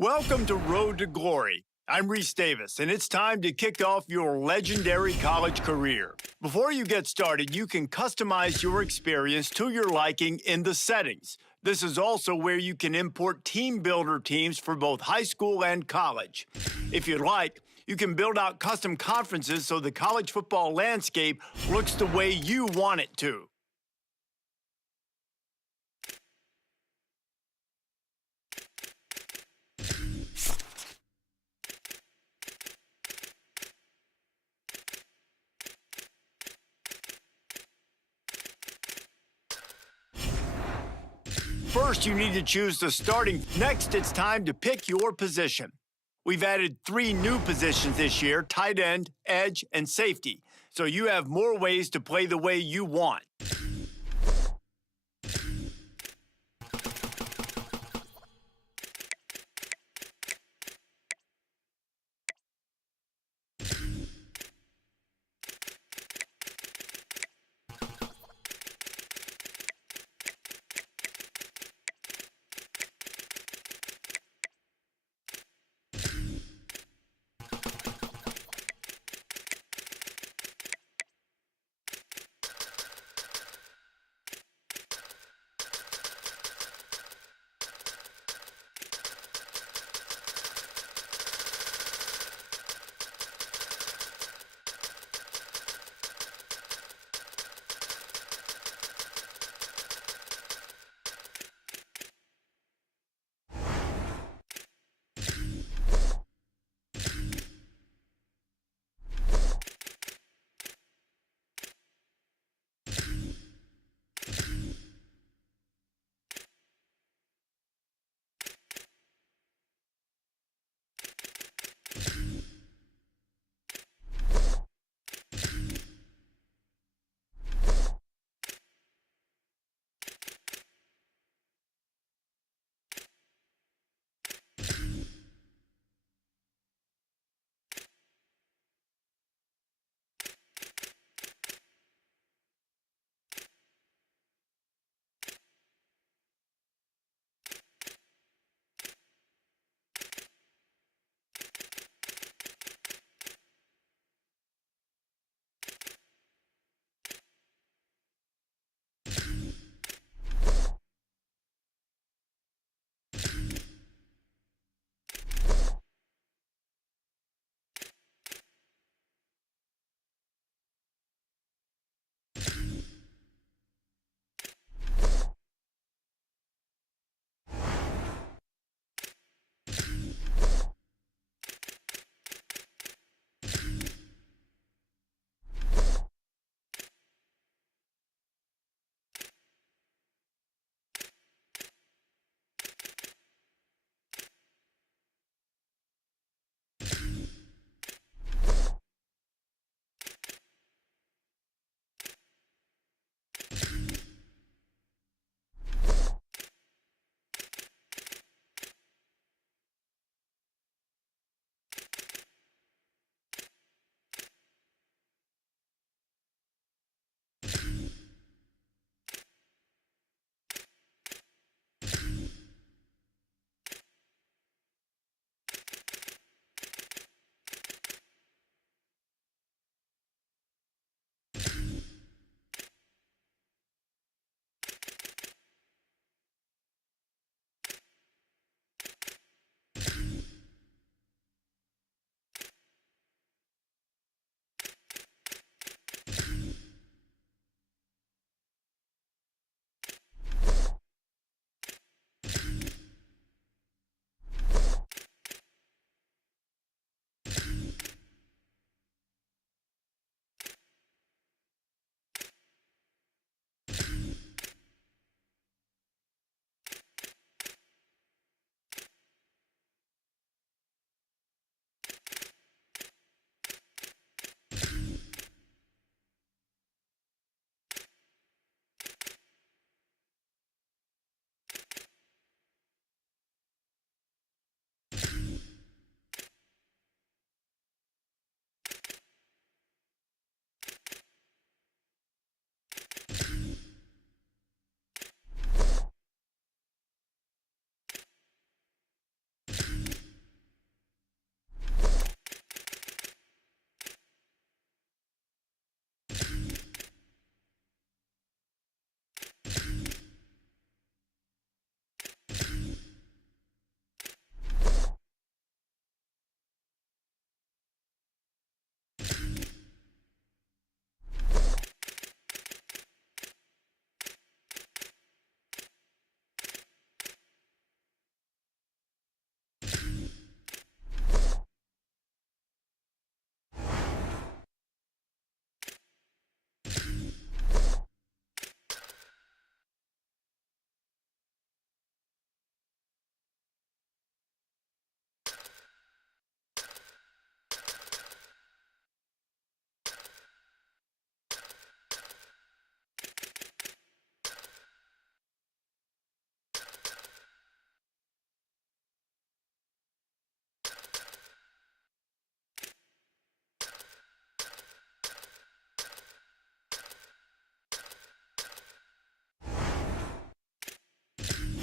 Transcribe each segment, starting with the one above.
Welcome to Road to Glory. I'm Reese Davis, and it's time to kick off your legendary college career. Before you get started, you can customize your experience to your liking in the settings. This is also where you can import team builder teams for both high school and college. If you'd like, you can build out custom conferences so the college football landscape looks the way you want it to. First, you need to choose the starting. Next, it's time to pick your position. We've added 3 new positions this year: tight end, edge, and safety. So you have more ways to play the way you want.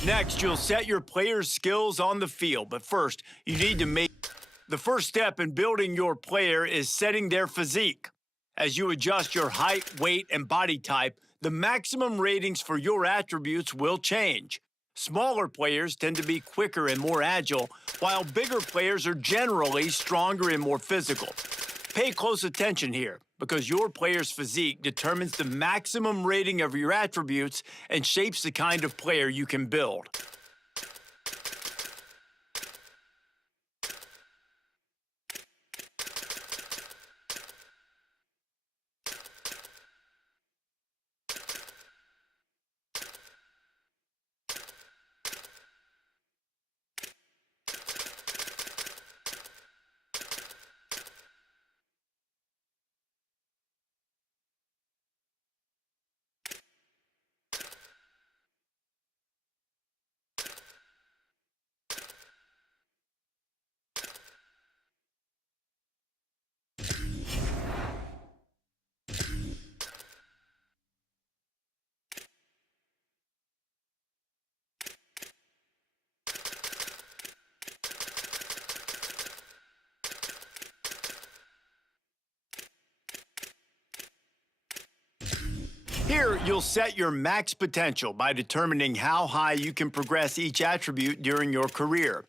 Next, you'll set your player's skills on the field, but first, you need to make the first step in building your player is setting their physique. As you adjust your height, weight, and body type, the maximum ratings for your attributes will change. Smaller players tend to be quicker and more agile, while bigger players are generally stronger and more physical. Pay close attention here, because your player's physique determines the maximum rating of your attributes and shapes the kind of player you can build. Here, you'll set your max potential by determining how high you can progress each attribute during your career.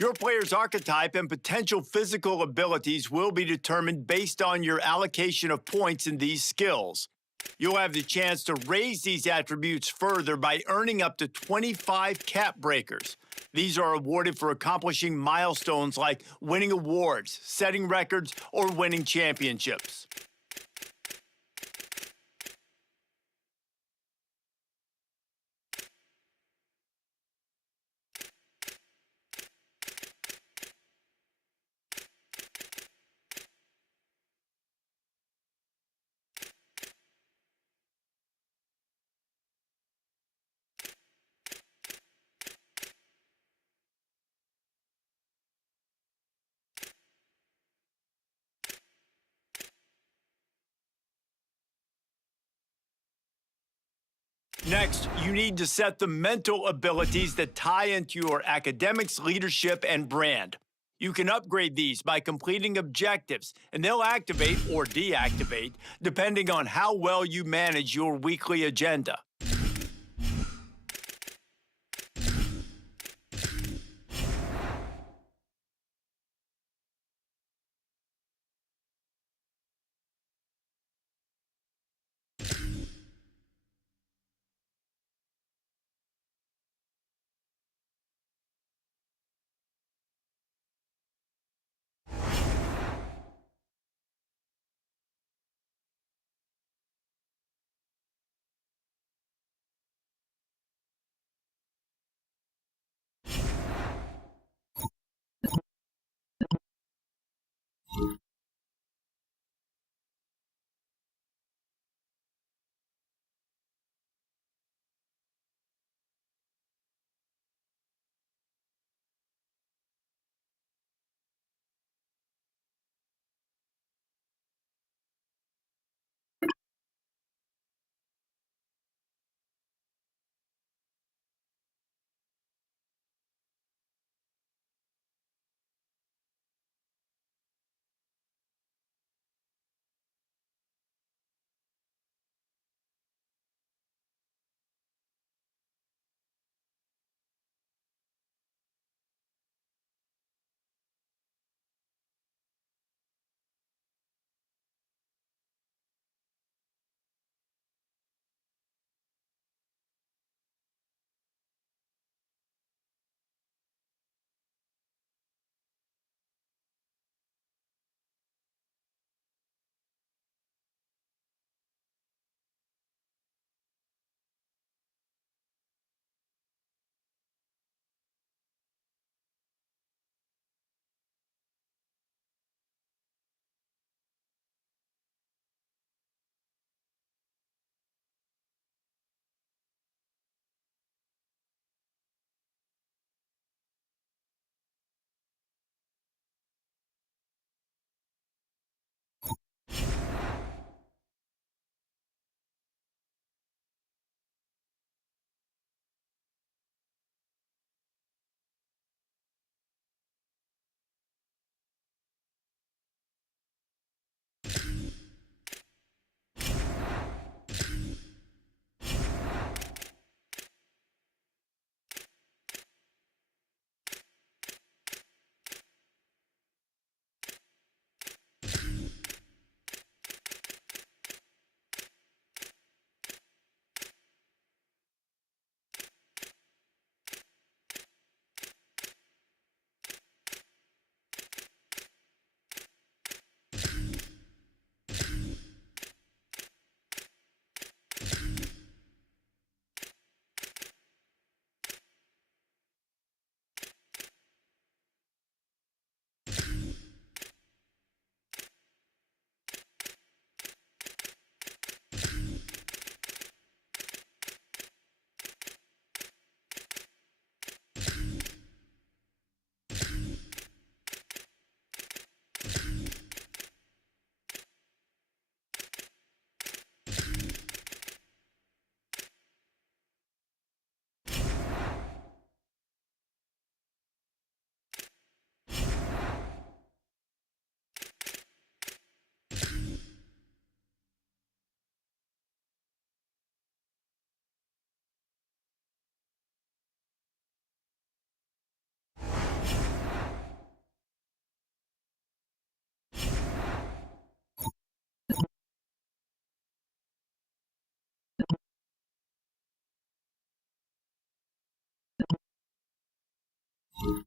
Your player's archetype and potential physical abilities will be determined based on your allocation of points in these skills. You'll have the chance to raise these attributes further by earning up to 25 cap breakers. These are awarded for accomplishing milestones like winning awards, setting records, or winning championships. Next, you need to set the mental abilities that tie into your academics, leadership, and brand. You can upgrade these by completing objectives, and they'll activate or deactivate depending on how well you manage your weekly agenda. It's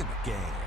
in the game.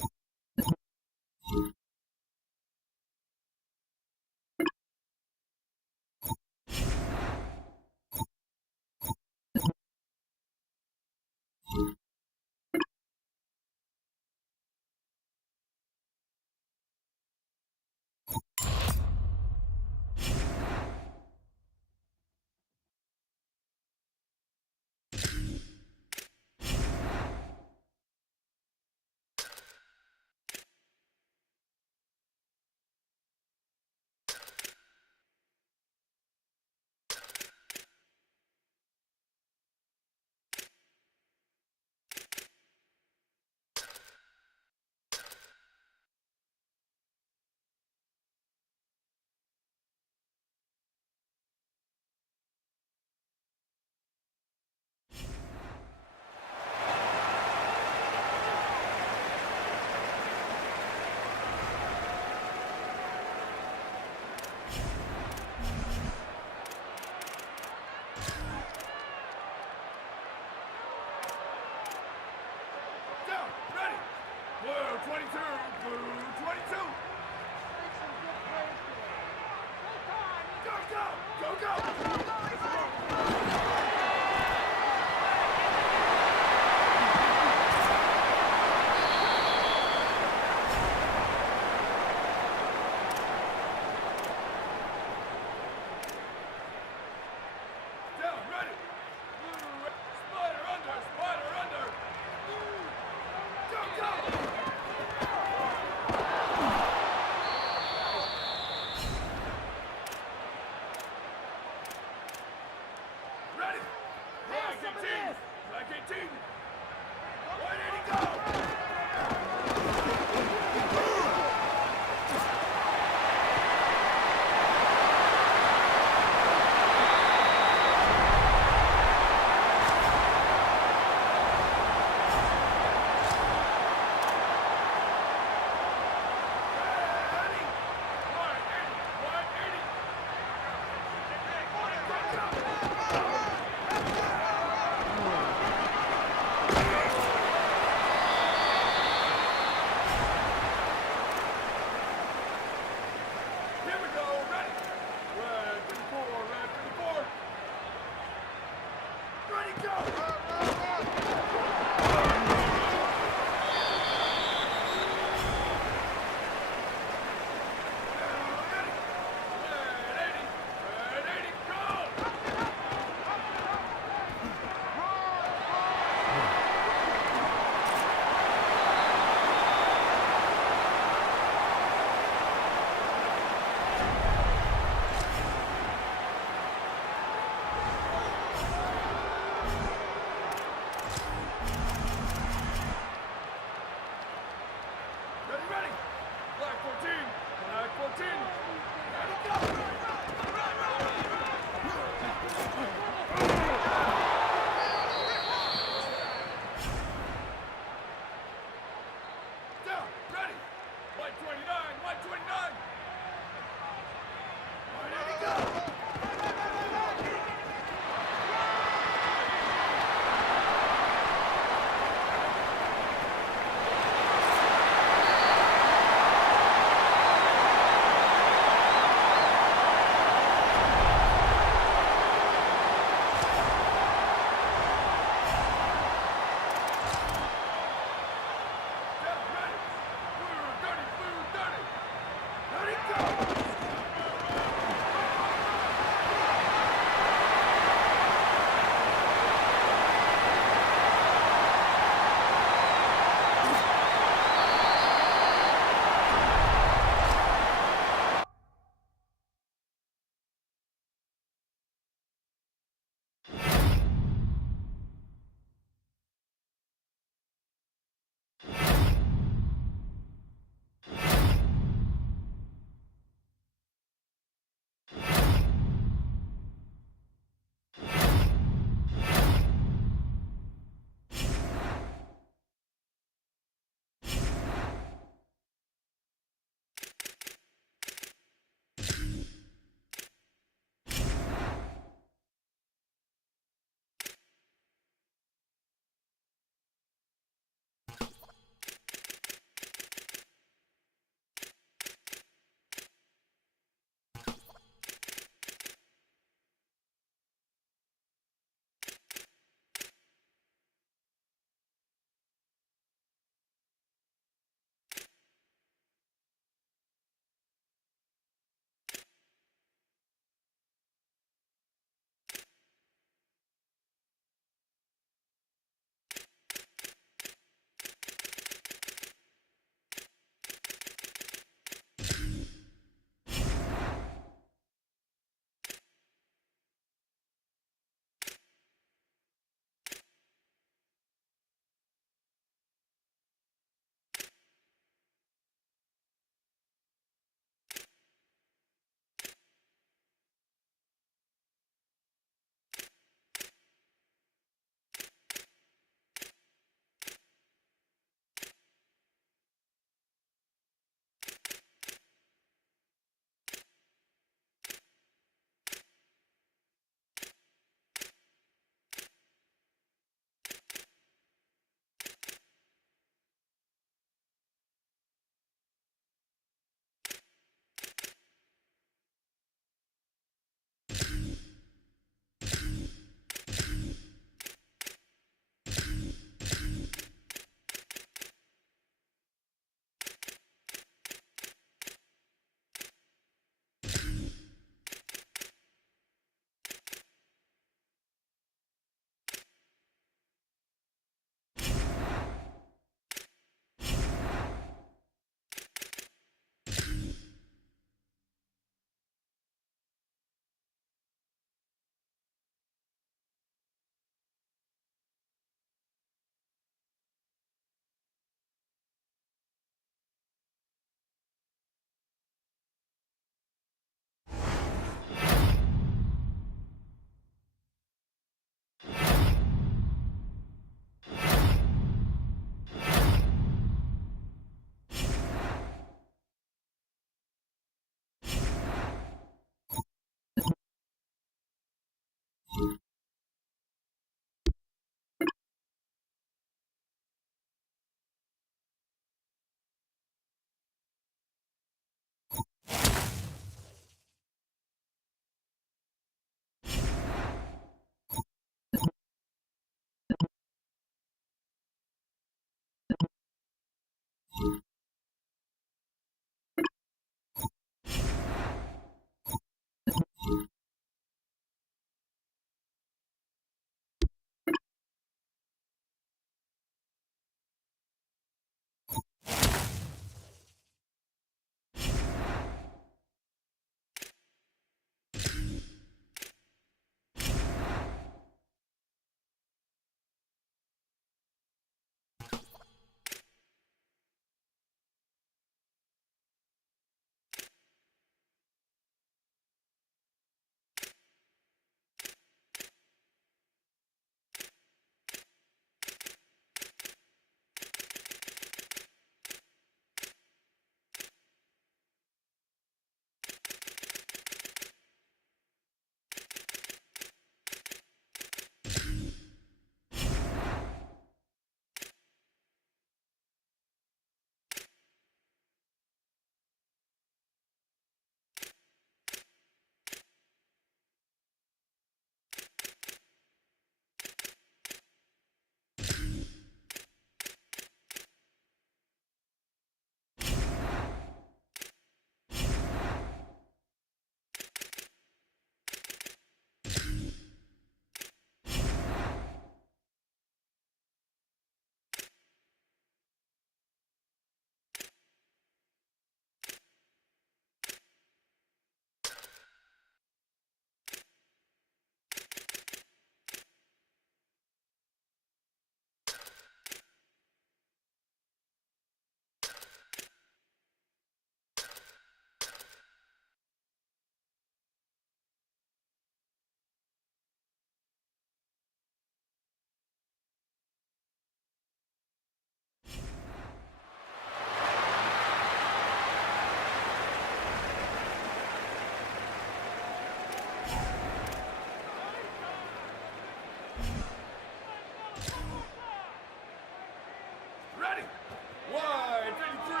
Y33.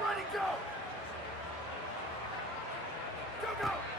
Ready, go. Go.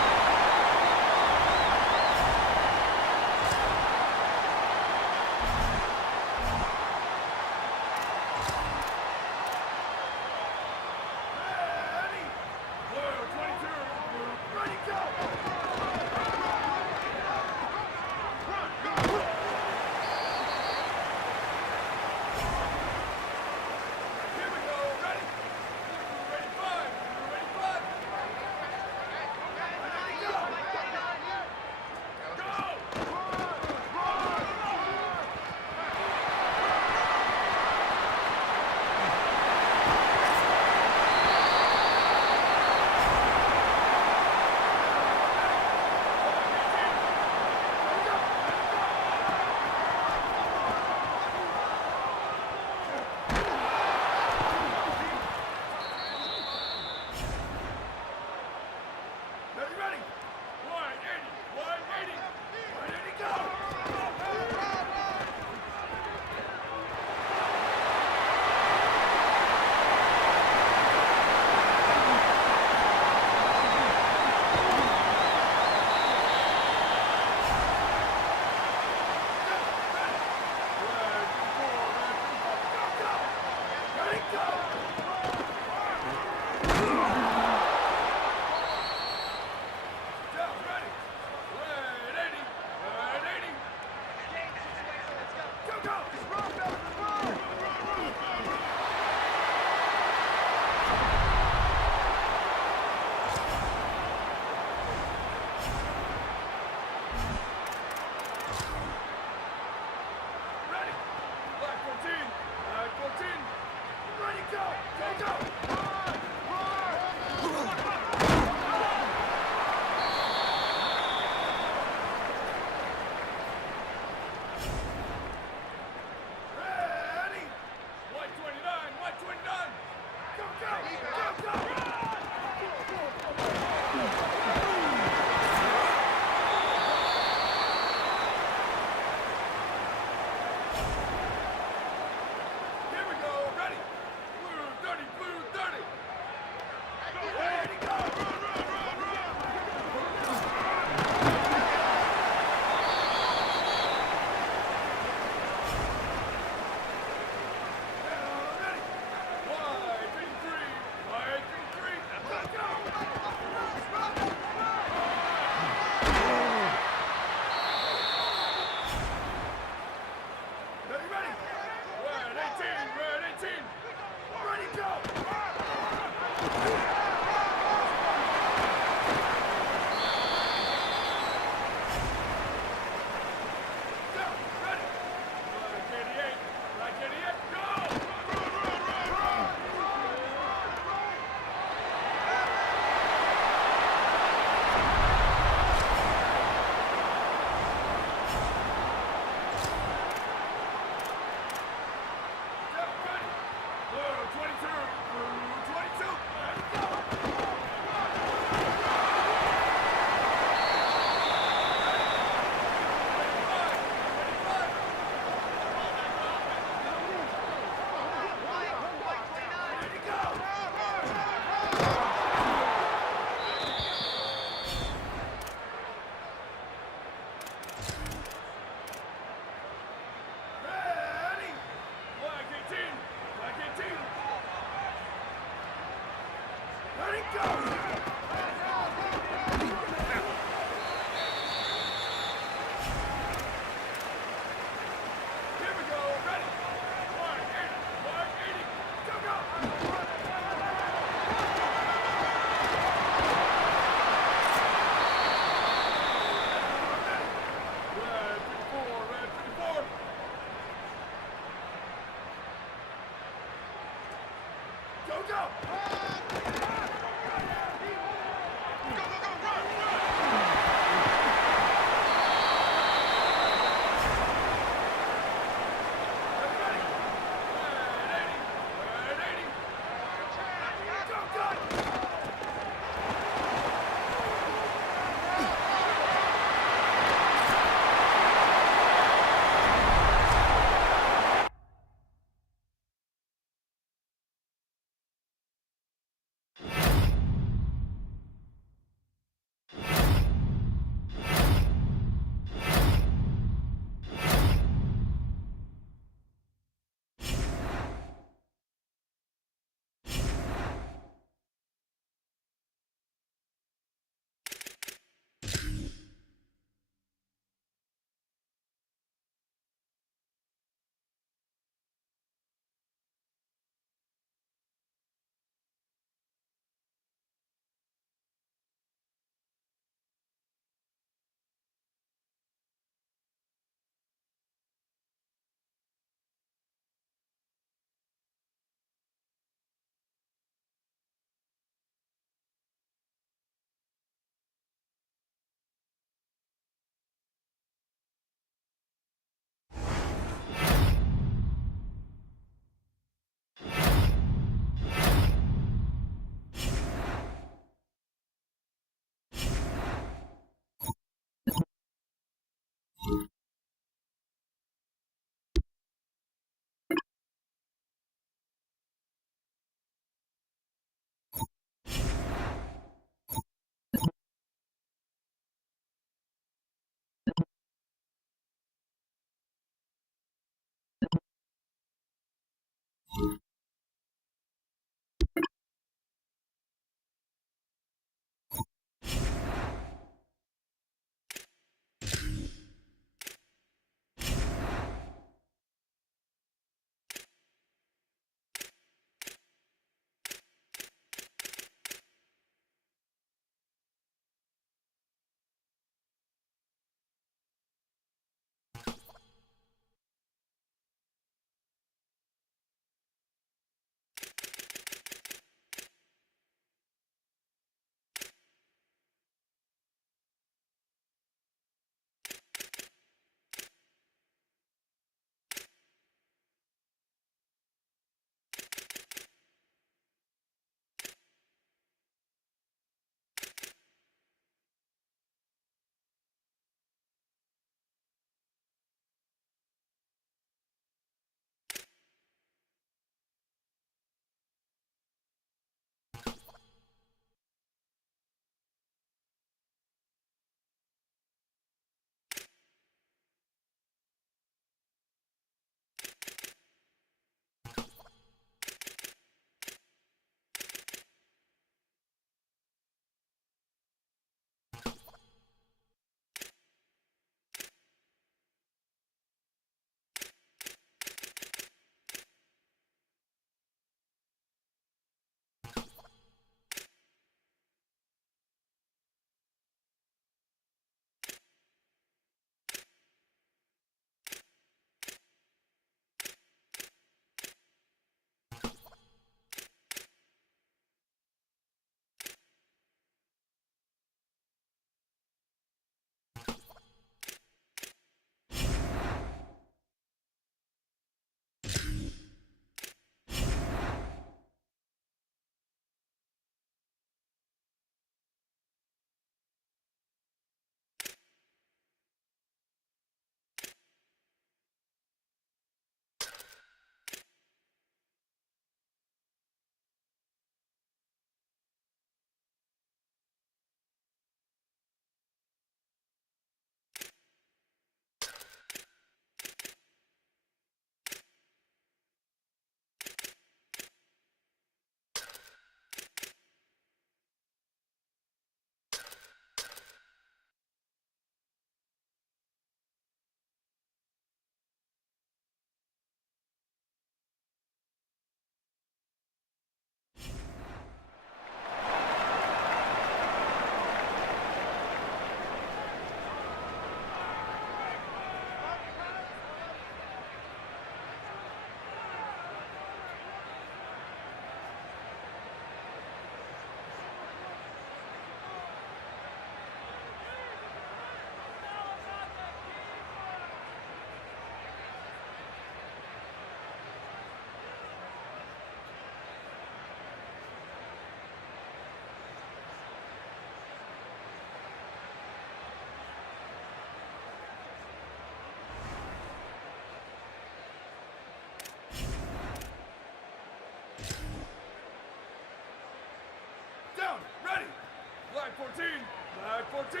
Flag 14. Flag 14.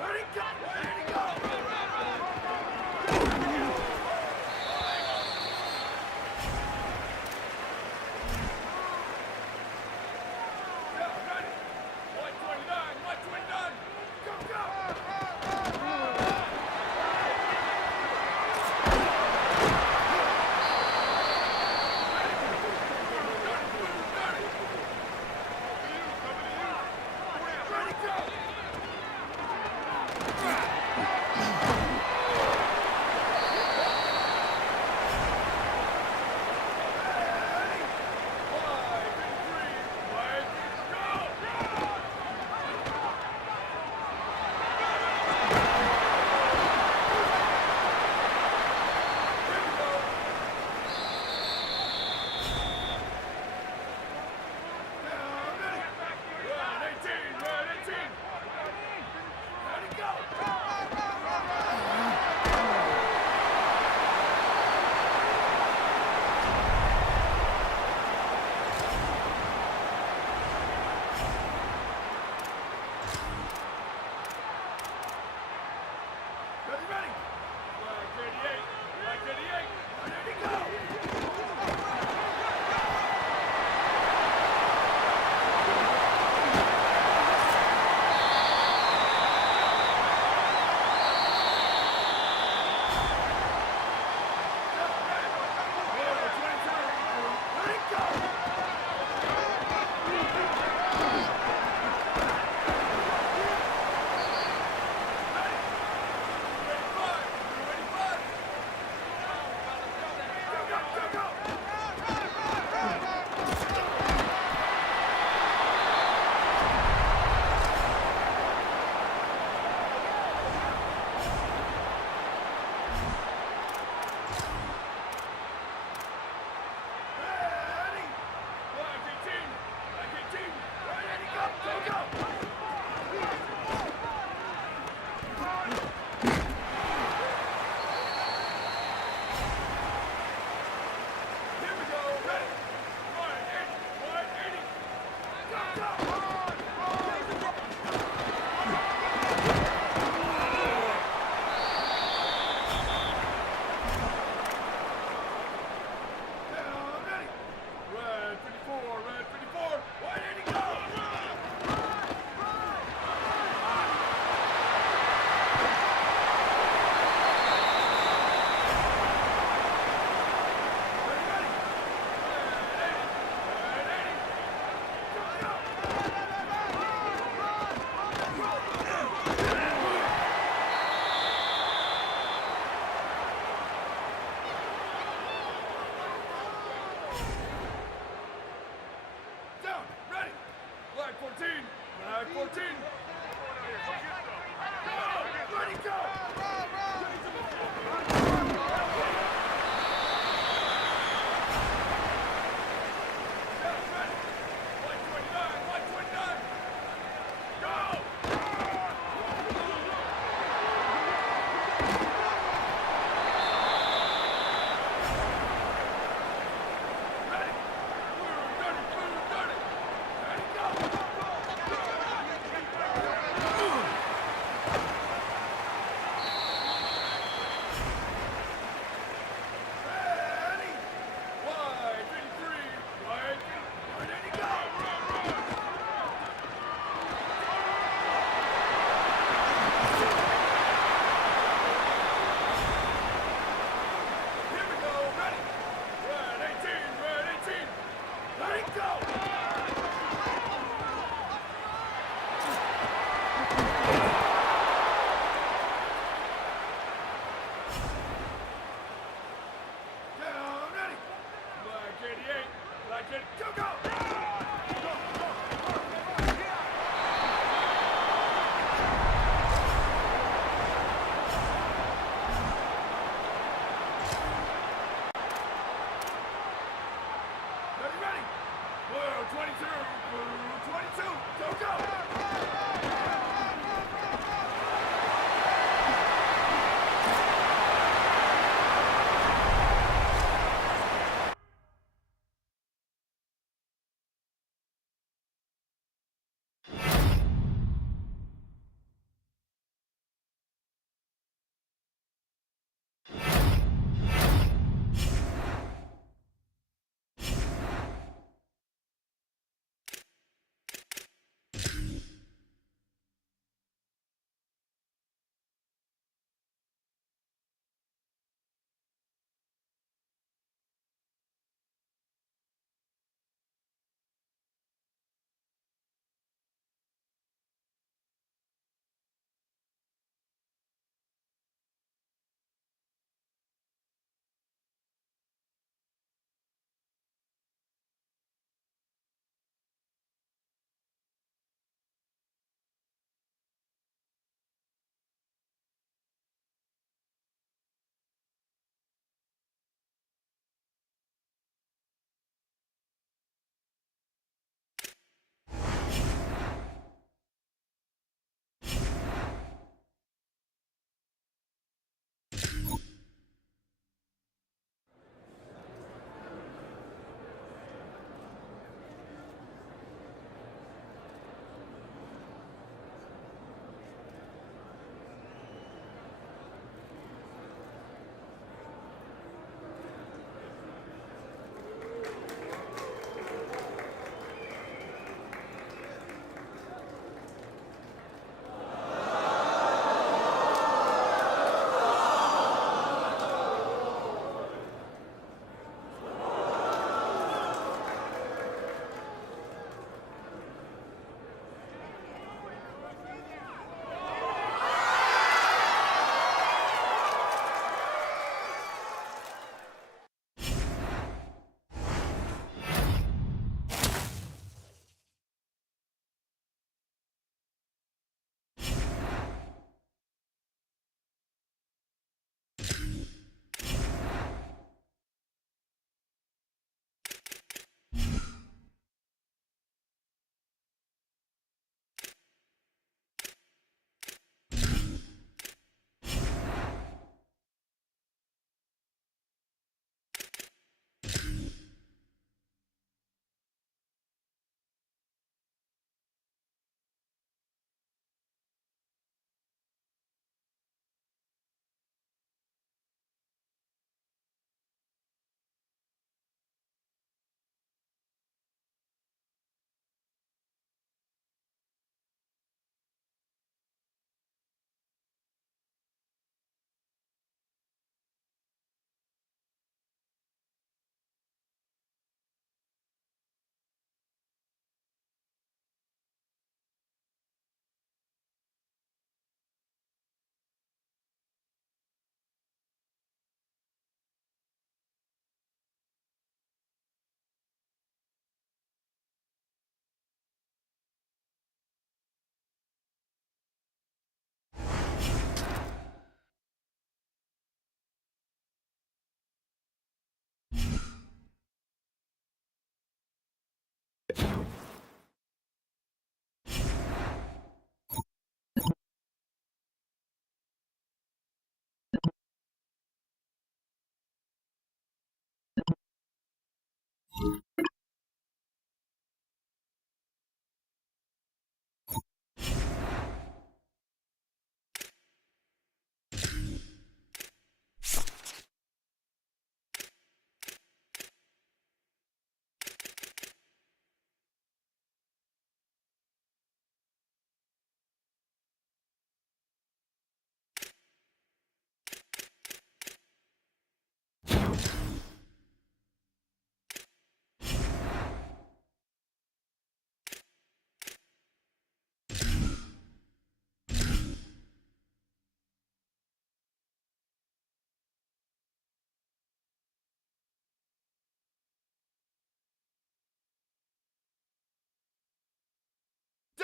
Ready, go. Ready, go. Yeah, ready. White 29. White 29. Go, go. Ready, go.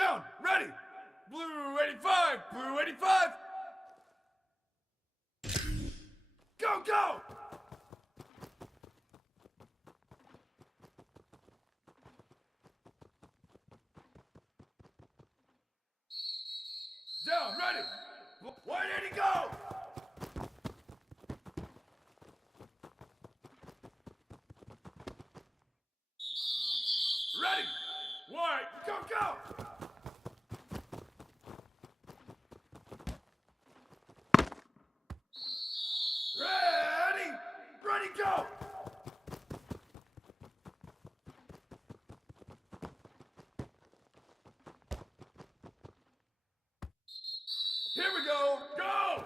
Down, ready. Blue 85, blue 85. Go, go! Down, ready. YNG go! Ready. White, go, go! Ready! Ready, go! Here we go! Go!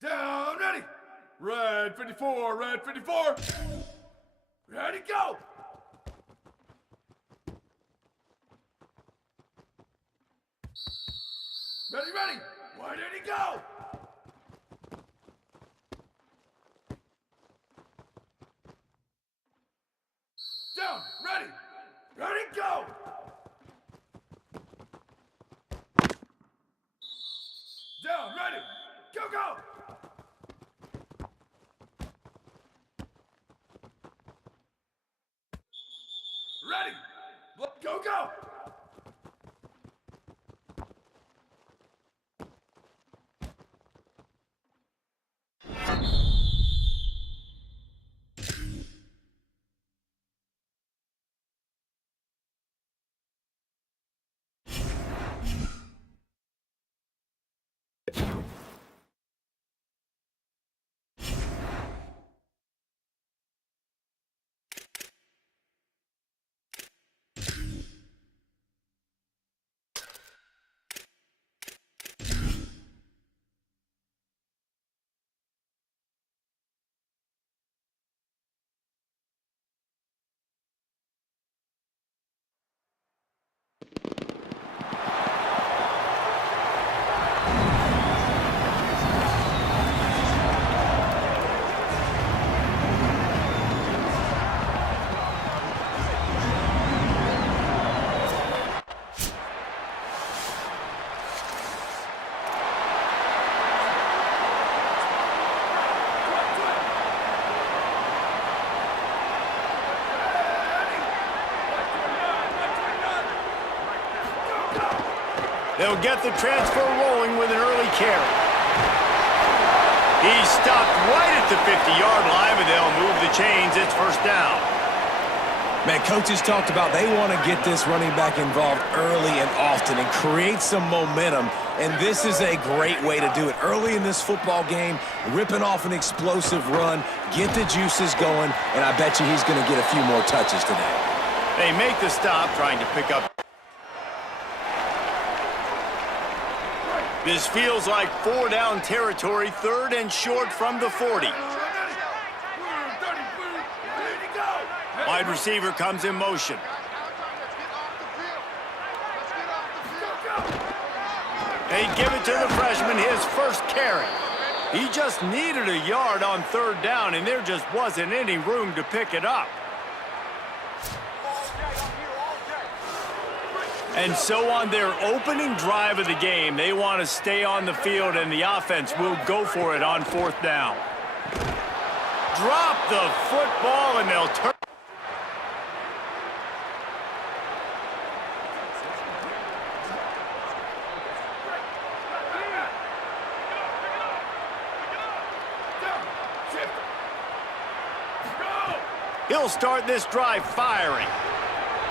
Down, ready. Red 54, red 54. Ready, go! Ready, ready. Why did he go? Down, ready. Ready, go! Down, ready. Go, go! Ready. Go, go! They'll get the transfer rolling with an early carry. He's stopped right at the 50-yard line, but they'll move the chains. It's first down. Man, coaches talked about they want to get this running back involved early and often and create some momentum, and this is a great way to do it. Early in this football game, ripping off an explosive run, get the juices going, and I bet you he's going to get a few more touches today. They make the stop, trying to pick up. This feels like 4-down territory, 3rd and short from the 40. Wide receiver comes in motion. They give it to the freshman, his first carry. He just needed a yard on 3rd down, and there just wasn't any room to pick it up. And so on their opening drive of the game, they want to stay on the field, and the offense will go for it on 4th down. Drop the football, and they'll turn. He'll start this drive firing.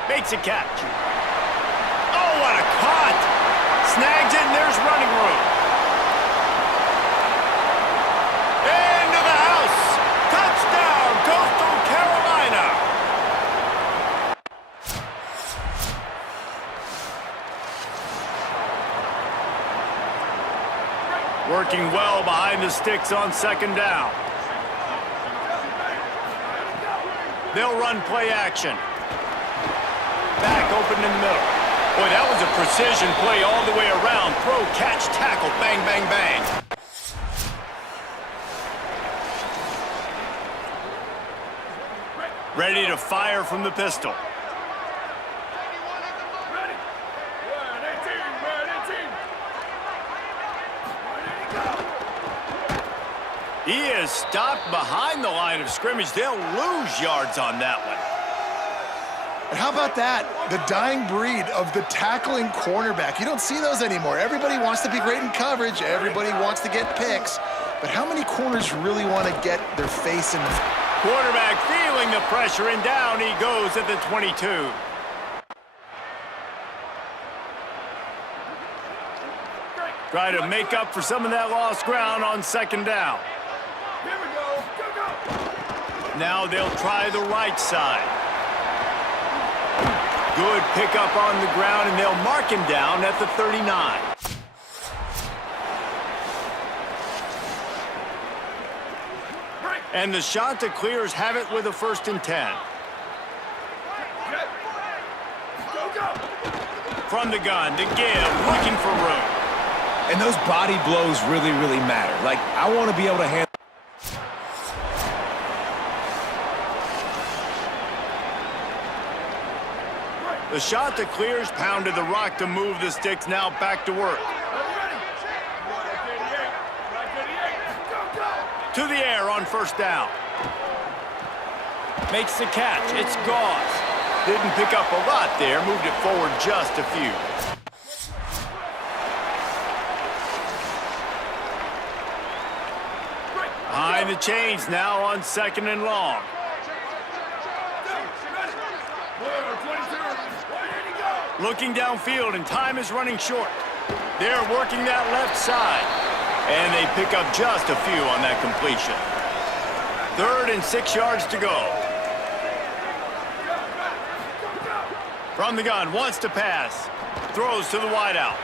Makes a catch. Oh, what a cut! Snags it, and there's running room. Into the house. Touchdown, Coastal Carolina. Working well behind the sticks on 2nd down. They'll run play action. Back open in the middle. Boy, that was a precision play all the way around. Throw, catch, tackle, bang, bang, bang. Ready to fire from the pistol. He is stopped behind the line of scrimmage. They'll lose yards on that one. And how about that? The dying breed of the tackling cornerback. You don't see those anymore. Everybody wants to be great in coverage. Everybody wants to get picks. But how many corners really want to get their face in the... Quarterback feeling the pressure, and down he goes at the 22. Try to make up for some of that lost ground on 2nd down. Here we go. Go. Now they'll try the right side. Good pickup on the ground, and they'll mark him down at the 39. And the Chanticleers have it with a 1st and 10. Go. From the gun to give, looking for room. And those body blows really, really matter. Like, I want to be able to handle... The Chanticleers pounded the rock to move the sticks, now back to work. To the air on 1st down. Makes the catch. It's Gauze. Didn't pick up a lot there. Moved it forward just a few. Behind the chains now on 2nd and long. Looking downfield, and time is running short. They're working that left side. And they pick up just a few on that completion. 3rd and 6 yards to go. From the gun, wants to pass. Throws to the wideout.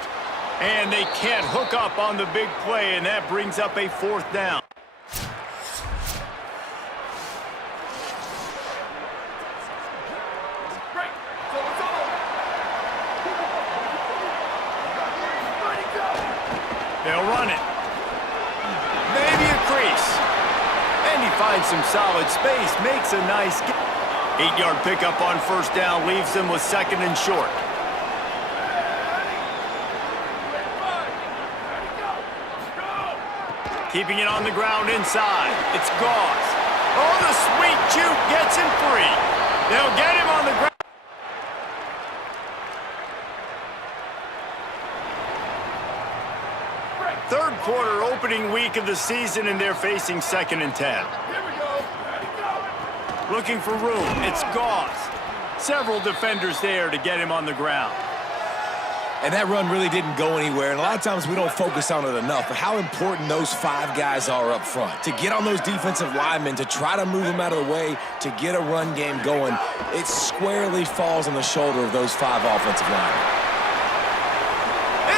And they can't hook up on the big play, and that brings up a 4th down. They'll run it. Maybe a crease. And he finds some solid space, makes a nice 8-yard pickup on 1st down, leaves them with 2nd and short. Keeping it on the ground inside. It's Gauze. Oh, the sweet juke gets him free. They'll get him on the ground. quarter, opening week of the season, and they're facing 2nd and 10. Here we go. Ready, go. Looking for room. It's Goss. Several defenders there to get him on the ground. And that run really didn't go anywhere, and a lot of times we don't focus on it enough, but how important those 5 guys are up front. To get on those defensive linemen, to try to move them out of the way, to get a run game going, it squarely falls on the shoulder of those 5 offensive linemen.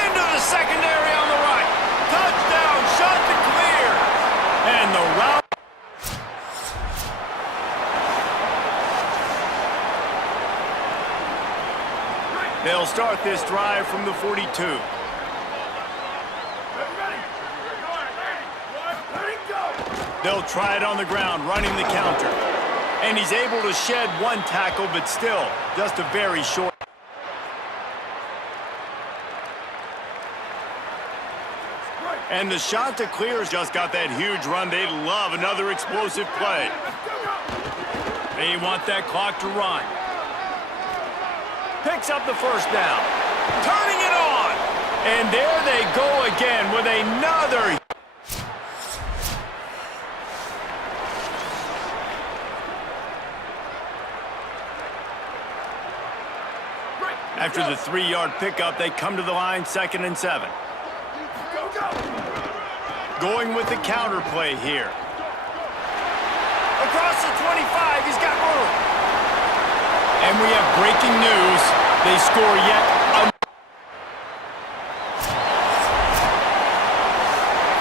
Into the secondary on the right. Touchdown, shot to clear. And the route. They'll start this drive from the 42. Ready, ready. Ready, go. They'll try it on the ground, running the counter. And he's able to shed 1 tackle, but still, just a very short. And the shot to clear just got that huge run. They'd love another explosive play. They want that clock to run. Picks up the first down. Turning it on. And there they go again with another. After the 3-yard pickup, they come to the line, 2nd and 7. Go, go. Going with the counter play here. Across the 25, he's got room. And we have breaking news. They score yet another.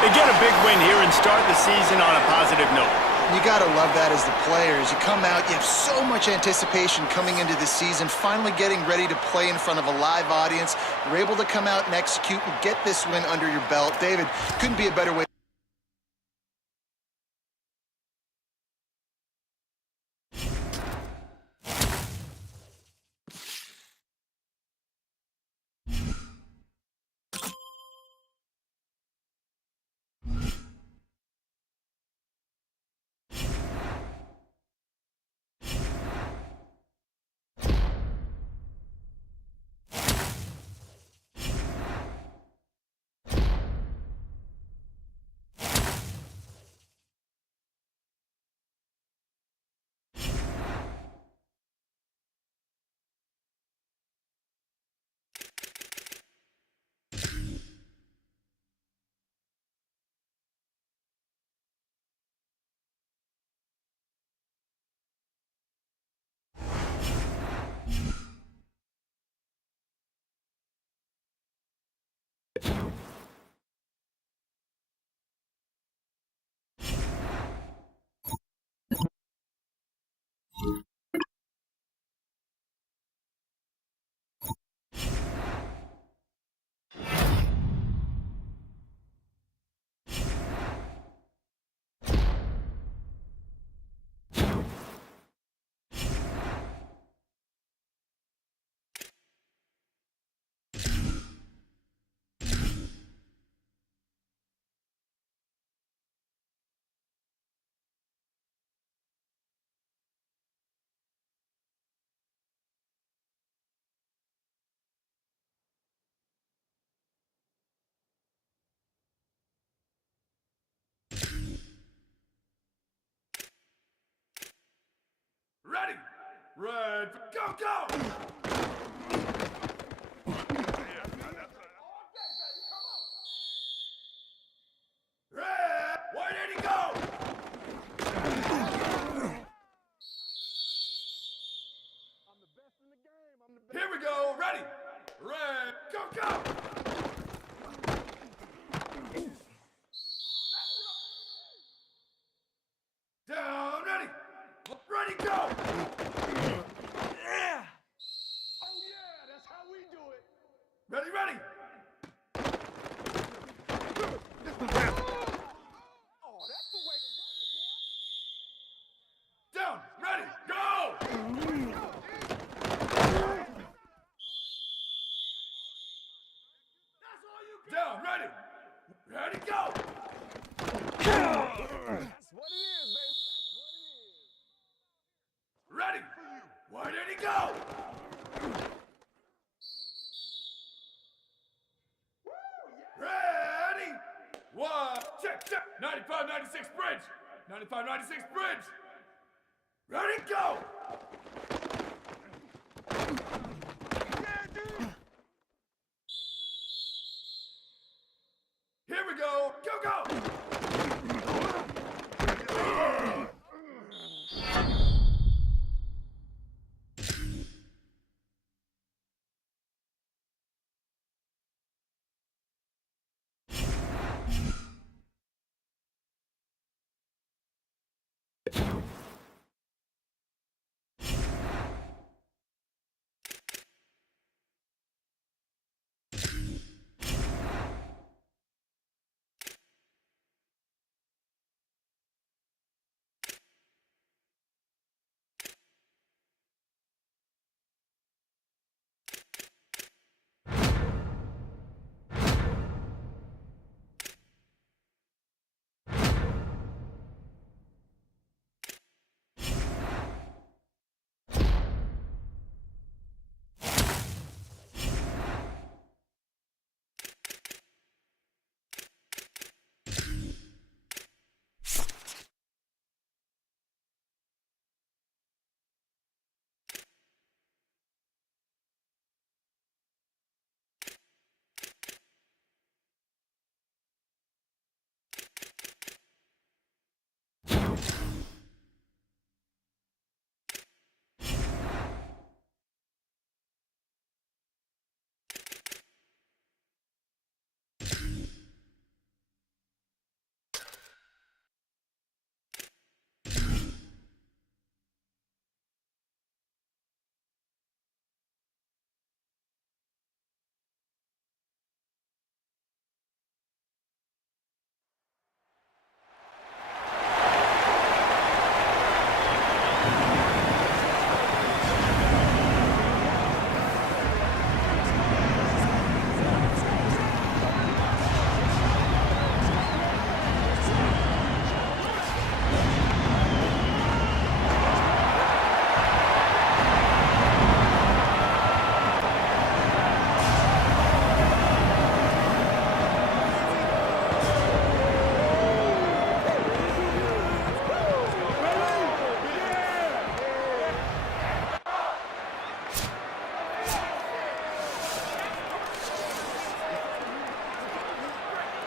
They get a big win here and start the season on a positive note. You got to love that as the players. You come out, you have so much anticipation coming into the season, finally getting ready to play in front of a live audience. You're able to come out and execute and get this win under your belt. David, couldn't be a better way. Ready. Red. Go, go. Red. Where did he go? Here we go. Ready. Red. Go, go. Down. Ready. Ready, go. Yeah. Oh, yeah. That's how we do it. Ready, ready. Oh, that's the way to run it, boy. Down. Ready. Go. That's all you get. Down. Ready. Ready, go. That's what it is, baby. Ready. Where did he go? Ready. 95, 96, bridge. Ready, go. Here we go. Go, go.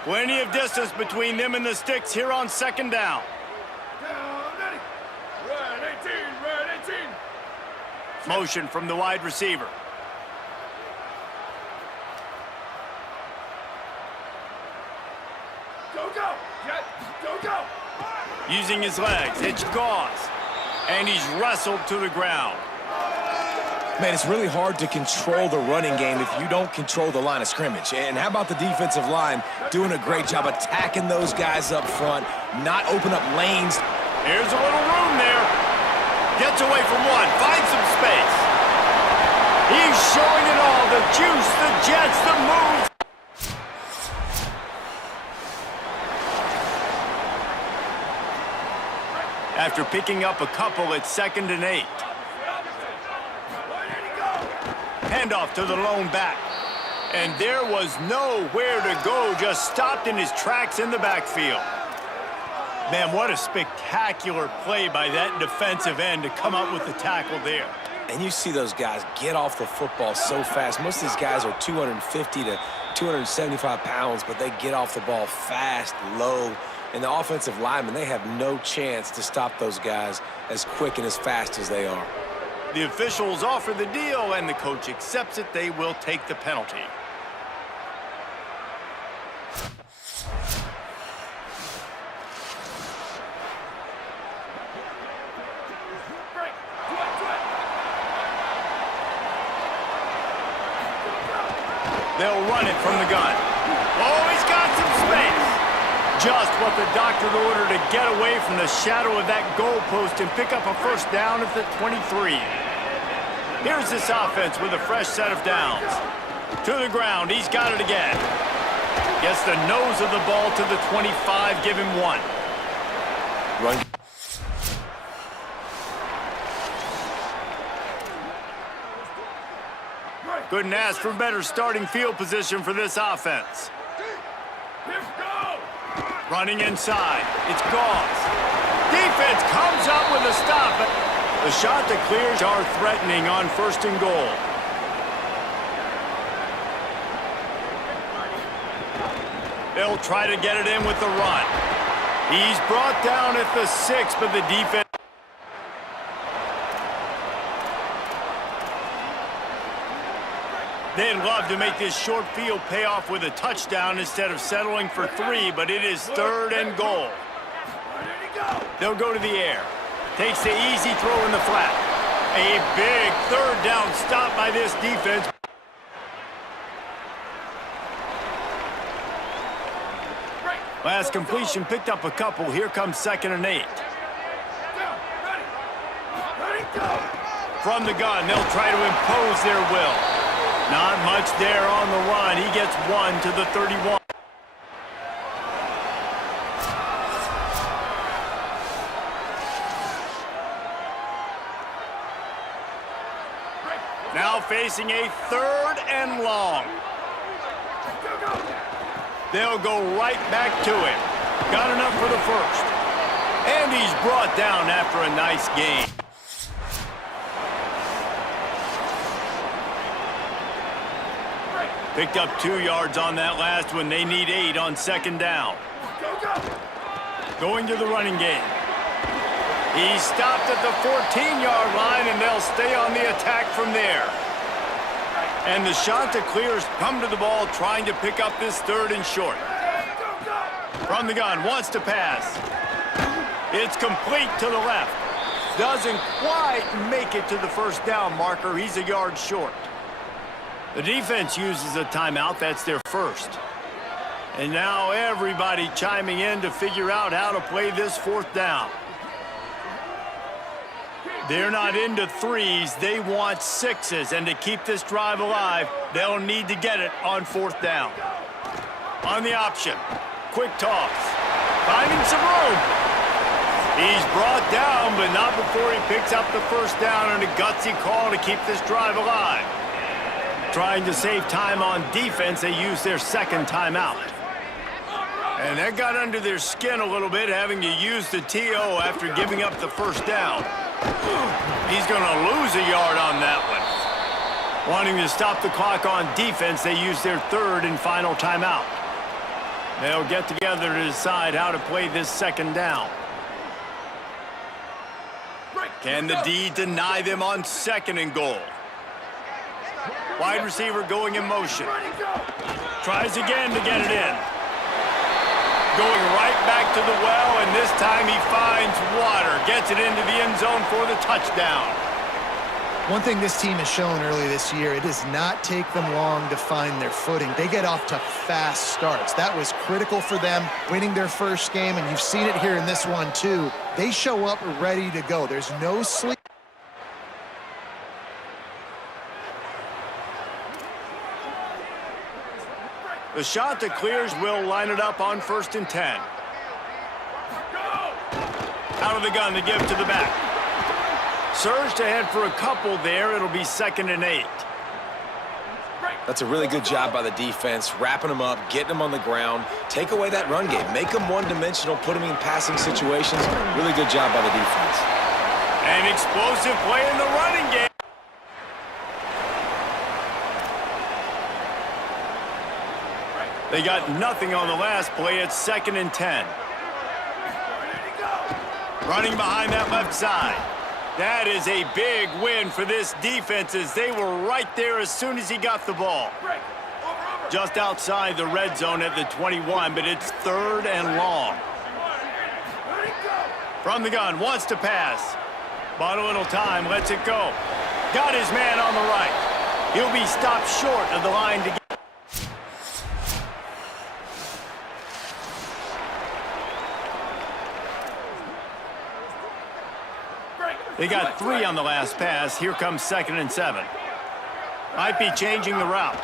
Plenty of distance between them and the sticks here on second down. Down, ready. Red 18, red 18. Motion from the wide receiver. Go, go. Jet, go, go. Using his legs, it's Gauze. And he's wrestled to the ground. Man, it's really hard to control the running game if you don't control the line of scrimmage. And how about the defensive line doing a great job attacking those guys up front, not open up lanes. Here's a little room there. Gets away from one, finds some space. He's showing it all, the juice, the jets, the moves. After picking up a couple, it's 2nd and 8. Handoff to the lone back. And there was nowhere to go, just stopped in his tracks in the backfield. Man, what a spectacular play by that defensive end to come up with the tackle there. And you see those guys get off the football so fast. Most of these guys are 250 to 275 pounds, but they get off the ball fast, low. And the offensive linemen, they have no chance to stop those guys as quick and as fast as they are. The officials offer the deal, and the coach accepts it. They will take the penalty. They'll run it from the gun. Oh, he's got some space. Just what the doctor ordered to get away from the shadow of that goalpost and pick up a first down at the 23. Here's this offense with a fresh set of downs. To the ground, he's got it again. Gets the nose of the ball to the 25, give him one. Run. Couldn't ask for better starting field position for this offense. Here we go. Running inside, it's Gauze. defense comes up with a stop. The shot that clears are threatening on 1st and goal. They'll try to get it in with the run. He's brought down at the 6, but the defense... They'd love to make this short field pay off with a touchdown instead of settling for 3, but it is 3rd and goal. They'll go to the air. Takes the easy throw in the flat. A big 3rd down stop by this defense. Last completion picked up a couple. Here comes 2nd and 8. From the gun, they'll try to impose their will. Not much there on the run. He gets 1 to the 31. Now facing a 3rd and long. They'll go right back to him. Got enough for the 1st. And he's brought down after a nice gain. Picked up 2 yards on that last one. They need 8 on 2nd down. Going to the running game. He stopped at the 14-yard line, and they'll stay on the attack from there. And the shot to clears come to the ball, trying to pick up this 3rd and short. From the gun, wants to pass. It's complete to the left. Doesn't quite make it to the 1st down marker. He's a yard short. The defense uses a timeout. That's their 1st. And now everybody chiming in to figure out how to play this 4th down. They're not into 3s. They want 6s. And to keep this drive alive, they'll need to get it on 4th down. On the option. Quick toss. Finding some room. He's brought down, but not before he picks up the 1st down, and a gutsy call to keep this drive alive. Trying to save time on defense, they use their 2nd timeout. And that got under their skin a little bit, having to use the TO after giving up the 1st down. He's going to lose a yard on that one. Wanting to stop the clock on defense, they use their 3rd and final timeout. They'll get together to decide how to play this 2nd down. Can the D deny them on 2nd and goal? Wide receiver going in motion. Tries again to get it in. Going right back to the well, and this time he finds water. Gets it into the end zone for the touchdown. One thing this team has shown early this year, it does not take them long to find their footing. They get off to fast starts. That was critical for them, winning their 1st game, and you've seen it here in this one too. They show up ready to go. There's no sleep. The shot that clears will line it up on 1st and 10. Out of the gun to give to the back. Surged ahead for a couple there. It'll be 2nd and 8. That's a really good job by the defense, wrapping them up, getting them on the ground, take away that run game, make them one-dimensional, put them in passing situations. Really good job by the defense. An explosive play in the running game. They got nothing on the last play. It's 2nd and 10. Running behind that left side. That is a big win for this defense, as they were right there as soon as he got the ball. Just outside the red zone at the 21, but it's 3rd and long. From the gun, wants to pass. Bought a little time, lets it go. Got his man on the right. He'll be stopped short of the line to get. They got 3 on the last pass. Here comes 2nd and 7. Might be changing the route.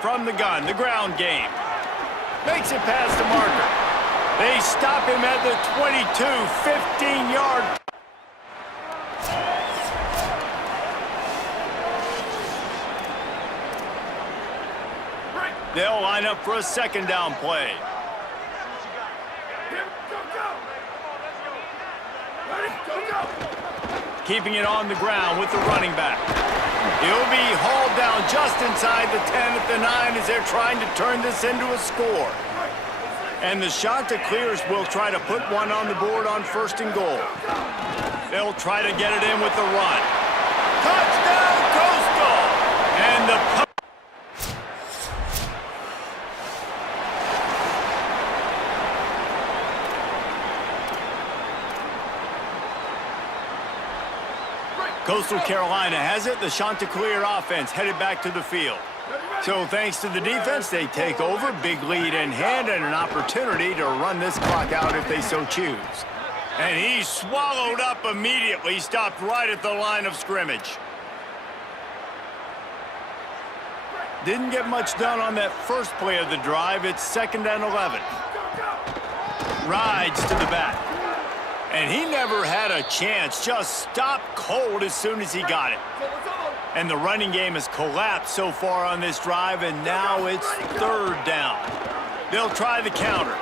From the gun, the ground game. Makes it past the marker. They stop him at the 22, 15-yard. They'll line up for a 2nd down play. keeping it on the ground with the running back. He'll be hauled down just inside the 10 at the 9 as they're trying to turn this into a score. And the Chanticleers will try to put one on the board on 1st and goal. They'll try to get it in with the run. Touchdown, Coastal! And the Coastal Carolina has it. The Chanticleer offense headed back to the field. So thanks to the defense, they take over. Big lead in hand and an opportunity to run this clock out if they so choose. And he swallowed up immediately, stopped right at the line of scrimmage. Didn't get much done on that first play of the drive. It's 2nd and 11. Rides to the back. And he never had a chance, just stopped cold as soon as he got it. And the running game has collapsed so far on this drive, and now it's 3rd down. They'll try the counter.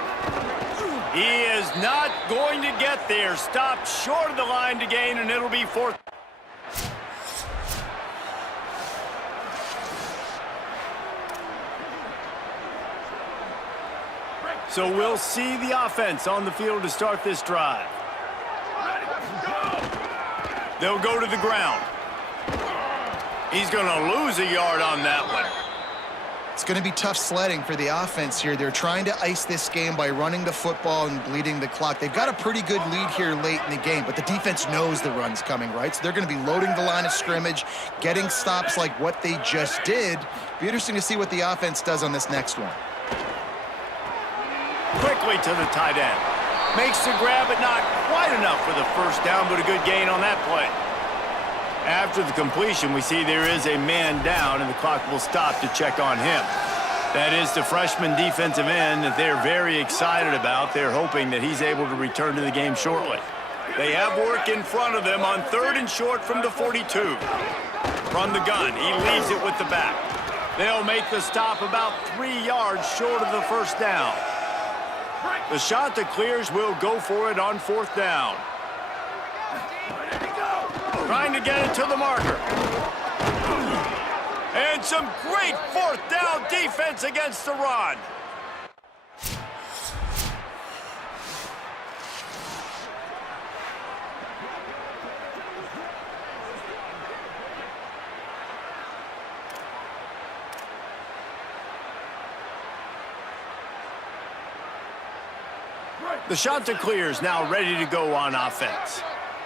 He is not going to get there. Stopped short of the line to gain, and it'll be 4th. So we'll see the offense on the field to start this drive. They'll go to the ground. He's going to lose a yard on that one. It's going to be tough sledding for the offense here. They're trying to ice this game by running the football and bleeding the clock. They've got a pretty good lead here late in the game, but the defense knows the run's coming, right? So they're going to be loading the line of scrimmage, getting stops like what they just did. Be interesting to see what the offense does on this next one. Quickly to the tight end. Makes the grab, but not quite enough for the 1st down, but a good gain on that play. After the completion, we see there is a man down, and the clock will stop to check on him. That is the freshman defensive end that they're very excited about. They're hoping that he's able to return to the game shortly. They have work in front of them on 3rd and short from the 42. From the gun, he leaves it with the back. They'll make the stop about 3 yards short of the 1st down. The Chanticleers will go for it on 4th down. Trying to get it to the marker. And some great 4th down defense against the run. The Chanticleers now ready to go on offense.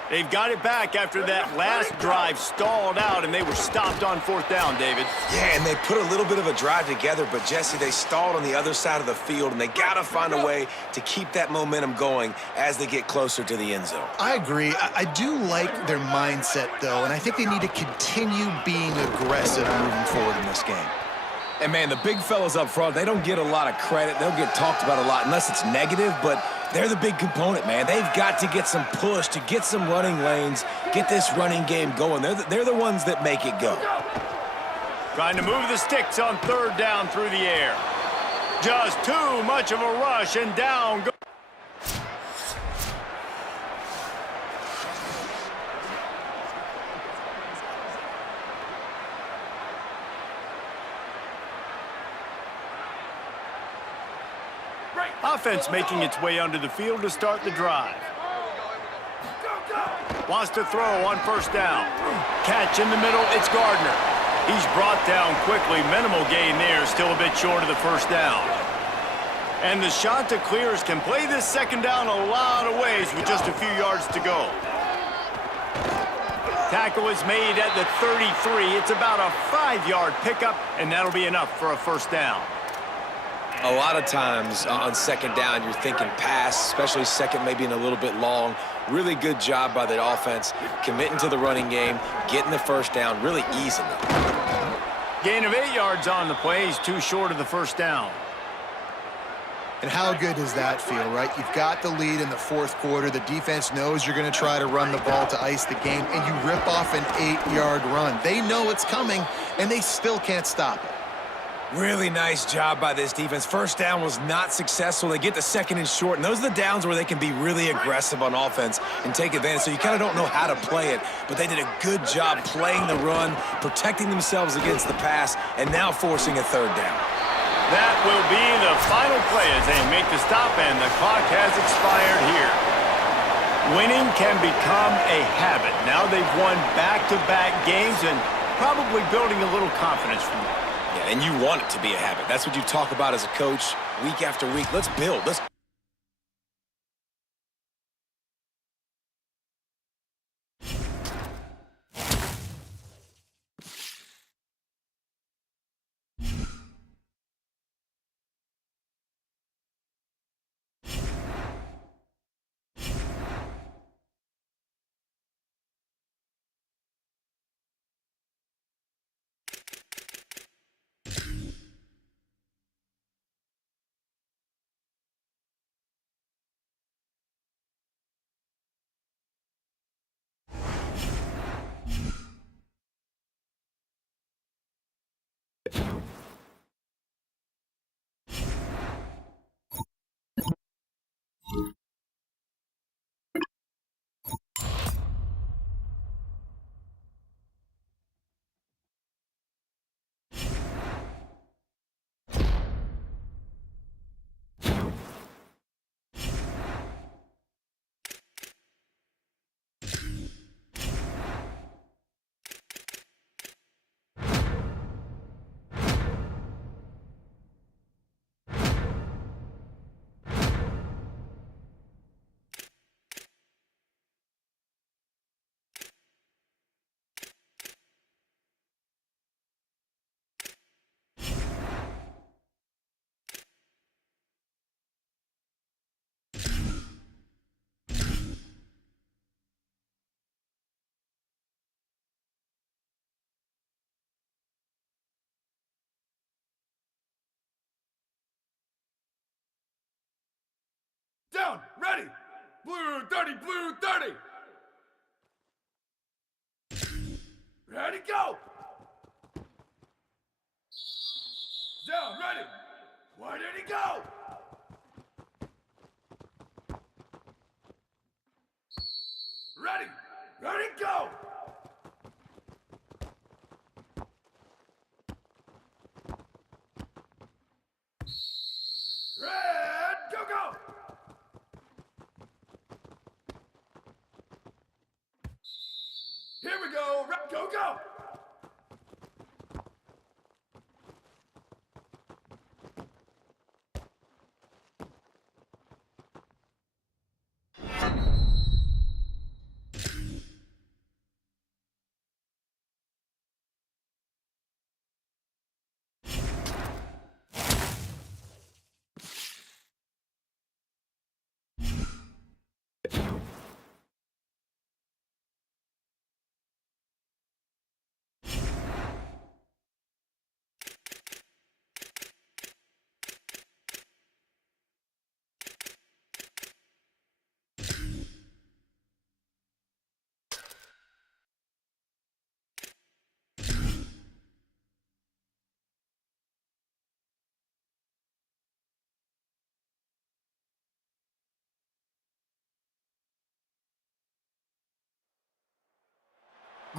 They've got it back after that last drive stalled out, and they were stopped on 4th down, David. Yeah, and they put a little bit of a drive together, but, Jesse, they stalled on the other side of the field, and they got to find a way to keep that momentum going as they get closer to the end zone. I agree. I do like their mindset, though, and I think they need to continue being aggressive moving forward in this game. And, man, the big fellas up front, they don't get a lot of credit. They'll get talked about a lot unless it's negative, but they're the big component, man. They've got to get some push, to get some running lanes, get this running game going. They're the ones that make it go. Trying to move the sticks on 3rd down through the air. Just too much of a rush, and down goes. Offense making its way onto the field to start the drive. Wants to throw on 1st down. Catch in the middle, it's Gardner. He's brought down quickly. Minimal gain there, still a bit short of the 1st down. And the Chanticleers can play this 2nd down a lot of ways with just a few yards to go. Tackle is made at the 33. It's about a 5-yard pickup, and that'll be enough for a 1st down. A lot of times on 2nd down, you're thinking pass, especially 2nd, maybe in a little bit long. Really good job by the offense, committing to the running game, getting the 1st down, really easily. Gain of 8 yards on the play. He's too short of the 1st down. And how good does that feel, right? You've got the lead in the 4th quarter. The defense knows you're going to try to run the ball to ice the game, and you rip off an 8-yard run. They know it's coming, and they still can't stop it. Really nice job by this defense. First down was not successful. They get the second and short, and those are the downs where they can be really aggressive on offense and take advantage. So you kind of don't know how to play it, but they did a good job playing the run, protecting themselves against the pass, and now forcing a third down. That will be the final play as they make the stop, and the clock has expired here. Winning can become a habit. Now they've won back-to-back games and probably building a little confidence from that. Yeah, and you want it to be a habit. That's what you talk about as a coach week after week. Let's build. Let's Down, ready. Blue 30, blue 30. Ready, go. Down, ready. Where did he go? Ready, ready, go. Red, go, go. Here we go, go, go!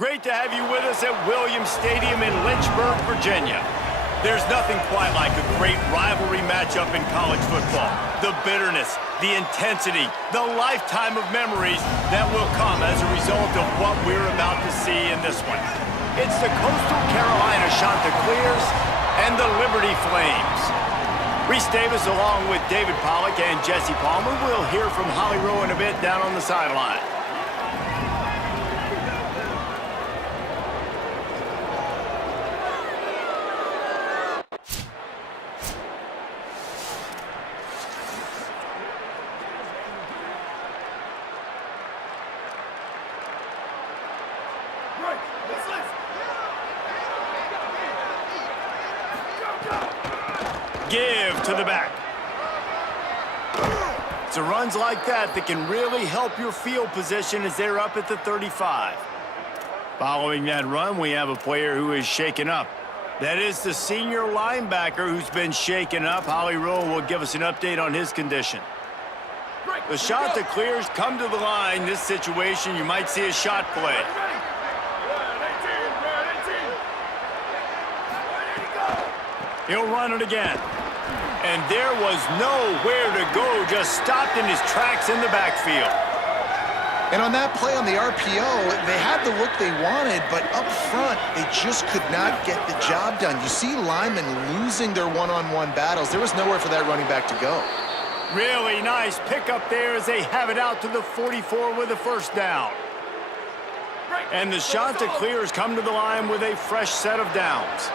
Great to have you with us at Williams Stadium in Lynchburg, Virginia. There's nothing quite like a great rivalry matchup in college football. The bitterness, the intensity, the lifetime of memories that will come as a result of what we're about to see in this one. It's the Coastal Carolina Chanticleers and the Liberty Flames. Reese Davis along with David Pollack and Jesse Palmer. We'll hear from Holly Rowe in a bit down on the sideline. Right, let's listen. Go, go! Give to the back. It's the runs like that that can really help your field position as they're up at the 35. Following that run, we have a player who is shaken up. That is the senior linebacker who's been shaken up. Holly Rowe will give us an update on his condition. The shot that clears come to the line. This situation, you might see a shot play. He'll run it again. And there was nowhere to go, just stopped in his tracks in the backfield. And on that play on the RPO, they had the look they wanted, but up front, they just could not get the job done. You see linemen losing their one-on-one battles. There was nowhere for that running back to go. Really nice pickup there as they have it out to the 44 with a first down. And the shot that clears come to the line with a fresh set of downs.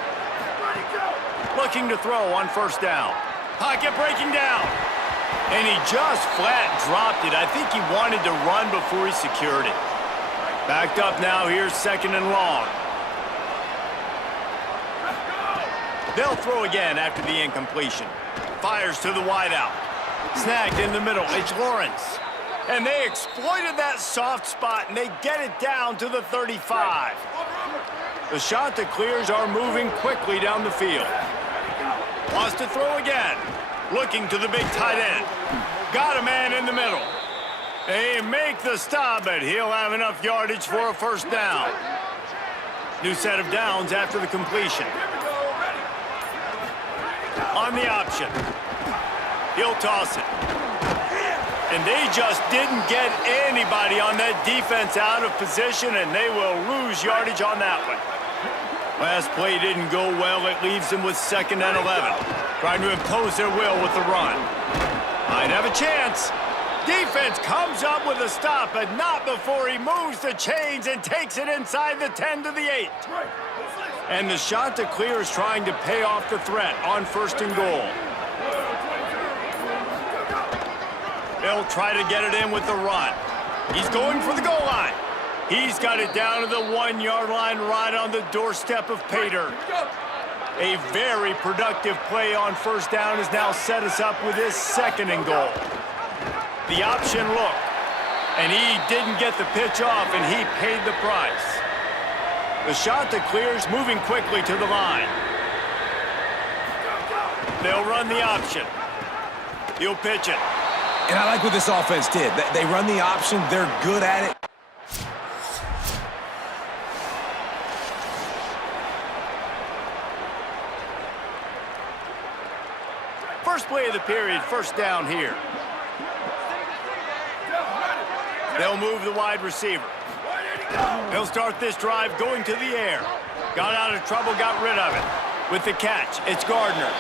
Looking to throw on first down. Pocket breaking down. And he just flat dropped it. I think he wanted to run before he secured it. Backed up now, here's second and long. They'll throw again after the incompletion. Fires to the wideout. Snagged in the middle, it's Lawrence. And they exploited that soft spot, and they get it down to the 35. The shot that clears are moving quickly down the field. Wants to throw again. Looking to the big tight end. Got a man in the middle. They make the stop, but he'll have enough yardage for a first down. New set of downs after the completion. On the option. He'll toss it. And they just didn't get anybody on that defense out of position, and they will lose yardage on that one. Last play didn't go well. It leaves them with second and 11. Trying to impose their will with the run. Might have a chance. Defense comes up with a stop, but not before he moves the chains and takes it inside the 10 to the 8. And the shot to clear is trying to pay off the threat on first and goal. They'll try to get it in with the run. He's going for the goal line. He's got it down to the 1 yard line right on the doorstep of Pater. A very productive play on first down has now set us up with his second and goal. The option look, and he didn't get the pitch off, and he paid the price. The shot that clears moving quickly to the line. They'll run the option. He'll pitch it. And I like what this offense did. They run the option. They're good at it. First play of the period, first down here. They'll move the wide receiver. They'll start this drive going to the air. Got out of trouble, got rid of it. With the catch, it's Gardner.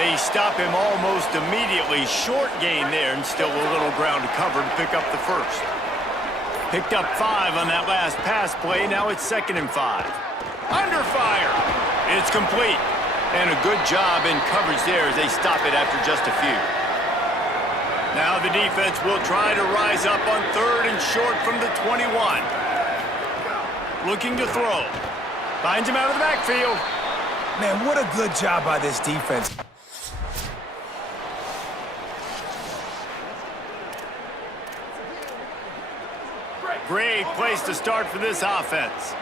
They stop him almost immediately. Short gain there, and still a little ground to cover to pick up the first. Picked up 5 on that last pass play. Now it's second and 5. Under fire. It's complete. And a good job in coverage there as they stop it after just a few. Now the defense will try to rise up on third and short from the 21. Looking to throw. Finds him out of the backfield. Man, what a good job by this defense. Great place to start for this offense.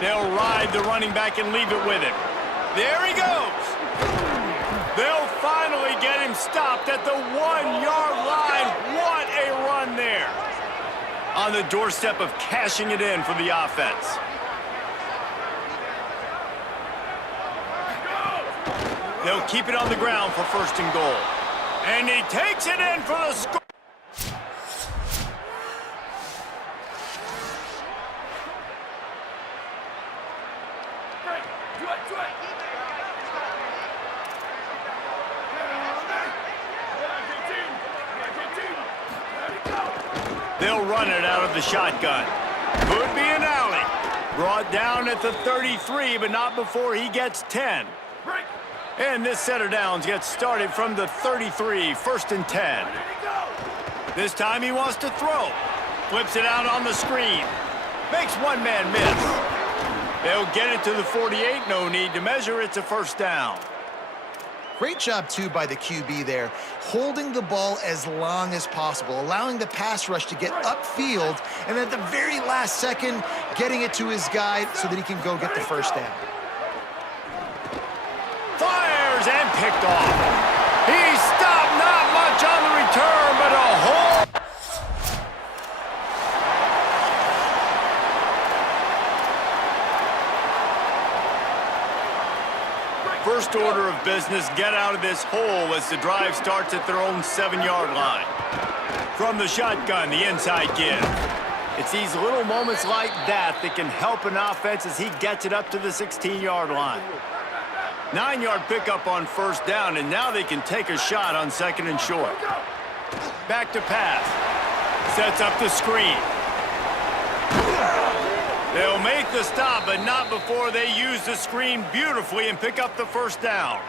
They'll ride the running back and leave it with him. There he goes. They'll finally get him stopped at the 1 yard line. What a run there. On the doorstep of cashing it in for the offense. They'll keep it on the ground for first and goal. And he takes it in for the score. They'll run it out of the shotgun. Could be an alley. Brought down at the 33, but not before he gets 10. And this set of downs gets started from the 33, first and 10. This time he wants to throw. Flips it out on the screen. Makes one man miss. They'll get it to the 48. No need to measure. It's a first down. Great job, too, by the QB there, holding the ball as long as possible, allowing the pass rush to get upfield, and at the very last second, getting it to his guy so that he can go get the first down. Fires and picked off. He stopped, not much on the return, but a whole... First order of business, get out of this hole as the drive starts at their own 7-yard line. From the shotgun, the inside give. It's these little moments like that that can help an offense as he gets it up to the 16-yard line. 9-yard pickup on first down, and now they can take a shot on second and short. Back to pass. Sets up the screen. They'll make the stop, but not before they use the screen beautifully and pick up the first down.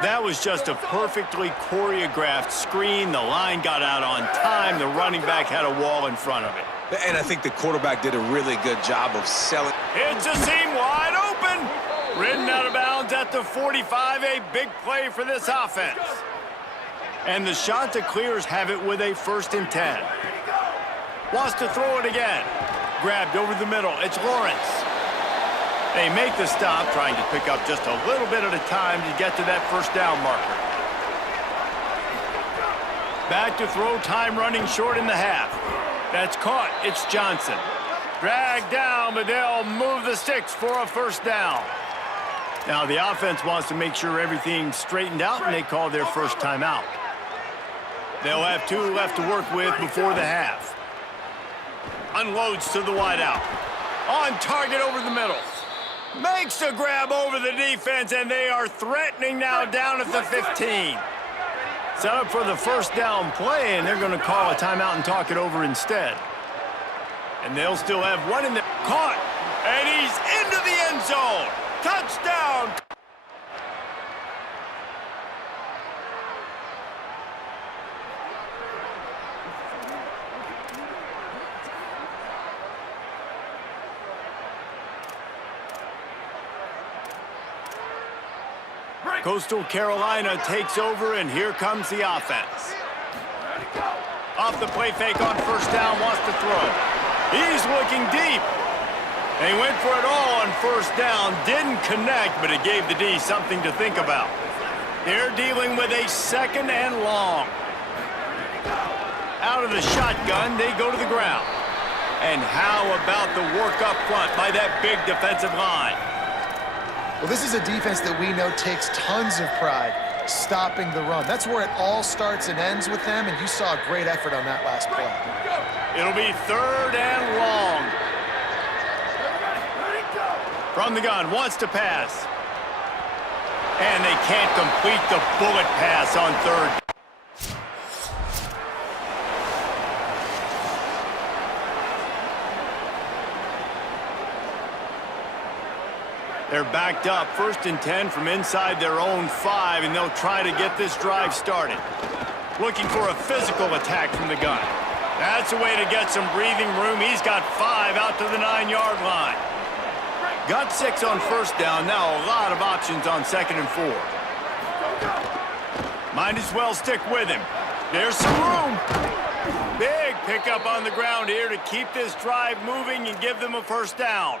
That was just a perfectly choreographed screen. The line got out on time. The running back had a wall in front of it. And I think the quarterback did a really good job of selling. It's a seam wide open. Ridden out of bounds at the 45, a big play for this offense. And the Chanticleers have it with a 1st and 10. Wants to throw it again. Grabbed over the middle. It's Lawrence. They make the stop, trying to pick up just a little bit at a time to get to that first down marker. Back to throw, time running short in the half. That's caught. It's Johnson. Dragged down, but they'll move the sticks for a first down. Now the offense wants to make sure everything's straightened out, and they call their first timeout. They'll have 2 left to work with before the half. Unloads to the wideout. On target over the middle. Makes a grab over the defense, and they are threatening now down at the 15. Set up for the first down play, and they're going to call a timeout and talk it over instead. And they'll still have one in the... Caught! And he's into the end zone! Touchdown! Coastal Carolina takes over, and here comes the offense. Off the play fake on first down, wants to throw. He's looking deep. They went for it all on first down, didn't connect, but it gave the D something to think about. They're dealing with a 2nd and long. Out of the shotgun, they go to the ground. And how about the work up front by that big defensive line? Well, this is a defense that we know takes tons of pride stopping the run. That's where it all starts and ends with them, and you saw a great effort on that last play. It'll be 3rd and long. From the gun, wants to pass. And they can't complete the bullet pass on 3rd. They're backed up, 1st and 10 from inside their own 5, and they'll try to get this drive started. Looking for a physical attack from the gun. That's a way to get some breathing room. He's got 5 out to the 9-yard line. Got 6 on first down, now a lot of options on 2nd and 4. Might as well stick with him. There's some room. Big pickup on the ground here to keep this drive moving and give them a first down.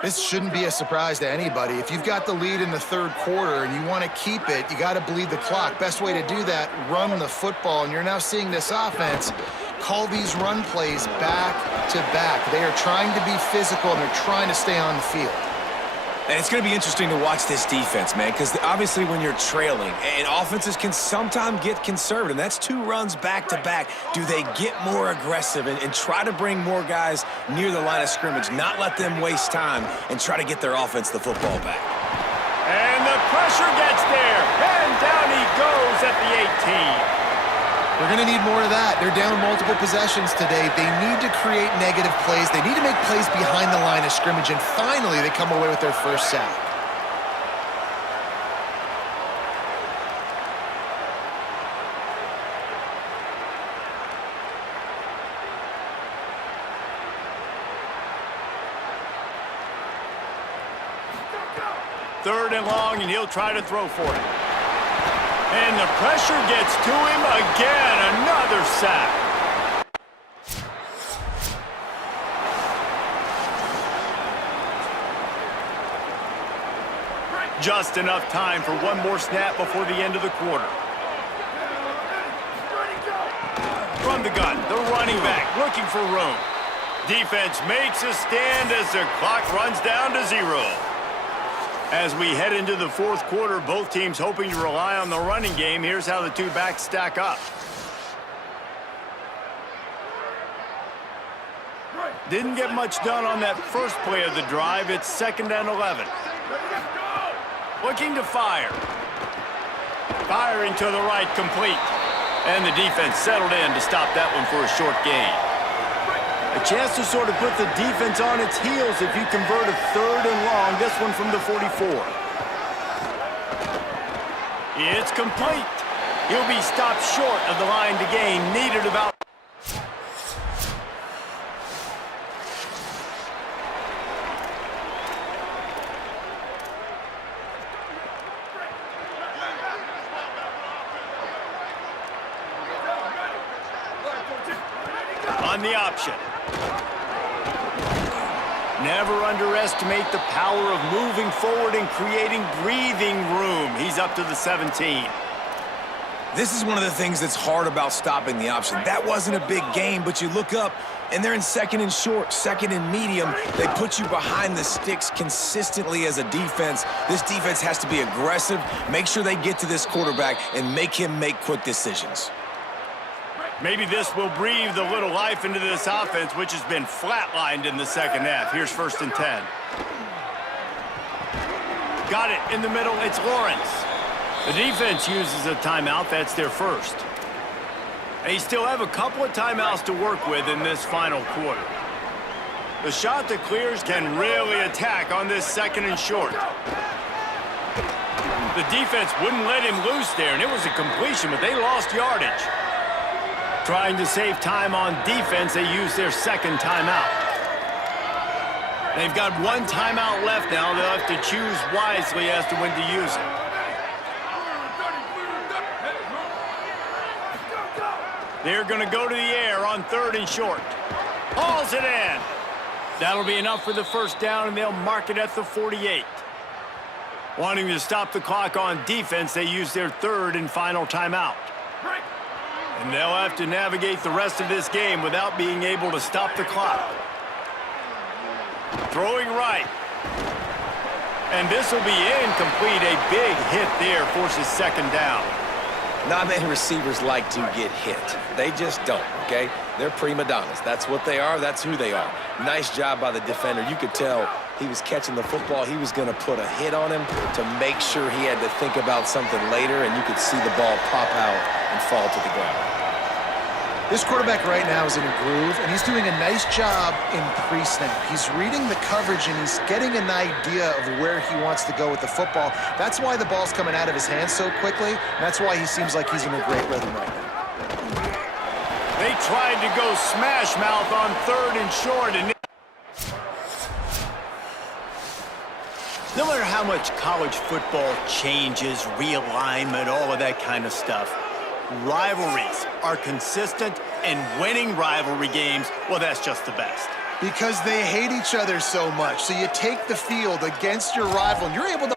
This shouldn't be a surprise to anybody. If you've got the lead in the 3rd quarter and you want to keep it, you got to bleed the clock. Best way to do that, run the football. And you're now seeing this offense call these run plays back to back. They are trying to be physical, and they're trying to stay on the field. And it's going to be interesting to watch this defense, man, because obviously when you're trailing, and offenses can sometimes get conservative. That's 2 runs back-to-back. Do they get more aggressive and try to bring more guys near the line of scrimmage, not let them waste time, and try to get their offense the football back? And the pressure gets there, and down he goes at the 18. They're going to need more of that. They're down multiple possessions today. They need to create negative plays. They need to make plays behind the line of scrimmage, and finally they come away with their first sack. 3rd and long, and he'll try to throw for it. And the pressure gets to him again. Another sack. Just enough time for one more snap before the end of the quarter. From the gun, the running back looking for room. Defense makes a stand as the clock runs down to 0. As we head into the 4th quarter, both teams hoping to rely on the running game. Here's how the two backs stack up. Didn't get much done on that first play of the drive. It's 2nd and 11. Looking to fire. Firing to the right, complete. And the defense settled in to stop that one for a short gain. A chance to sort of put the defense on its heels if you convert a 3rd and long, this one from the 44. It's complete. He'll be stopped short of the line to gain, needed about... on the option. Never underestimate the power of moving forward and creating breathing room. He's up to the 17. This is one of the things that's hard about stopping the option. That wasn't a big game, but you look up, and they're in 2nd and short, 2nd and medium. They put you behind the sticks consistently as a defense. This defense has to be aggressive, make sure they get to this quarterback, and make him make quick decisions. Maybe this will breathe a little life into this offense, which has been flatlined in the 2nd half. Here's 1st and 10. Got it in the middle. It's Lawrence. The defense uses a timeout. That's their first. They still have a couple of timeouts to work with in this final quarter. The shot that clears can really attack on this 2nd and short. The defense wouldn't let him loose there, and it was a completion, but they lost yardage. Trying to save time on defense, they use their 2nd timeout. They've got one timeout left now. They'll have to choose wisely as to when to use it. They're going to go to the air on 3rd and short. Hauls it in. That'll be enough for the 1st down, and they'll mark it at the 48. Wanting to stop the clock on defense, they use their 3rd and final timeout. And they'll have to navigate the rest of this game without being able to stop the clock. Throwing right. And this will be incomplete. A big hit there forces 2nd down. Not many receivers like to get hit. They just don't, okay? They're prima donnas. That's what they are. That's who they are. Nice job by the defender. You could tell he was catching the football. He was going to put a hit on him to make sure he had to think about something later, and you could see the ball pop out and fall to the ground. This quarterback right now is in a groove, and he's doing a nice job in pre-snap. He's reading the coverage, and he's getting an idea of where he wants to go with the football. That's why the ball's coming out of his hands so quickly, and that's why he seems like he's in a great rhythm right now. They tried to go smash mouth on 3rd and short, and no matter how much college football changes, realignment, all of that kind of stuff, rivalries are consistent, and winning rivalry games, well, that's just the best. Because they hate each other so much. So you take the field against your rival, and you're able to...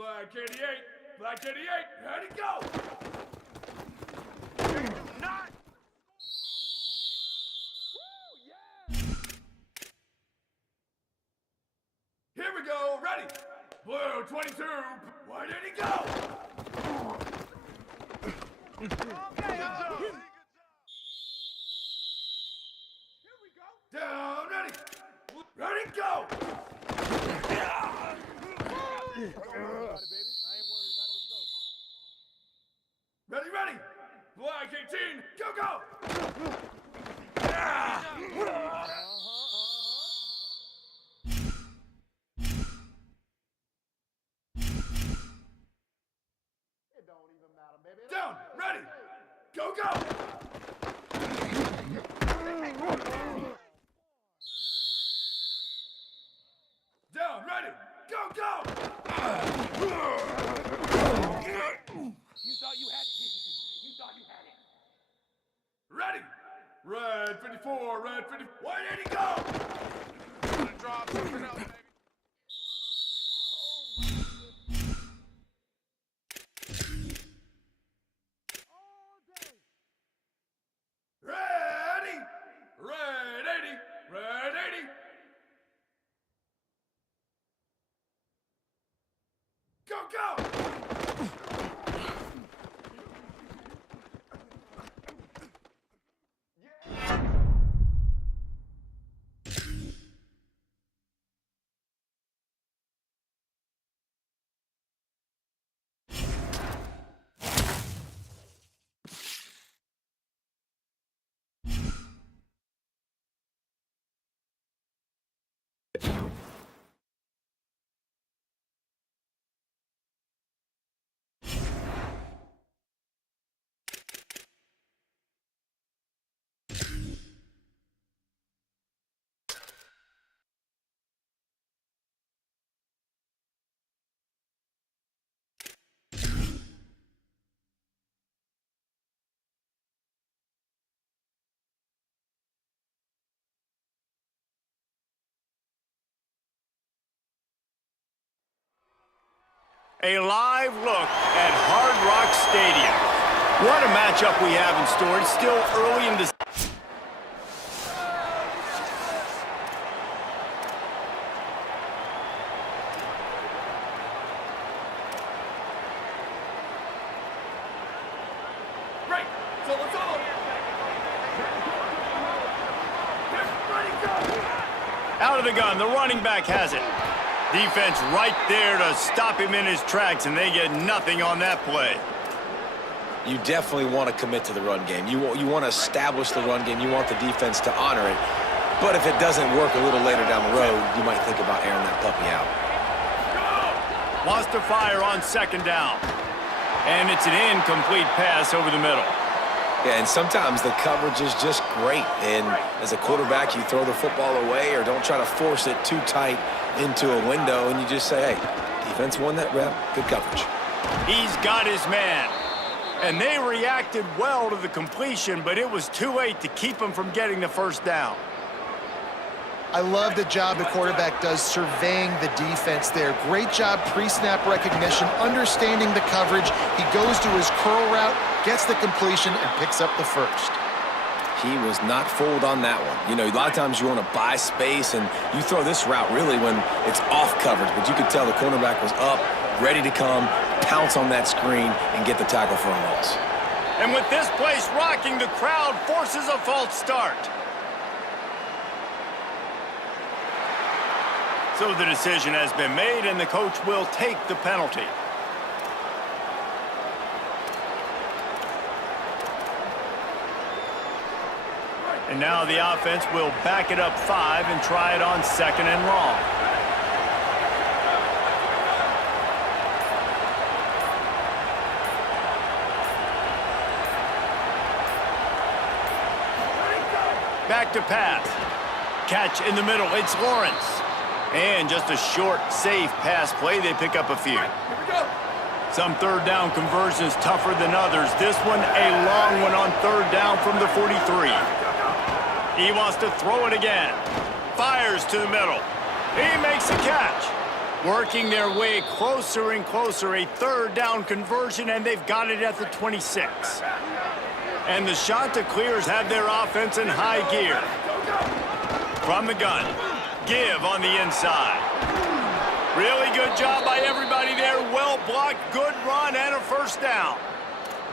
Black 88. Black 88. Ready, go. Not. Here we go. Ready. Blue 22. Why did he go? Down, ready! Ready, go! Ready, ready! Black 18, go, go! Down, ready! Go, go! Down, ready, go, go! You thought you had it. You thought you had it. Ready. Red 54, red 50. Why did he go? Drop something else, baby. Ready. Red 80, red 80. Go, go! A live look at Hard Rock Stadium. What a matchup we have in store. It's still early in the... Right, so let's all. Ready, go! Out of the gun, the running back has it. Defense right there to stop him in his tracks, and they get nothing on that play. You definitely want to commit to the run game. You want to establish the run game. You want the defense to honor it. But if it doesn't work a little later down the road, you might think about airing that puppy out. Wants to fire on second down. And it's an incomplete pass over the middle. Yeah, and sometimes the coverage is just great. And as a quarterback, you throw the football away or don't try to force it too tight into a window, and you just say, hey, defense won that rep, good coverage. He's got his man. And they reacted well to the completion, but it was too late to keep him from getting the first down. I love the job the quarterback does surveying the defense there. Great job pre-snap recognition, understanding the coverage. He goes to his curl route, gets the completion, and picks up the first. He was not fooled on that one. You know, a lot of times you want to buy space, and you throw this route really when it's off coverage, but you could tell the cornerback was up, ready to come, pounce on that screen, and get the tackle for a loss. And with this place rocking, the crowd forces a false start. So the decision has been made, and the coach will take the penalty. And now the offense will back it up 5 and try it on second and long. Back to pass. Catch in the middle. It's Lawrence. And just a short, safe pass play. They pick up a few. Here we go. Some third down conversions tougher than others. This one, a long one on third down from the 43. He wants to throw it again. Fires to the middle. He makes a catch. Working their way closer and closer, a third down conversion, and they've got it at the 26. And the Chanticleers have their offense in high gear. From the gun, give on the inside. Really good job by everybody there. Well blocked, good run, and a first down.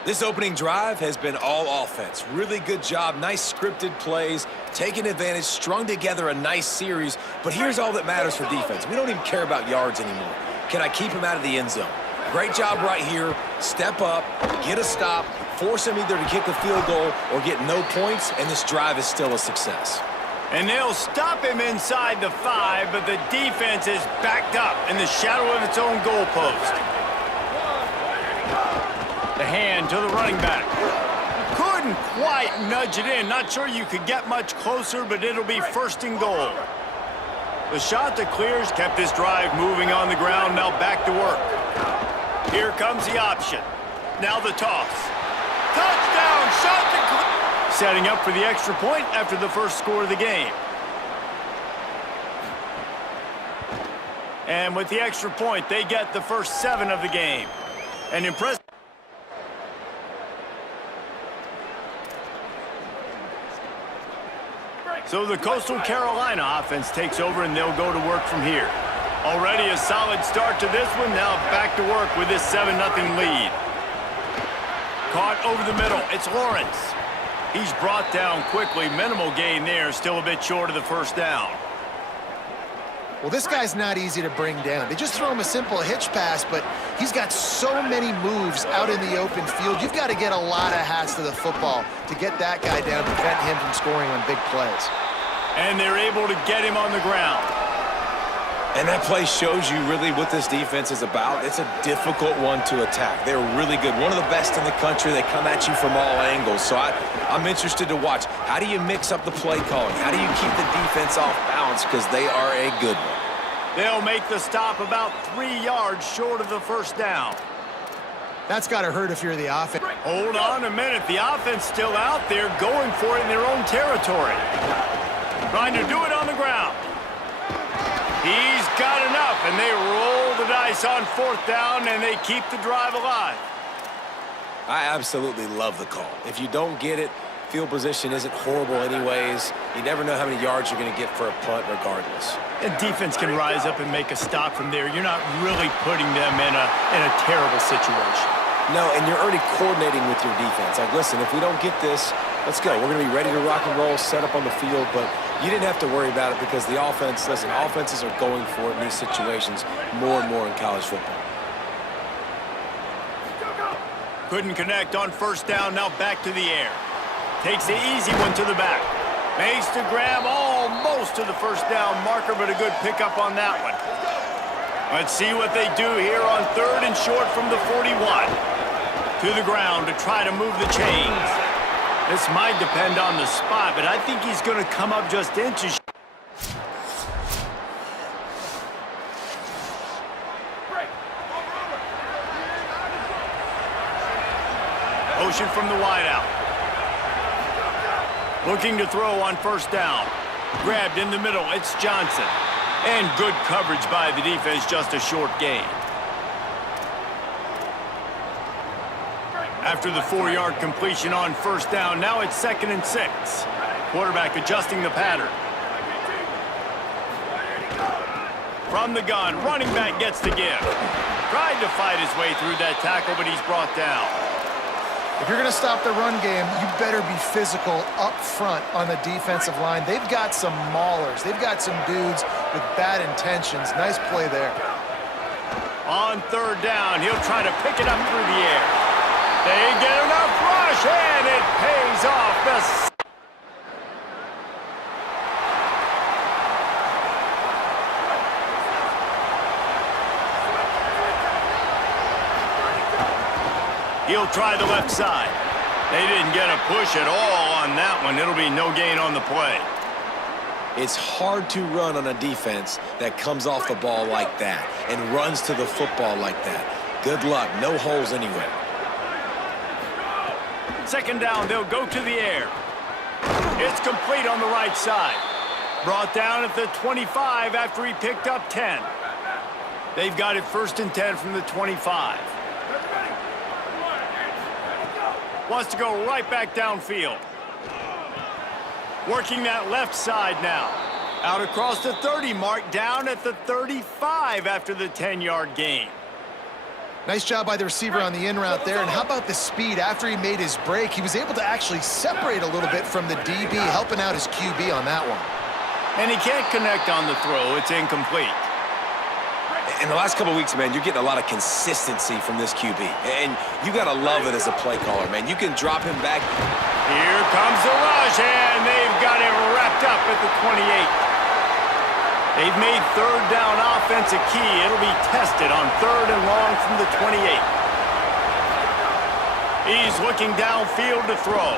This opening drive has been all offense. Really good job, nice scripted plays, taking advantage, strung together a nice series. But here's all that matters for defense. We don't even care about yards anymore. Can I keep him out of the end zone? Great job right here. Step up, get a stop, force him either to kick a field goal or get no points, and this drive is still a success. And they'll stop him inside the 5, but the defense is backed up in the shadow of its own goalpost. The hand to the running back. Couldn't quite nudge it in. Not sure you could get much closer, but it'll be first and goal. The Chanticleers kept this drive moving on the ground. Now back to work. Here comes the option. Now the toss. Touchdown, Chanticleers! Setting up for the extra point after the first score of the game. And with the extra point, they get the first 7 of the game. An impressive. So the Coastal Carolina offense takes over, and they'll go to work from here. Already a solid start to this one. Now back to work with this 7-0 lead. Caught over the middle. It's Lawrence. He's brought down quickly. Minimal gain there. Still a bit short of the first down. Well, this guy's not easy to bring down. They just throw him a simple hitch pass, but he's got so many moves out in the open field. You've got to get a lot of hats to the football to get that guy down, prevent him from scoring on big plays. And they're able to get him on the ground. And that play shows you really what this defense is about. It's a difficult one to attack. They're really good. One of the best in the country. They come at you from all angles. So I'm interested to watch. How do you mix up the play calling? How do you keep the defense off balance? Because they are a good one. They'll make the stop about 3 yards short of the first down. That's got to hurt if you're the offense. Hold on a minute. The offense still out there going for it in their own territory. Trying to do it on the ground. He's got enough, and they roll the dice on 4th down, and they keep the drive alive. I absolutely love the call. If you don't get it, field position isn't horrible anyways. You never know how many yards you're going to get for a punt regardless. And defense can rise up and make a stop from there. You're not really putting them in a terrible situation. No, and you're already coordinating with your defense. Like, listen, if we don't get this, let's go. We're going to be ready to rock and roll, set up on the field, but you didn't have to worry about it because the offense, listen, offenses are going for it in these situations more and more in college football. Couldn't connect on first down, now back to the air. Takes the easy one to the back. Makes the grab almost to the first down marker, but a good pickup on that one. Let's see what they do here on 3rd and short from the 41. To the ground to try to move the chains. This might depend on the spot, but I think he's going to come up just inches. Motion from the wideout. Looking to throw on first down. Grabbed in the middle. It's Johnson. And good coverage by the defense, just a short gain. After the 4-yard completion on first down, now it's 2nd and 6. Quarterback adjusting the pattern. From the gun, running back gets the give. Tried to fight his way through that tackle, but he's brought down. If you're going to stop the run game, you better be physical up front on the defensive line. They've got some maulers. They've got some dudes with bad intentions. Nice play there. On 3rd down, he'll try to pick it up through the air. They get enough rush, and it pays off. He'll try the left side. They didn't get a push at all on that one. It'll be no gain on the play. It's hard to run on a defense that comes off the ball like that and runs to the football like that. Good luck. No holes anywhere. 2nd down, they'll go to the air. It's complete on the right side. Brought down at the 25 after he picked up 10. They've got it 1st and 10 from the 25. Wants to go right back downfield. Working that left side now. Out across the 30 mark, down at the 35 after the 10-yard gain. Nice job by the receiver on the in route there. And how about the speed? After he made his break, he was able to actually separate a little bit from the DB, helping out his QB on that one. And he can't connect on the throw. It's incomplete. In the last couple of weeks, man, you're getting a lot of consistency from this QB. And you got to love it as a play caller, man. You can drop him back. Here comes the rush, and they've got it wrapped up at the 28. They've made 3rd down offense a key. It'll be tested on 3rd and long from the 28. He's looking downfield to throw.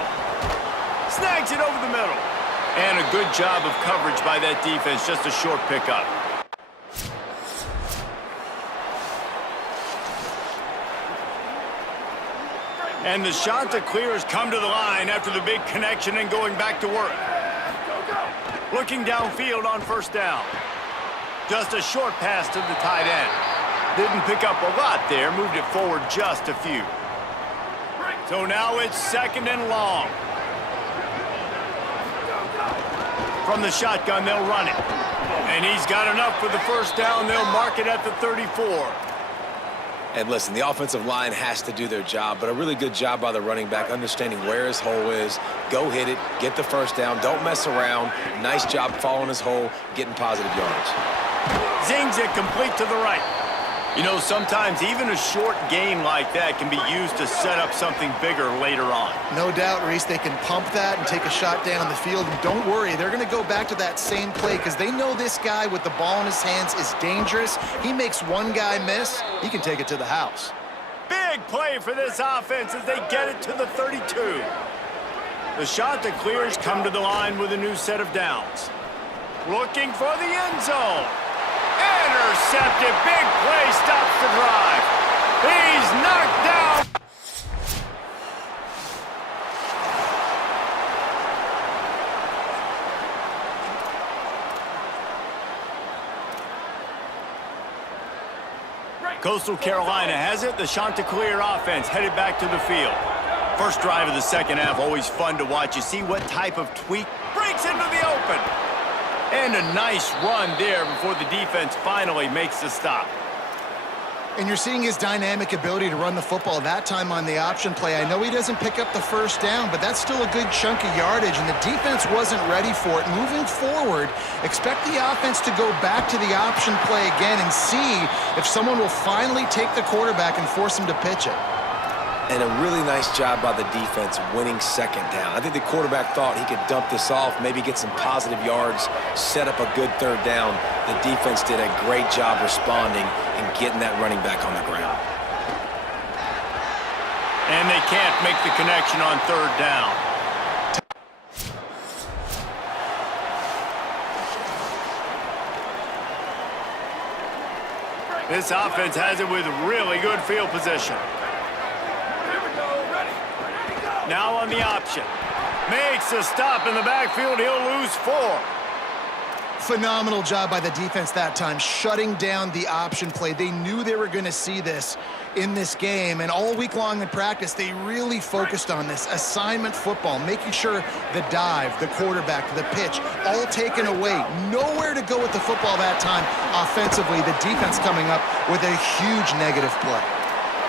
Snags it over the middle. And a good job of coverage by that defense, just a short pickup. And the shot to clear has come to the line after the big connection and going back to work. Looking downfield on 1st down. Just a short pass to the tight end. Didn't pick up a lot there, moved it forward just a few. So now it's 2nd and long. From the shotgun, they'll run it. And he's got enough for the 1st down. They'll mark it at the 34. And listen, the offensive line has to do their job, but a really good job by the running back, understanding where his hole is. Go hit it, get the 1st down, don't mess around. Nice job following his hole, getting positive yards. Zings it complete to the right. You know, sometimes even a short gain like that can be used to set up something bigger later on. No doubt, Reese, they can pump that and take a shot down the field. And don't worry, they're going to go back to that same play because they know this guy with the ball in his hands is dangerous. He makes one guy miss, he can take it to the house. Big play for this offense as they get it to the 32. The shot that clears come to the line with a new set of downs. Looking for the end zone. Intercepted. Big play stops the drive. He's knocked down. Coastal Carolina has it. The Chanticleer offense headed back to the field. First drive of the 2nd half, always fun to watch. You see what type of tweak breaks into the open. And a nice run there before the defense finally makes the stop. And you're seeing his dynamic ability to run the football, that time on the option play. I know he doesn't pick up the 1st down, but that's still a good chunk of yardage, and the defense wasn't ready for it. Moving forward, expect the offense to go back to the option play again and see if someone will finally take the quarterback and force him to pitch it. And a really nice job by the defense winning 2nd down. I think the quarterback thought he could dump this off, maybe get some positive yards, set up a good 3rd down. The defense did a great job responding and getting that running back on the ground. And they can't make the connection on 3rd down. This offense has it with really good field position. Now on the option. Makes a stop in the backfield. He'll lose 4. Phenomenal job by the defense that time, shutting down the option play. They knew they were going to see this in this game, and all week long in practice, they really focused on this assignment football, making sure the dive, the quarterback, the pitch, all taken away. Nowhere to go with the football that time offensively. The defense coming up with a huge negative play.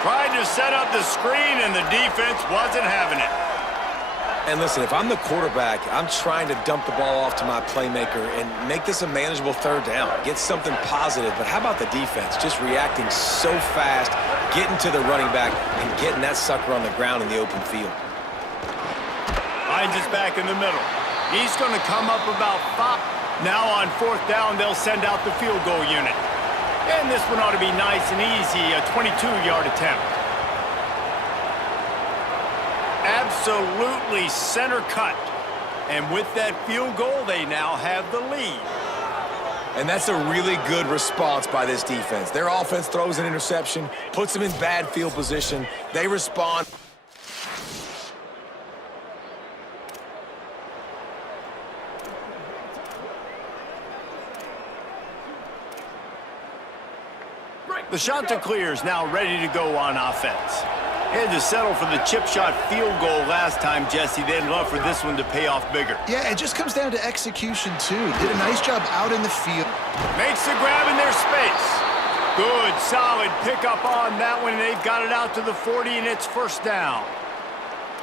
Tried to set up the screen, and the defense wasn't having it. And listen, if I'm the quarterback, I'm trying to dump the ball off to my playmaker and make this a manageable 3rd down. Get something positive. But how about the defense? Just reacting so fast, getting to the running back, and getting that sucker on the ground in the open field. Hines is back in the middle. He's going to come up about 5. Now on 4th down, they'll send out the field goal unit. And this one ought to be nice and easy, a 22-yard attempt. Absolutely center cut. And with that field goal, they now have the lead. And that's a really good response by this defense. Their offense throws an interception, puts them in bad field position. They respond. The Chanticleer is now ready to go on offense. He had to settle for the chip shot field goal last time, Jesse. They'd love for this one to pay off bigger. Yeah, it just comes down to execution, too. Did a nice job out in the field. Makes the grab in their space. Good, solid pickup on that one, and they've got it out to the 40, and it's first down.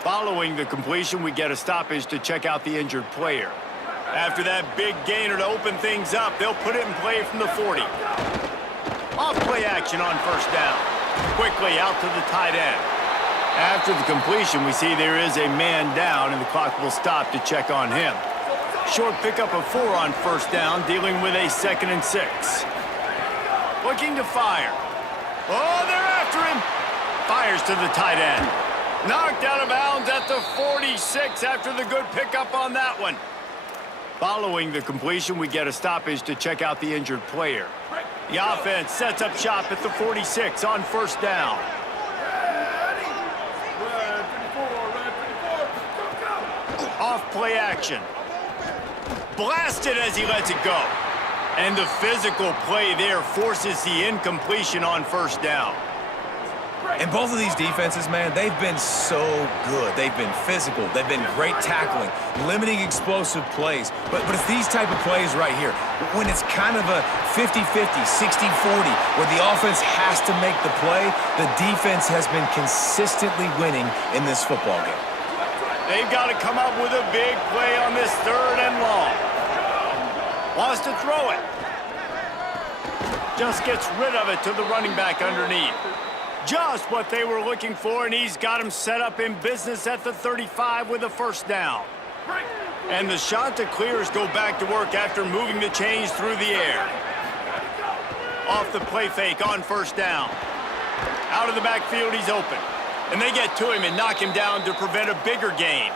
Following the completion, we get a stoppage to check out the injured player. After that big gainer to open things up, they'll put it in play from the 40. Off play action on first down. Quickly out to the tight end. After the completion, we see there is a man down, and the clock will stop to check on him. Short pickup of 4 on first down, dealing with a 2nd and 6. Looking to fire. Oh, they're after him. Fires to the tight end. Knocked out of bounds at the 46 after the good pickup on that one. Following the completion, we get a stoppage to check out the injured player. The offense sets up shop at the 46 on first down. Off play action. Blasted as he lets it go. And the physical play there forces the incompletion on first down. And both of these defenses, man, they've been so good. They've been physical. They've been great tackling, limiting explosive plays. But it's these type of plays right here, when it's kind of a 50-50, 60-40, where the offense has to make the play, the defense has been consistently winning in this football game. They've got to come up with a big play on this 3rd and long. Wants to throw it. Just gets rid of it to the running back underneath. Just what they were looking for, and he's got him set up in business at the 35 with a first down. And the Chanticleers go back to work after moving the chains through the air. Off the play fake on first down. Out of the backfield, he's open. And they get to him and knock him down to prevent a bigger gain.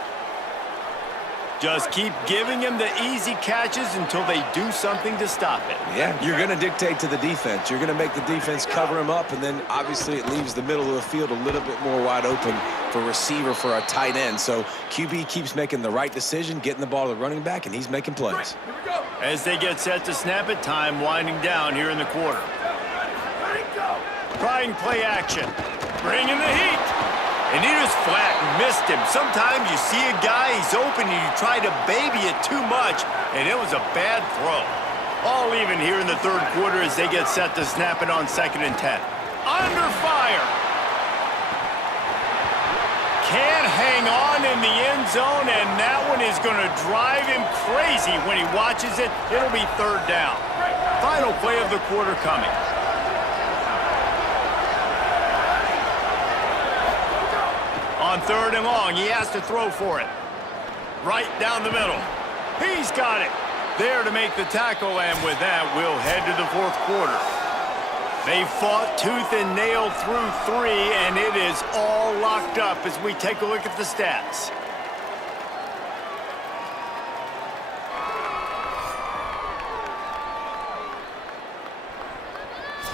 Just keep giving him the easy catches until they do something to stop it. Yeah, you're going to dictate to the defense. You're going to make the defense cover him up, and then obviously it leaves the middle of the field a little bit more wide open for receiver, for a tight end. So QB keeps making the right decision, getting the ball to the running back, and he's making plays. As they get set to snap it, time winding down here in the quarter. Trying play action. Bringing the heat. And he just flat missed him. Sometimes you see a guy, he's open, and you try to baby it too much, and it was a bad throw. All even here in the 3rd quarter as they get set to snap it on 2nd and 10. Under fire. Can't hang on in the end zone, and that one is going to drive him crazy when he watches it. It'll be 3rd down. Final play of the quarter coming. On 3rd and long, he has to throw for it. Right down the middle. He's got it. There to make the tackle, and with that, we'll head to the 4th quarter. They fought tooth and nail through 3, and it is all locked up as we take a look at the stats.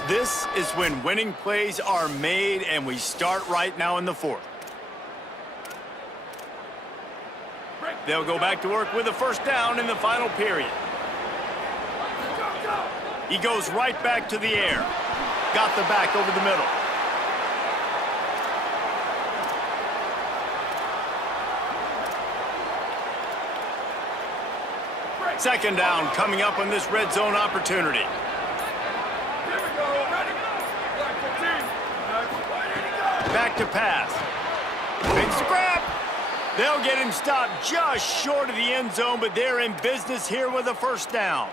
This is when winning plays are made, and we start right now in the 4th. They'll go back to work with a first down in the final period. He goes right back to the air. Got the back over the middle. Second down coming up on this red zone opportunity. Back to pass. Makes the grab. They'll get him stopped just short of the end zone, but they're in business here with a first down.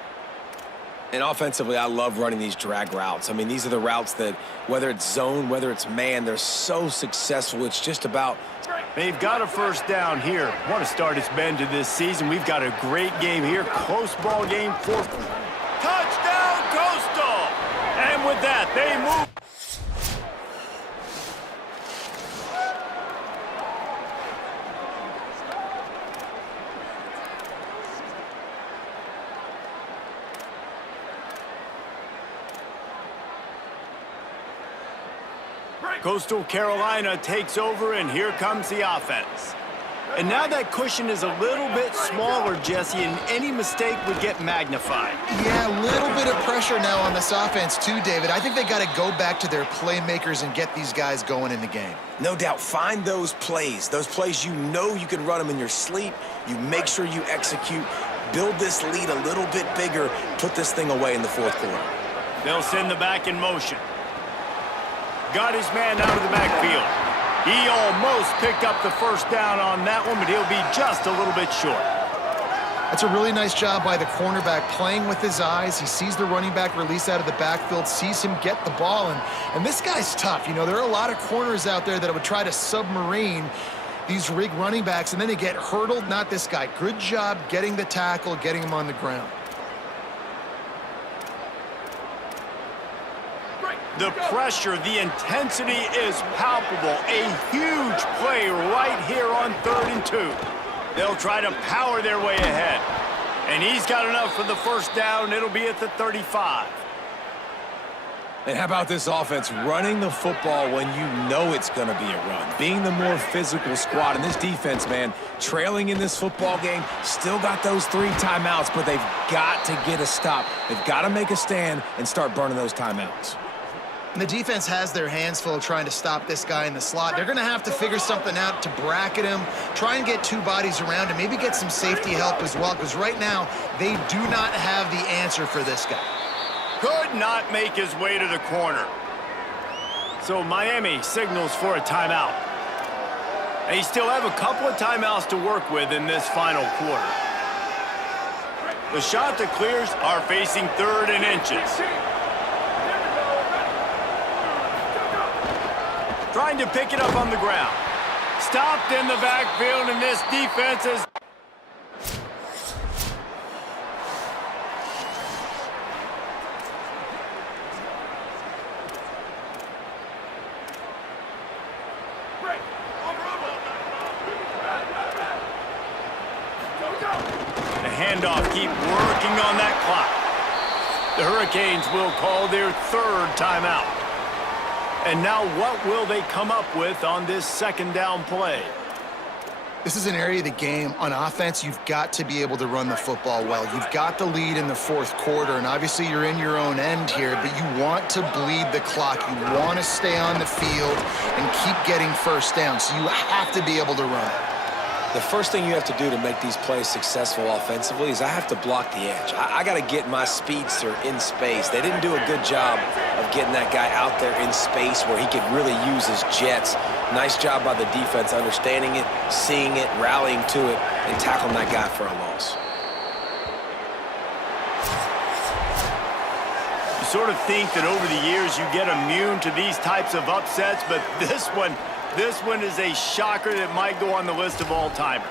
And offensively, I love running these drag routes. I mean, these are the routes that, whether it's zone, whether it's man, they're so successful. It's just about... They've got a first down here. What a start it's been to this season. We've got a great game here. Close ball game. 4th. Touchdown, Coastal! And with that, they move. Coastal Carolina takes over, and here comes the offense. And now that cushion is a little bit smaller, Jesse, and any mistake would get magnified. Yeah, a little bit of pressure now on this offense too, David. I think they got to go back to their playmakers and get these guys going in the game. No doubt. Find those plays you know you can run them in your sleep. You make sure you execute. Build this lead a little bit bigger. Put this thing away in the fourth quarter. They'll send the back in motion. Got his man out of the backfield. He almost picked up the first down on that one, but he'll be just a little bit short. That's a really nice job by the cornerback, playing with his eyes. He sees the running back release out of the backfield, sees him get the ball, and this guy's tough. You know, there are a lot of corners out there that would try to submarine these rig running backs, and then they get hurdled. Not this guy. Good job getting the tackle, getting him on the ground. The pressure, the intensity is palpable. A huge play right here on 3rd and 2. They'll try to power their way ahead. And he's got enough for the first down. It'll be at the 35. And how about this offense running the football when you know it's going to be a run? Being the more physical squad. And this defense, man, trailing in this football game, still got those 3 timeouts, but they've got to get a stop. They've got to make a stand and start burning those timeouts. And the defense has their hands full trying to stop this guy in the slot. They're going to have to figure something out to bracket him, try and get 2 bodies around him, maybe get some safety help as well, because right now they do not have the answer for this guy. Could not make his way to the corner. So Miami signals for a timeout. They still have a couple of timeouts to work with in this final quarter. The shot that clears are facing 3rd and inches. Trying to pick it up on the ground. Stopped in the backfield, and this defense is... The handoff, keep working on that clock. The Hurricanes will call their 3rd timeout. And now what will they come up with on this 2nd down play? This is an area of the game. On offense, you've got to be able to run the football well. You've got the lead in the 4th quarter, and obviously you're in your own end here, but you want to bleed the clock. You want to stay on the field and keep getting first down, so you have to be able to run it. The first thing you have to do to make these plays successful offensively is I have to block the edge. I got to get my speedster in space. They didn't do a good job of getting that guy out there in space where he could really use his jets. Nice job by the defense understanding it, seeing it, rallying to it, and tackling that guy for a loss. You sort of think that over the years you get immune to these types of upsets, but this one is a shocker that might go on the list of all-timers.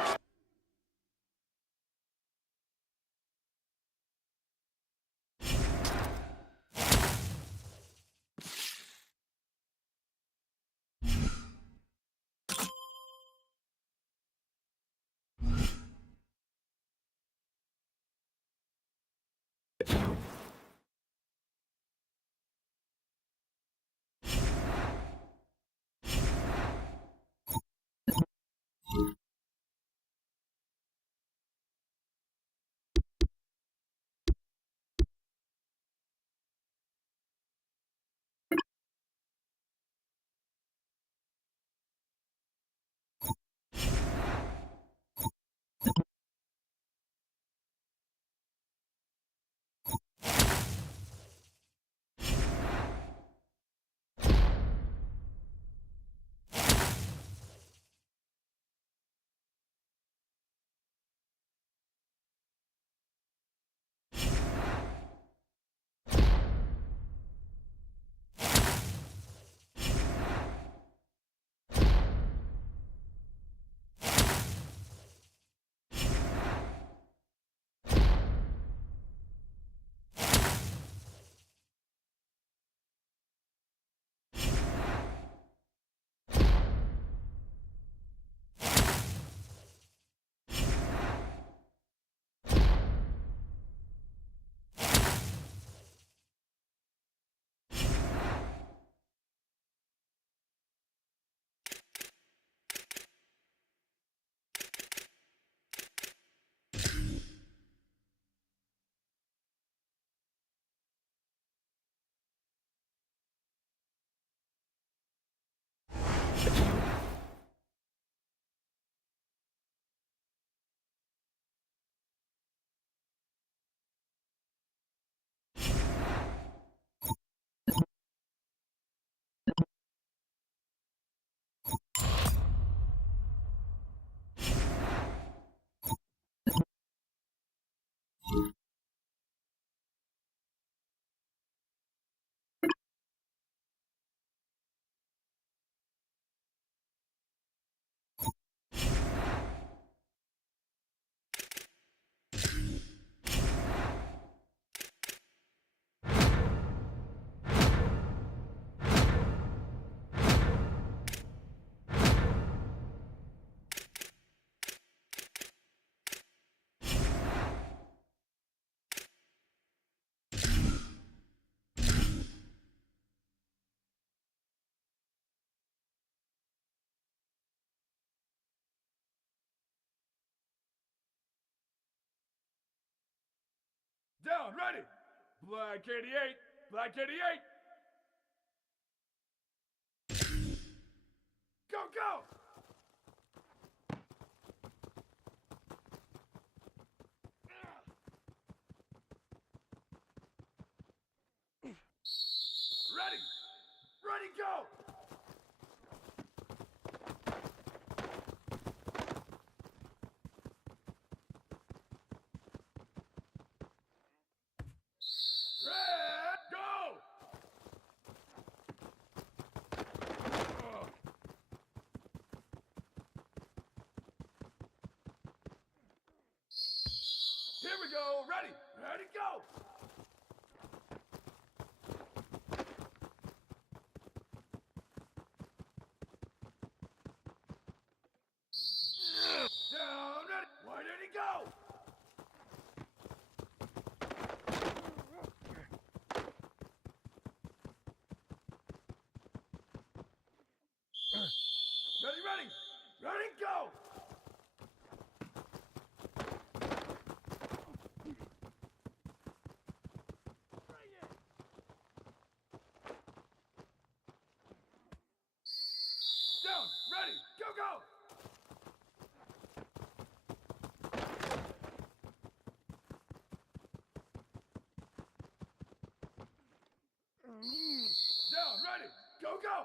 Ready. Black 88. Black 88. Go, go. Ready. Ready, go. Red, go! Here we go. Ready. Ready, go. Down, ready. Why did he go? Ready, ready. Ready, go. Bring it. Down, ready. Go, go. Down, ready. Go, go.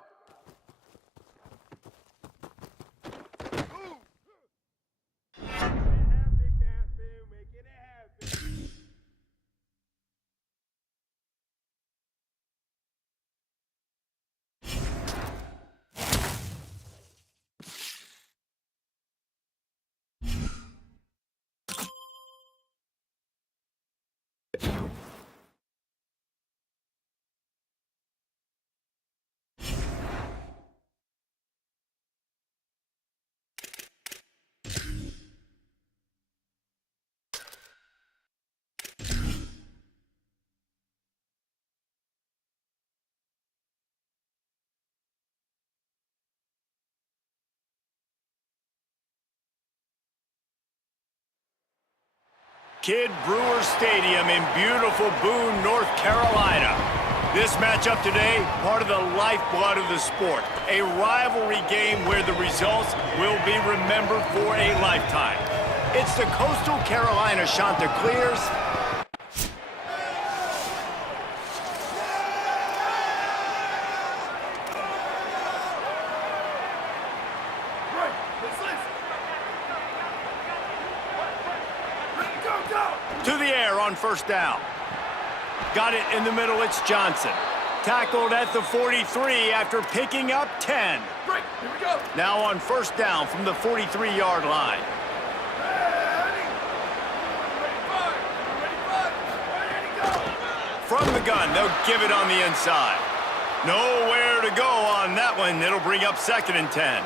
Kidd Brewer Stadium in beautiful Boone, North Carolina. This matchup today, part of the lifeblood of the sport. A rivalry game where the results will be remembered for a lifetime. It's the Coastal Carolina Chanticleers Right, let's listen. Go, go. to the air on first down. Got it in the middle, it's Johnson. Tackled at the 43 after picking up 10. Break, here we go. Now on first down from the 43-yard line. Ready. Ready, fire. Ready, fire. Ready, go. From the gun, they'll give it on the inside. Nowhere to go on that one. It'll bring up 2nd and 10.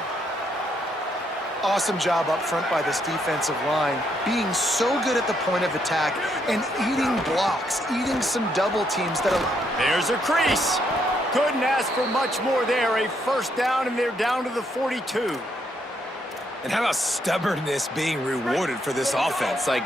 Awesome job up front by this defensive line, being so good at the point of attack and eating blocks, eating some double teams that'll... There's a crease. Couldn't ask for much more there. A first down, and they're down to the 42. And how about stubbornness being rewarded for this offense? Like,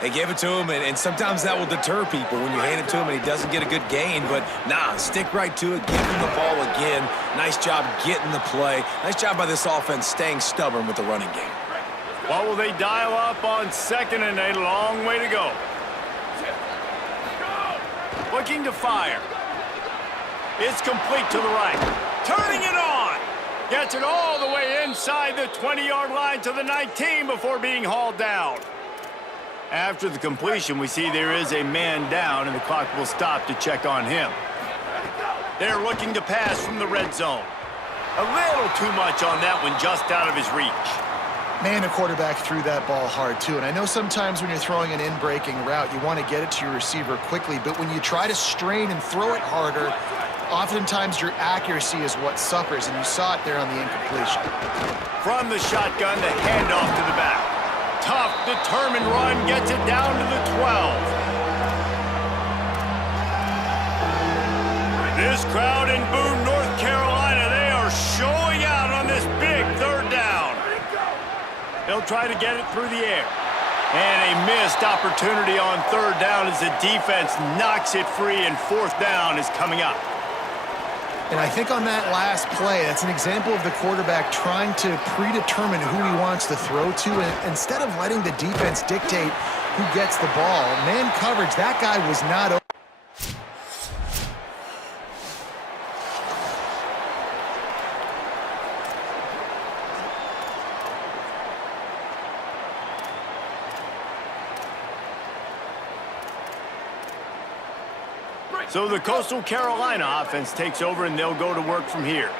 they gave it to him, and sometimes that will deter people when you hand it to him and he doesn't get a good gain. But, nah, stick right to it, give him the ball again. Nice job getting the play. Nice job by this offense staying stubborn with the running game. What will they dial up on 2nd and a long way to go? Looking to fire. It's complete to the right. Turning it on. Gets it all the way inside the 20-yard line to the 19 before being hauled down. After the completion, we see there is a man down, and the clock will stop to check on him. They're looking to pass from the red zone. A little too much on that one, just out of his reach. Man, a quarterback threw that ball hard, too. And I know sometimes when you're throwing an in-breaking route, you want to get it to your receiver quickly. But when you try to strain and throw it harder, oftentimes your accuracy is what suffers. And you saw it there on the incompletion. From the shotgun, the handoff to the back. Tough, determined run gets it down to the 12. This crowd in Boone, North Carolina, they are showing out on this big 3rd down. They'll try to get it through the air. And a missed opportunity on third down as the defense knocks it free, and fourth down is coming up. And I think on that last play, that's an example of the quarterback trying to predetermine who he wants to throw to, and instead of letting the defense dictate who gets the ball. Man coverage, that guy was not open. So the Coastal Carolina offense takes over, and they'll go to work from here.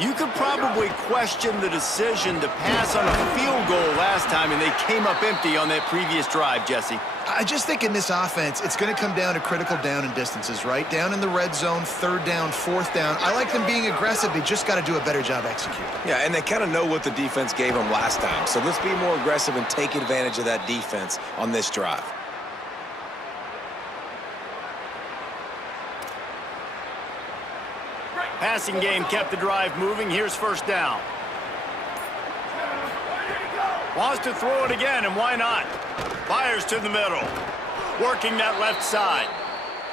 You could probably question the decision to pass on a field goal last time, and they came up empty on that previous drive, Jesse. I just think in this offense, it's going to come down to critical down and distances, right? Down in the red zone, third down, fourth down. I like them being aggressive. They just got to do a better job executing. Yeah, and they kind of know what the defense gave them last time. So let's be more aggressive and take advantage of that defense on this drive. Passing game kept the drive moving. Here's first down. Wants to throw it again, and why not? Fires to the middle, working that left side.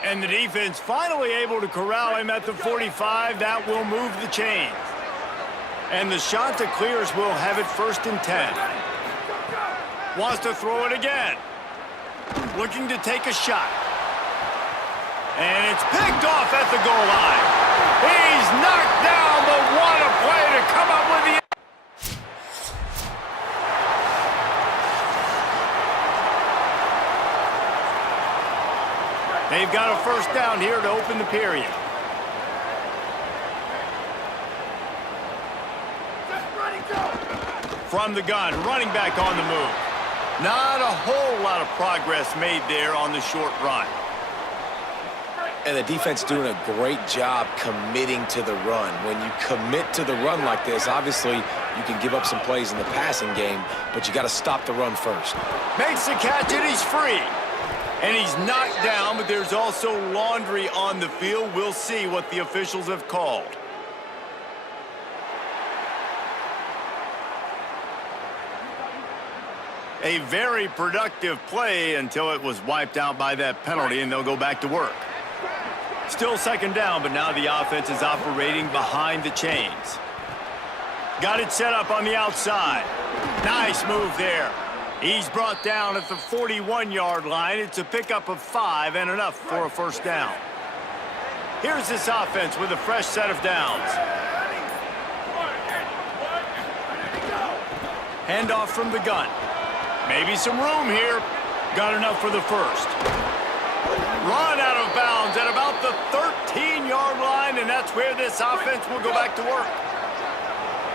And the defense finally able to corral him at the 45. That will move the chains. And the shot that clears will have it first and 10. Wants to throw it again. Looking to take a shot. And it's picked off at the goal line. He's knocked down, but what a play to come up with the... They've got a first down here to open the period. From the gun, running back on the move. Not a whole lot of progress made there on the short run. And the defense doing a great job committing to the run. When you commit to the run like this, obviously you can give up some plays in the passing game, but you got to stop the run first. Makes the catch, and he's free. And he's knocked down, but there's also laundry on the field. We'll see what the officials have called. A very productive play until it was wiped out by that penalty, and they'll go back to work. Still second down, but now the offense is operating behind the chains. Got it set up on the outside. Nice move there. He's brought down at the 41-yard line. It's a pickup of 5 and enough for a first down. Here's this offense with a fresh set of downs. Handoff from the gun. Maybe some room here. Got enough for the first. Run out of bounds at about the 13-yard line, and that's where this offense will go back to work.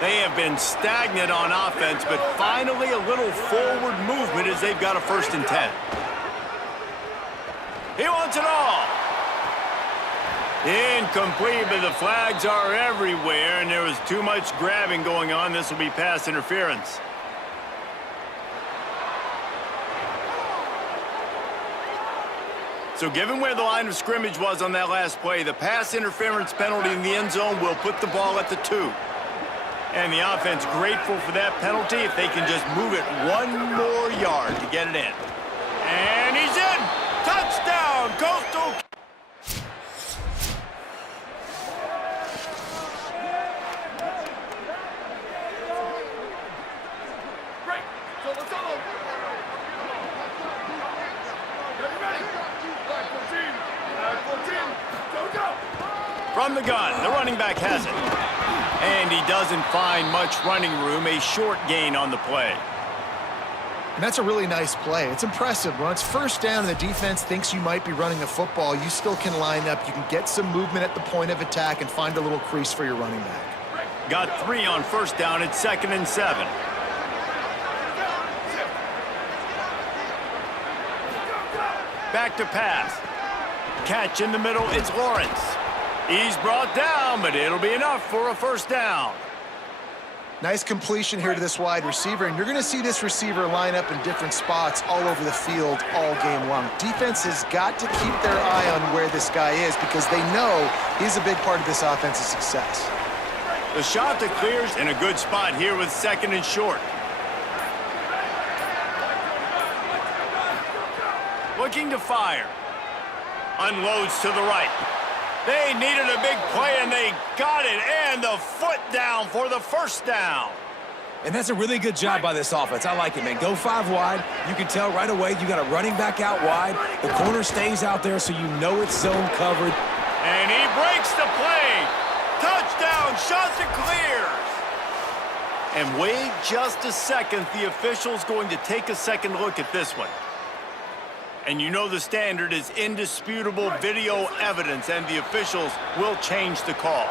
They have been stagnant on offense, but finally a little forward movement as they've got a first and 10. He wants it all. Incomplete, but the flags are everywhere, and there was too much grabbing going on. This will be pass interference. So given where the line of scrimmage was on that last play, the pass interference penalty in the end zone will put the ball at the 2. And the offense grateful for that penalty if they can just move it one more yard to get it in. And he's in! Touchdown, Coastal! Great. So let's go. Ready. Flag 14. Go. From the gun, the running back has it. And he doesn't find much running room, a short gain on the play. And that's a really nice play. It's impressive. When it's first down and the defense thinks you might be running a football, you still can line up. You can get some movement at the point of attack and find a little crease for your running back. Got 3 on first down. It's 2nd and 7. Back to pass. Catch in the middle. It's Lawrence. He's brought down, but it'll be enough for a first down. Nice completion here to this wide receiver, and you're going to see this receiver line up in different spots all over the field all game long. Defense has got to keep their eye on where this guy is because they know he's a big part of this offense's success. The shot that clears in a good spot here with 2nd and short. looking to fire. Unloads to the right. They needed a big play, and they got it. And the foot down for the first down. And that's a really good job by this offense. I like it, man. Go 5 wide. You can tell right away you got a running back out wide. The corner stays out there so you know it's zone covered. And he breaks the play. Touchdown, shots are clear. And wait just a second. The official's going to take a second look at this one. And you know the standard is indisputable video evidence, and the officials will change the call.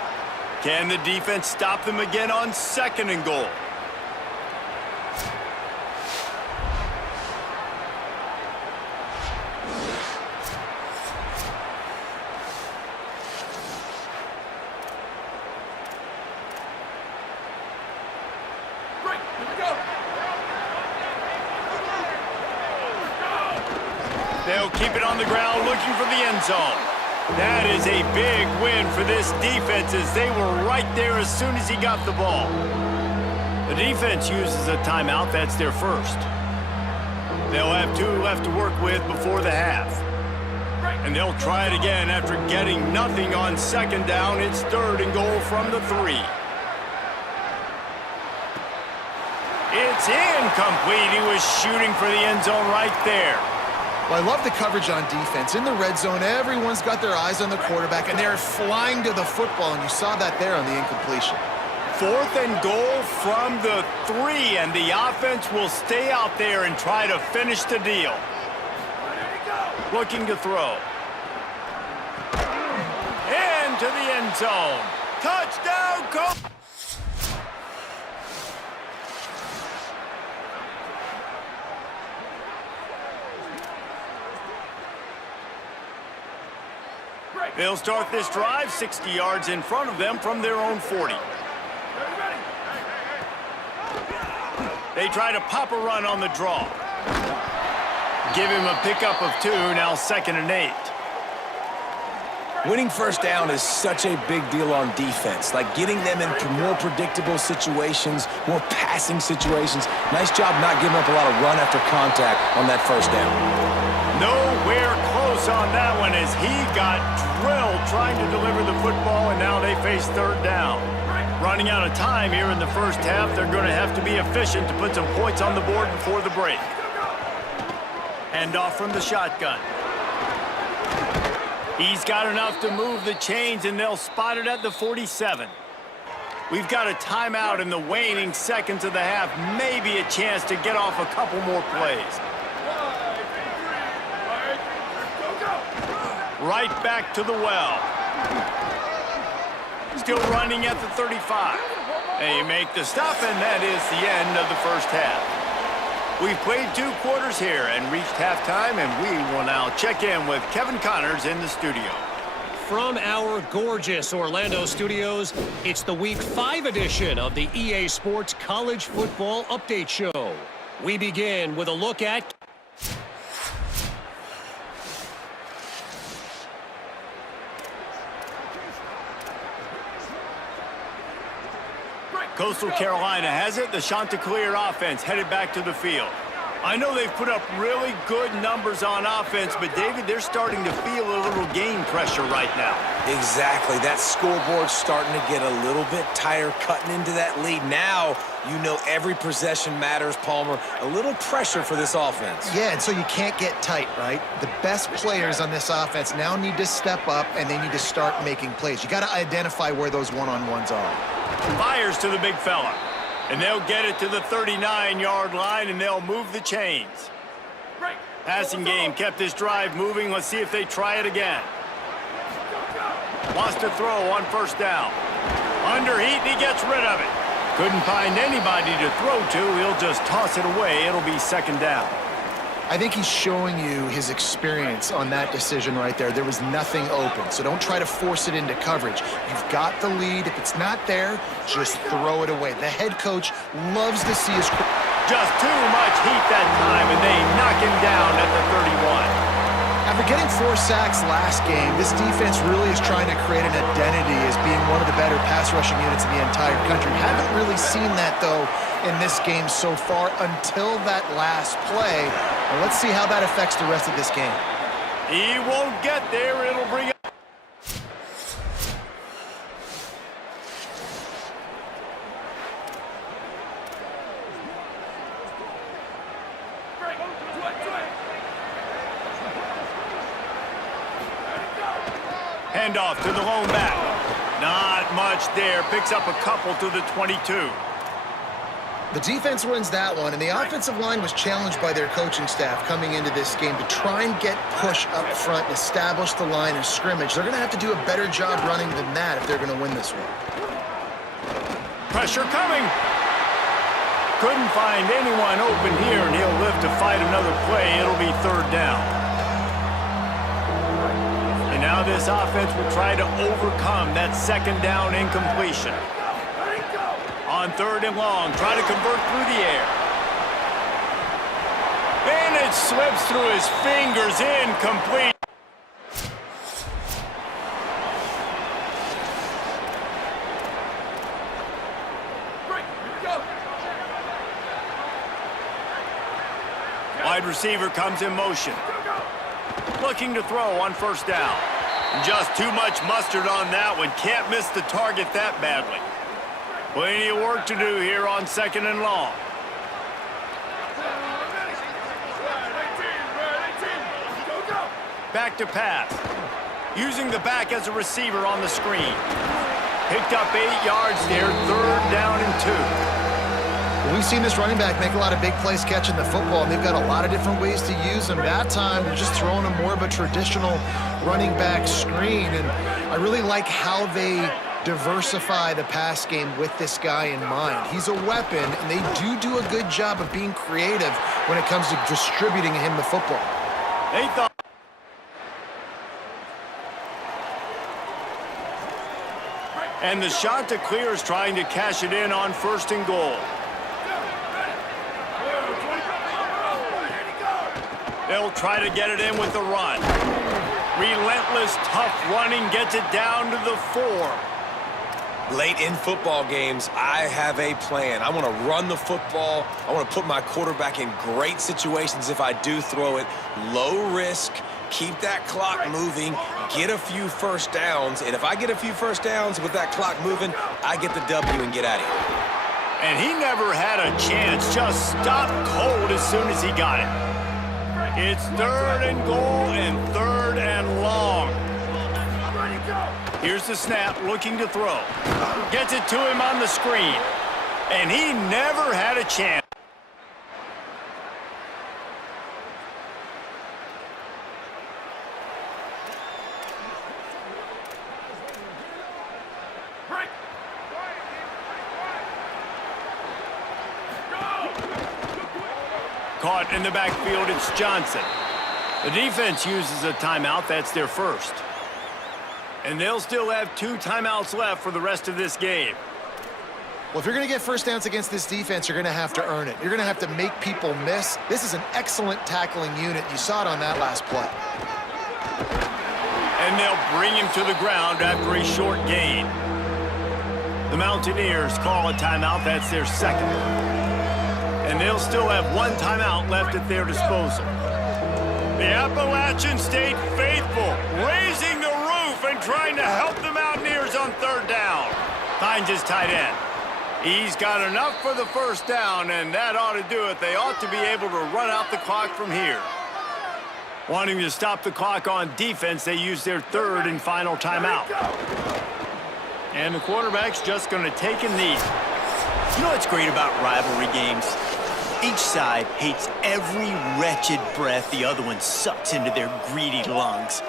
Can the defense stop them again on 2nd and goal? Great, here we go. They'll keep it on the ground looking for the end zone. That is a big win for this defense, as they were right there as soon as he got the ball. The defense uses a timeout. That's their first. They'll have 2 left to work with before the half. And they'll try it again after getting nothing on 2nd down. It's 3rd and goal from the 3. It's incomplete. He was shooting for the end zone right there. Well, I love the coverage on defense. In the red zone, everyone's got their eyes on the quarterback, and they're flying to the football, and you saw that there on the incompletion. 4th and goal from the 3, and the offense will stay out there and try to finish the deal. Looking to throw. Into the end zone. Touchdown, Colts! They'll start this drive 60 yards in front of them from their own 40. They try to pop a run on the draw. Give him a pickup of 2, now 2nd and 8. Winning first down is such a big deal on defense, like getting them into more predictable situations, more passing situations. Nice job not giving up a lot of run after contact on that first down. Nowhere close on that one, as he got drilled trying to deliver the football, and now they face 3rd down. Running out of time here in the first half, they're going to have to be efficient to put some points on the board before the break. Hand off from the shotgun. He's got enough to move the chains, and they'll spot it at the 47. We've got a timeout in the waning seconds of the half, maybe a chance to get off a couple more plays. Right back to the well. Still running at the 35. They make the stop, and that is the end of the first half. We've played 2 quarters here and reached halftime, and we will now check in with Kevin Connors in the studio. From our gorgeous Orlando studios, it's the Week 5 edition of the EA Sports College Football Update Show. We begin with a look at Coastal Carolina has it. The Chanticleer offense headed back to the field. I know they've put up really good numbers on offense, but, David, they're starting to feel a little game pressure right now. Exactly. That scoreboard's starting to get a little bit tighter, cutting into that lead. Now, you know every possession matters, Palmer. A little pressure for this offense. Yeah, and so you can't get tight, right? The best players on this offense now need to step up, and they need to start making plays. You got to identify where those one-on-ones are. Fires to the big fella. And they'll get it to the 39-yard line, and they'll move the chains. Passing game kept this drive moving. Let's see if they try it again. Wants to throw on first down. Under heat, and he gets rid of it. Couldn't find anybody to throw to. He'll just toss it away. It'll be 2nd down. I think he's showing you his experience on that decision right there. There was nothing open, so don't try to force it into coverage. You've got the lead. If it's not there, just throw it away. The head coach loves to see his... Just too much heat that time, and they knock him down at the 31. After getting 4 sacks last game, this defense really is trying to create an identity as being one of the better pass rushing units in the entire country. Haven't really seen that, though, in this game so far until that last play. And let's see how that affects the rest of this game. He won't get there. It'll bring up. Handoff to the lone back. Not much there. Picks up a couple to the 22. The defense wins that one, and the offensive line was challenged by their coaching staff coming into this game to try and get push up front and establish the line of scrimmage. They're going to have to do a better job running than that if they're going to win this one. Pressure coming. Couldn't find anyone open here, and he'll live to fight another play. It'll be third down. And now this offense will try to overcome that second down incompletion. On third and long, try to convert through the air. And it slips through his fingers, incomplete. Wide receiver comes in motion. Looking to throw on first down. Just too much mustard on that one. Can't miss the target that badly. Plenty of work to do here on second and long. Back to pass. Using the back as a receiver on the screen. Picked up 8 yards there, third down and 2. Well, we've seen this running back make a lot of big plays catching the football, and they've got a lot of different ways to use him. That time, they're just throwing him more of a traditional running back screen, and I really like how they diversify the pass game with this guy in mind. He's a weapon, and they do a good job of being creative when it comes to distributing him the football. They thought. And the shot to clear is trying to cash it in on first and goal. They'll try to get it in with the run. Relentless, tough running gets it down to the 4. Late in football games, I have a plan. I want to run the football. I want to put my quarterback in great situations if I do throw it. Low risk, keep that clock moving, get a few first downs. And if I get a few first downs with that clock moving, I get the W and get out of here. And he never had a chance. Just stopped cold as soon as he got it. It's third and goal and third and long. Here's the snap, looking to throw. Gets it to him on the screen. And he never had a chance. Caught in the backfield, it's Johnson. The defense uses a timeout. That's their first. And they'll still have 2 timeouts left for the rest of this game. Well, if you're going to get first downs against this defense, you're going to have to earn it. You're going to have to make people miss. This is an excellent tackling unit. You saw it on that last play. And they'll bring him to the ground after a short gain. The Mountaineers call a timeout. That's their second. And they'll still have 1 timeout left at their disposal. The Appalachian State faithful raising the roof and trying to help the Mountaineers on third down. Finds his tight end. He's got enough for the first down, and that ought to do it. They ought to be able to run out the clock from here. Wanting to stop the clock on defense, they use their third and final timeout. And the quarterback's just going to take a knee. You know what's great about rivalry games? Each side hates every wretched breath the other one sucks into their greedy lungs.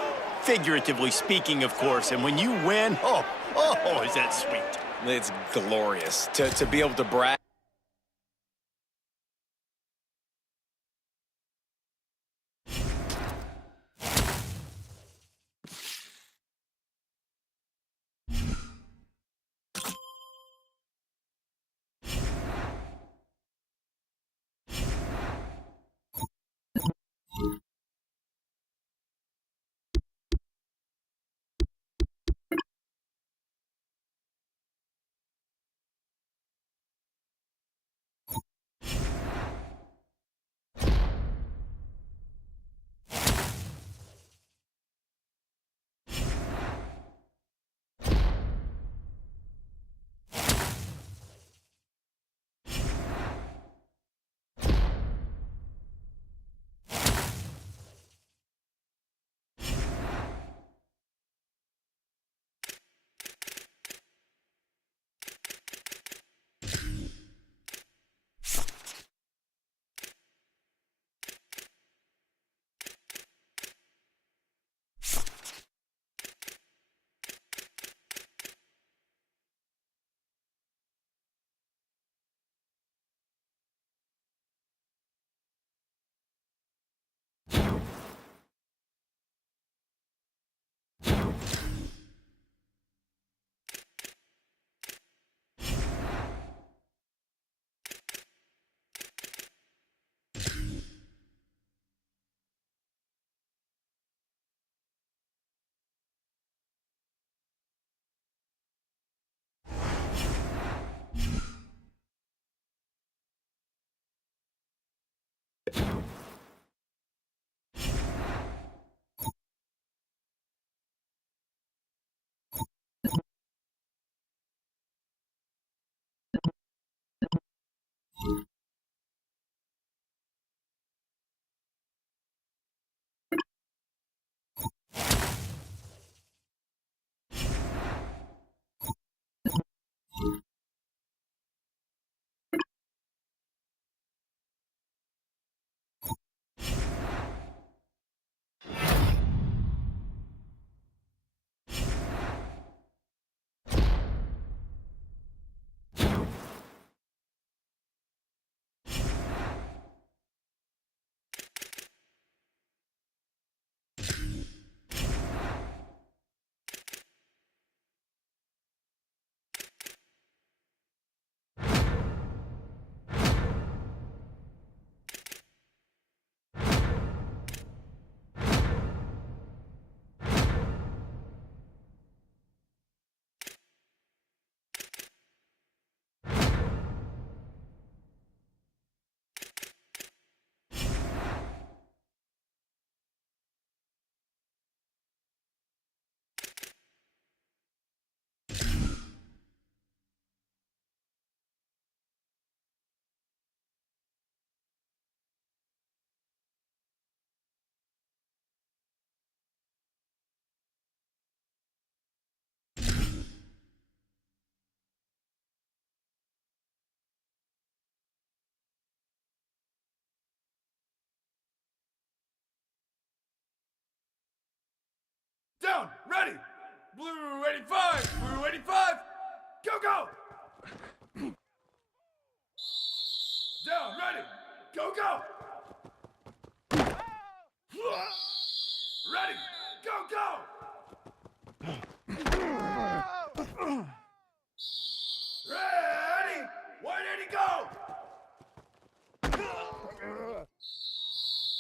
Figuratively speaking, of course. And when you win, oh, is that sweet. It's glorious to be able to brag. Down, ready. Blue 85, blue 85. Go, go. Down, ready. Go, go. Ready. Go, go. Ready. 180, go.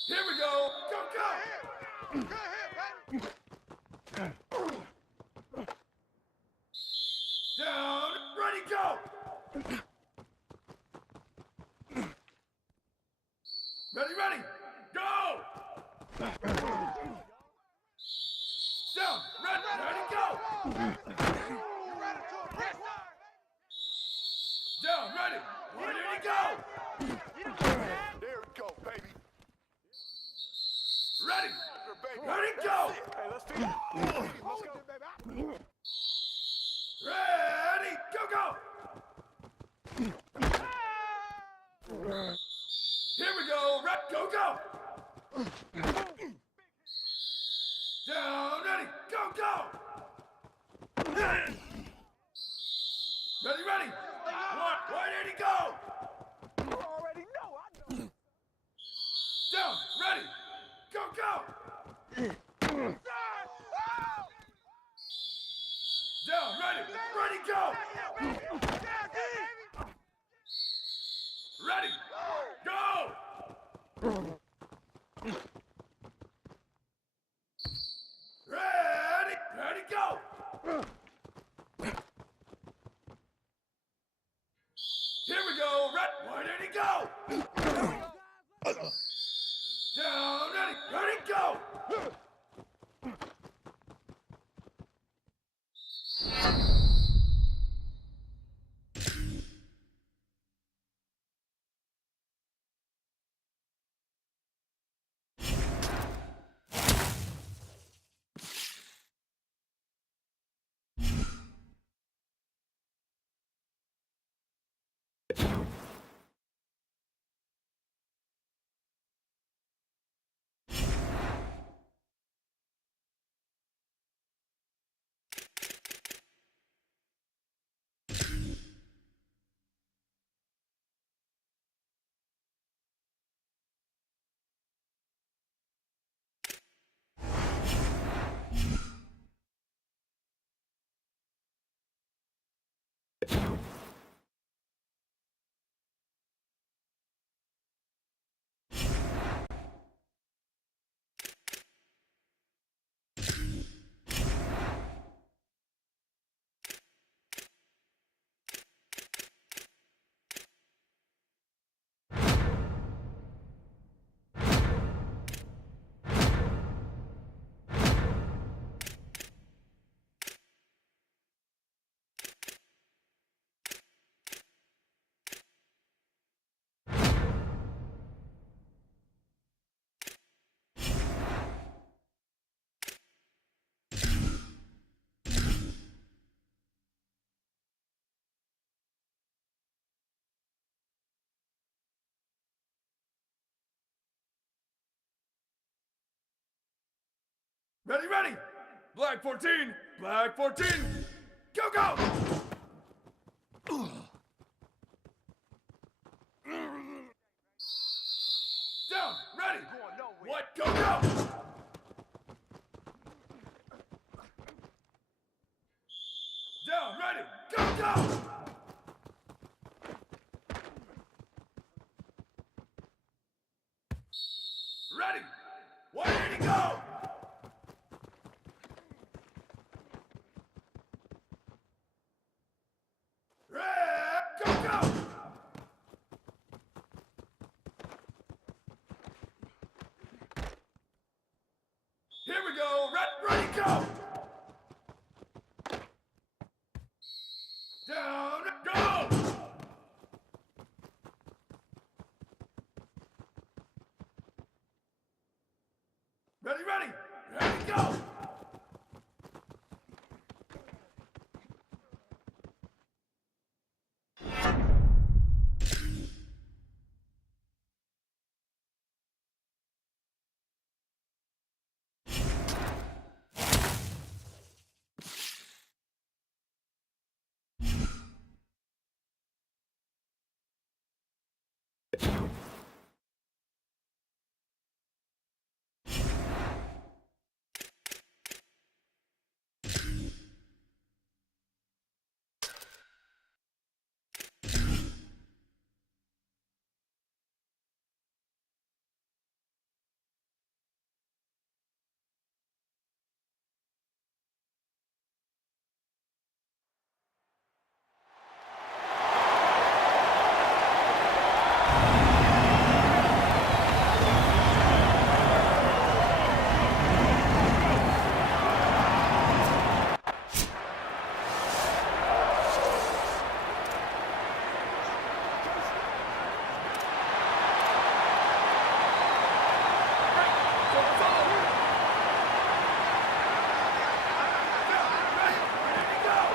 Here we go. Go, go. Down, ready, go. Ready, ready, go. Down, ready, ready, go. Down, ready, ready, go. There we go, baby. Ready, ready, go. Hey, let's do it. Let's go, baby. Ready, go, go. Here we go, go, go. Down, ready, go, go. Ready, ready. 180, go. You already know, I know. Down, ready, go, go. Down, ready, ready, go. Ready, go. Ready, ready, go. Here we go, ready, 180, go. Down, ready, ready, go. Ready, ready. Black 14, black 14. Go, go. Down, ready. What? Go, go. Down, ready. Go, go. Ready. 180, go. Go, go. Here we go. Ready, go. Down, go. Ready, ready.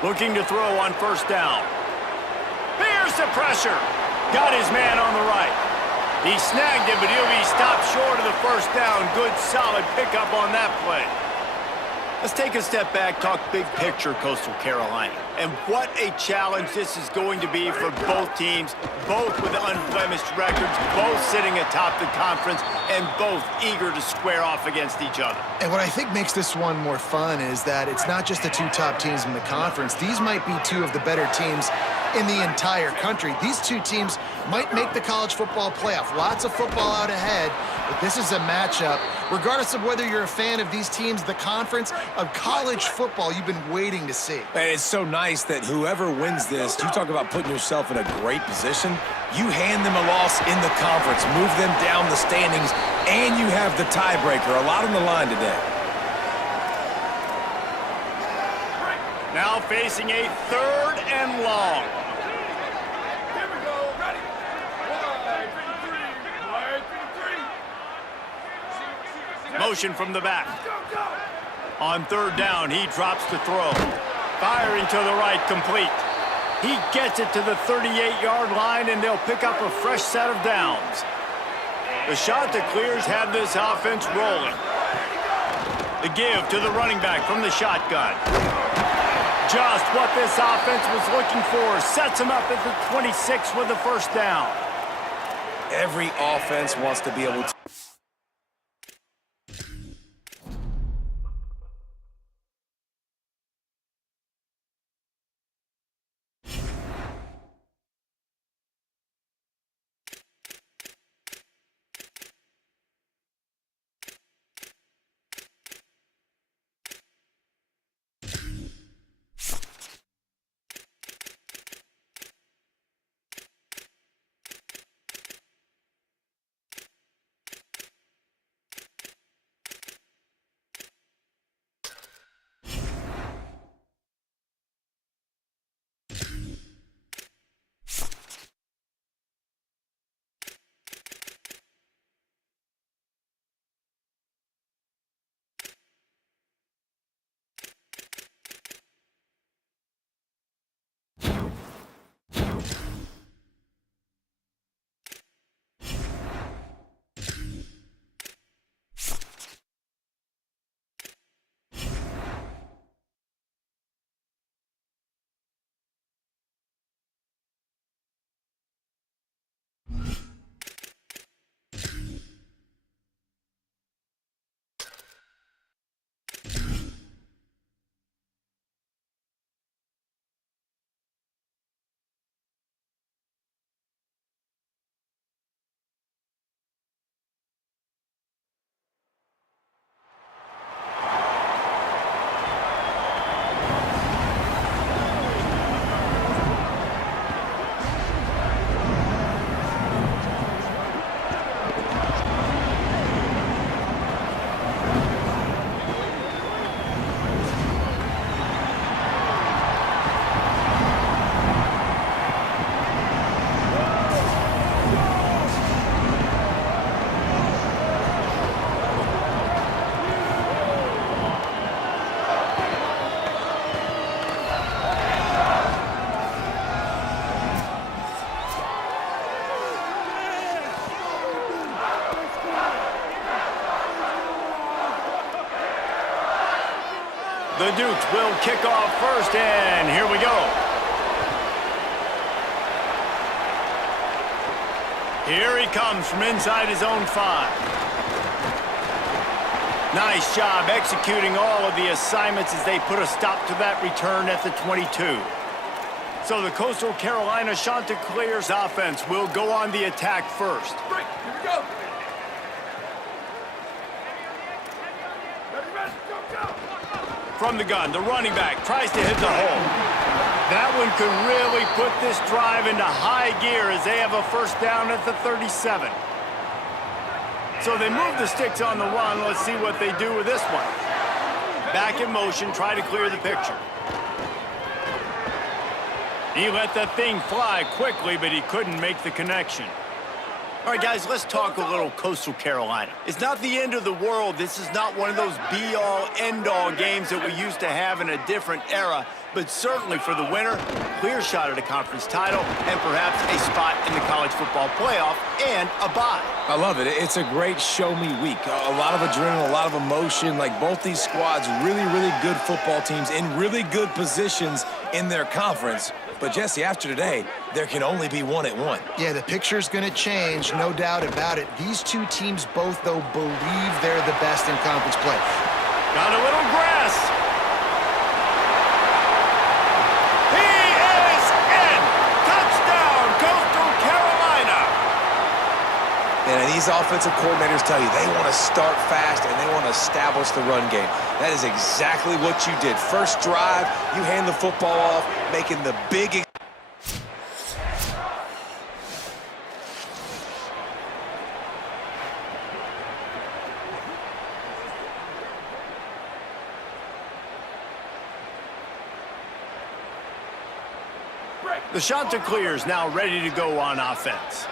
Looking to throw on first down. Here's the pressure. Got his man on the right. He snagged it, but he'll be stopped short of the first down. Good, solid pickup on that play. Let's take a step back, talk big picture Coastal Carolina. And what a challenge this is going to be for both teams, both with unblemished records, both sitting atop the conference, and both eager to square off against each other. And what I think makes this one more fun is that it's not just the two top teams in the conference. These might be two of the better teams in the entire country. These two teams might make the college football playoff. Lots of football out ahead, but this is a matchup. Regardless of whether you're a fan of these teams, the conference of college football you've been waiting to see. And it's so nice that whoever wins this, you talk about putting yourself in a great position, you hand them a loss in the conference, move them down the standings, and you have the tiebreaker. A lot on the line today. Now facing a 3rd and long. Here we go. Ready. Wide 53. Motion from the back. Go, go. On 3rd down, he drops to throw. Firing to the right, complete. He gets it to the 38-yard line, and they'll pick up a fresh set of downs. The shot that clears had this offense rolling. The give to the running back from the shotgun. Just what this offense was looking for. Sets him up at the 26 with the first down. Every offense wants to be able to. The Dukes will kick off first, and here we go. Here he comes from inside his own 5. Nice job executing all of the assignments as they put a stop to that return at the 22. So the Coastal Carolina Chanticleers offense will go on the attack first. Break. Here we go. Ready. Go, go. From the gun, the running back tries to hit the hole. That one could really put this drive into high gear as they have a first down at the 37. So they move the sticks on the run. Let's see what they do with this one. Back in motion, try to clear the picture. He let that thing fly quickly, but he couldn't make the connection. All right, guys, let's talk a little Coastal Carolina. It's not the end of the world. This is not one of those be-all, end-all games that we used to have in a different era. but certainly for the winner, clear shot at a conference title and perhaps a spot in the college football playoff and a bye. I love it. It's a great show-me week. A lot of adrenaline, a lot of emotion. Like both these squads, really, really good football teams in really good positions in their conference. But, Jesse, after today, there can only be one at one. Yeah, the picture's going to change, no doubt about it. These two teams both, though, believe they're the best in conference play. Got a little grass. He is in. Touchdown, Coastal Carolina. And these offensive coordinators tell you they want to start fast and they want to establish the run game. That is exactly what you did. First drive, you hand the football off, making the big... The Chanticleers now ready to go on offense.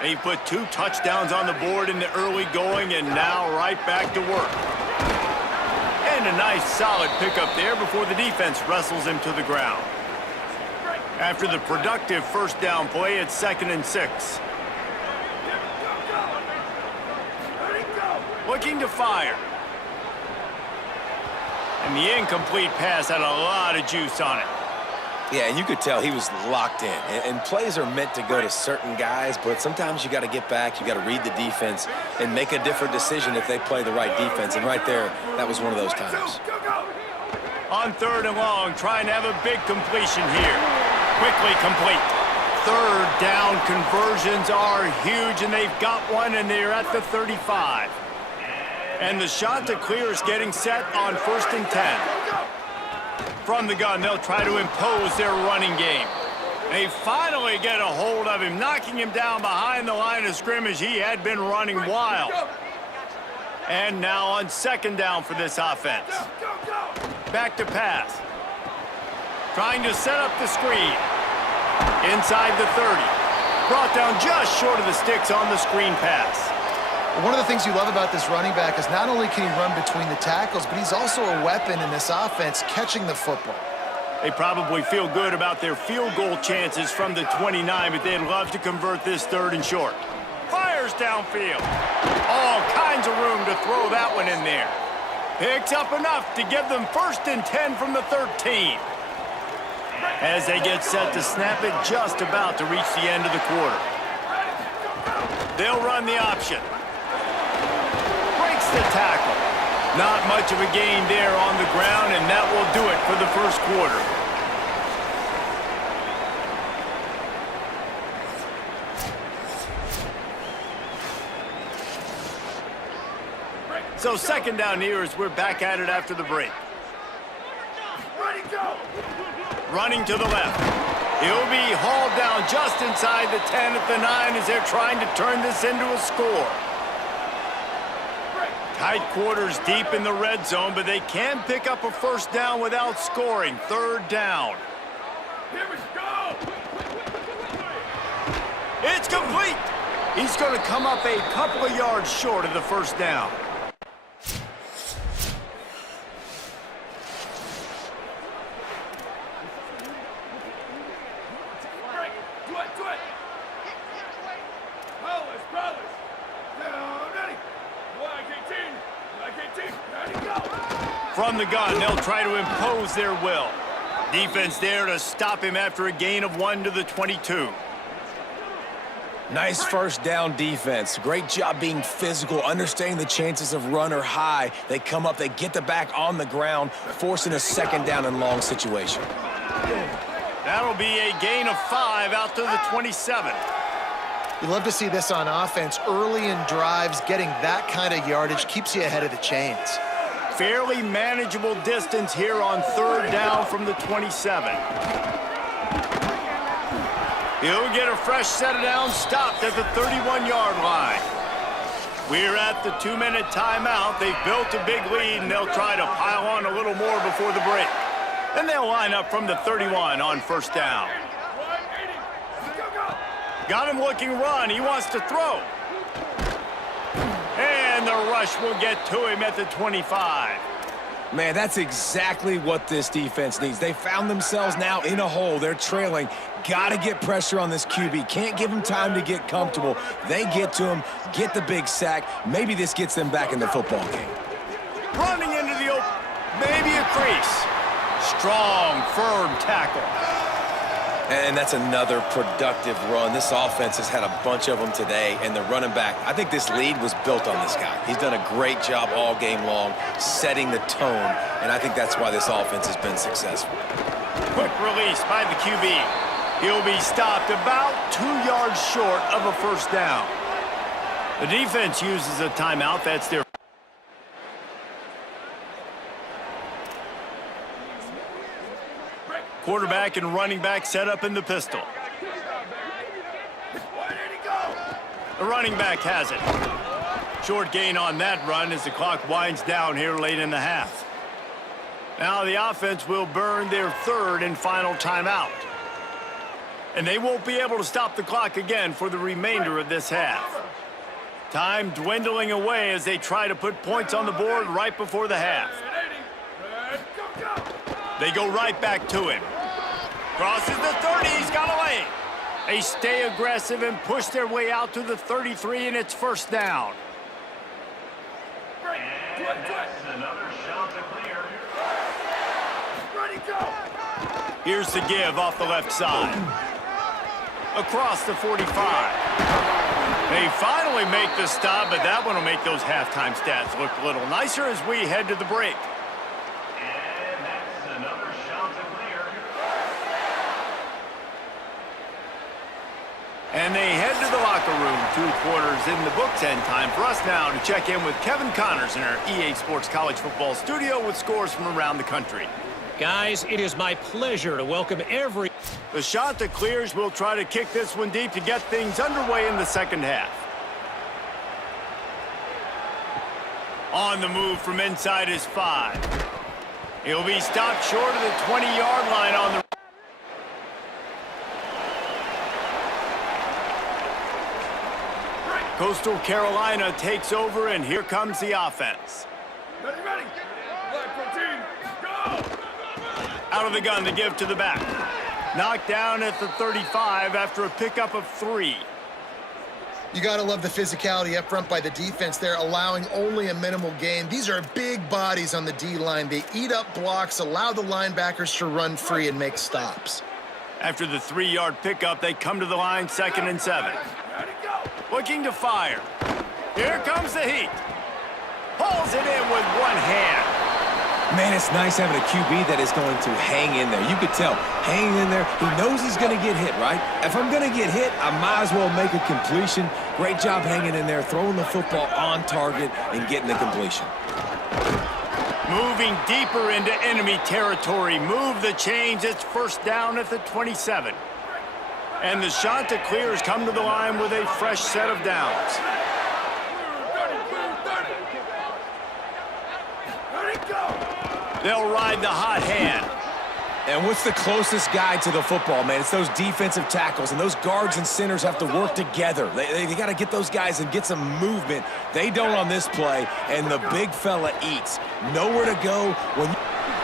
They put 2 touchdowns on the board in the early going and now right back to work. And a nice solid pickup there before the defense wrestles him to the ground. After the productive first down play, it's 2nd and 6. Looking to fire. And the incomplete pass had a lot of juice on it. Yeah, and you could tell he was locked in. And plays are meant to go to certain guys, but sometimes you got to get back, you got to read the defense, and make a different decision if they play the right defense. And right there, that was one of those times. On 3rd and long, trying to have a big completion here. Quickly complete. 3rd down conversions are huge, and they've got one, and they're at the 35. And the Chanticleers getting set on 1st and 10. From the gun, they'll try to impose their running game. They finally get a hold of him, knocking him down behind the line of scrimmage. He had been running wild. And now on 2nd down for this offense. Back to pass. Trying to set up the screen. Inside the 30. Brought down just short of the sticks on the screen pass. One of the things you love about this running back is not only can he run between the tackles, but he's also a weapon in this offense, catching the football. They probably feel good about their field goal chances from the 29, but they'd love to convert this 3rd and short. Fires downfield. All kinds of room to throw that one in there. Picks up enough to give them 1st and 10 from the 13. As they get set to snap it, just about to reach the end of the quarter. They'll run the option. The tackle. Not much of a gain there on the ground, and that will do it for the 1st quarter. So 2nd down here as we're back at it after the break. Ready, go! Running to the left. He'll be hauled down just inside the 10 at the 9 as they're trying to turn this into a score. Tight quarters deep in the red zone, but they can pick up a 1st down without scoring. 3rd down. Here we go! It's complete. He's going to come up a couple of yards short of the 1st down. Do it! Brothers! Now, ready! YNG, ready, go! From the gun, they'll try to impose their will. Defense there to stop him after a gain of 1 to the 22. Nice 1st down defense. Great job being physical, understanding the chances of run are high. They come up, they get the back on the ground, forcing a 2nd down and long situation. That'll be a gain of 5 out to the 27. You love to see this on offense. Early in drives, getting that kind of yardage keeps you ahead of the chains. Fairly manageable distance here on 3rd down from the 27. He'll get a fresh set of downs stopped at the 31-yard line. We're at the 2-minute timeout. They've built a big lead, and they'll try to pile on a little more before the break. Then they'll line up from the 31 on 1st down. Got him looking run. He wants to throw. And the rush will get to him at the 25. Man, that's exactly what this defense needs. They found themselves now in a hole. They're trailing. Got to get pressure on this QB. Can't give him time to get comfortable. They get to him, get the big sack. Maybe this gets them back in the football game. Running into the open, maybe a crease. Strong, firm tackle. And that's another productive run. This offense has had a bunch of them today, and the running back, I think this lead was built on this guy. He's done a great job all game long, setting the tone, and I think that's why this offense has been successful. Quick release by the QB. He'll be stopped about 2 yards short of a first down. The defense uses a timeout. That's their quarterback and running back set up in the pistol. The running back has it. Short gain on that run as the clock winds down here late in the half. Now the offense will burn their third and final timeout. And they won't be able to stop the clock again for the remainder of this half. Time dwindling away as they try to put points on the board right before the half. They go right back to him. Crosses the 30, he's got away. They stay aggressive and push their way out to the 33, and it's first down. Here's the give off the left side. Across the 45. They finally make the stop, but that one will make those halftime stats look a little nicer as we head to the break. And they head to the locker room, 2 quarters in the books, and time for us now to check in with Kevin Connors in our EA Sports College Football studio with scores from around the country. Guys, it is my pleasure to welcome every... The Chanticleers will try to kick this one deep to get things underway in the second half. On the move from inside his 5. He'll be stopped short of the 20-yard line on the... Coastal Carolina takes over, and here comes the offense. Ready, ready. Black 14, go! Out of the gun to give to the back. Knocked down at the 35 after a pickup of 3. You got to love the physicality up front by the defense there, allowing only a minimal gain. These are big bodies on the D-line. They eat up blocks, allow the linebackers to run free and make stops. After the 3-yard pickup, they come to the line, 2nd and 7. Looking to fire. Here comes the heat. Pulls it in with one hand. Man, it's nice having a QB that is going to hang in there. You could tell, hanging in there, he knows he's going to get hit, right? If I'm going to get hit, I might as well make a completion. Great job hanging in there, throwing the football on target and getting the completion. Moving deeper into enemy territory. Move the chains. It's first down at the 27. And the Chanticleers come to the line with a fresh set of downs. They'll ride the hot hand. And what's the closest guy to the football, man? It's those defensive tackles, and those guards and centers have to work together. They got to get those guys and get some movement. They don't on this play, and the big fella eats. Nowhere to go.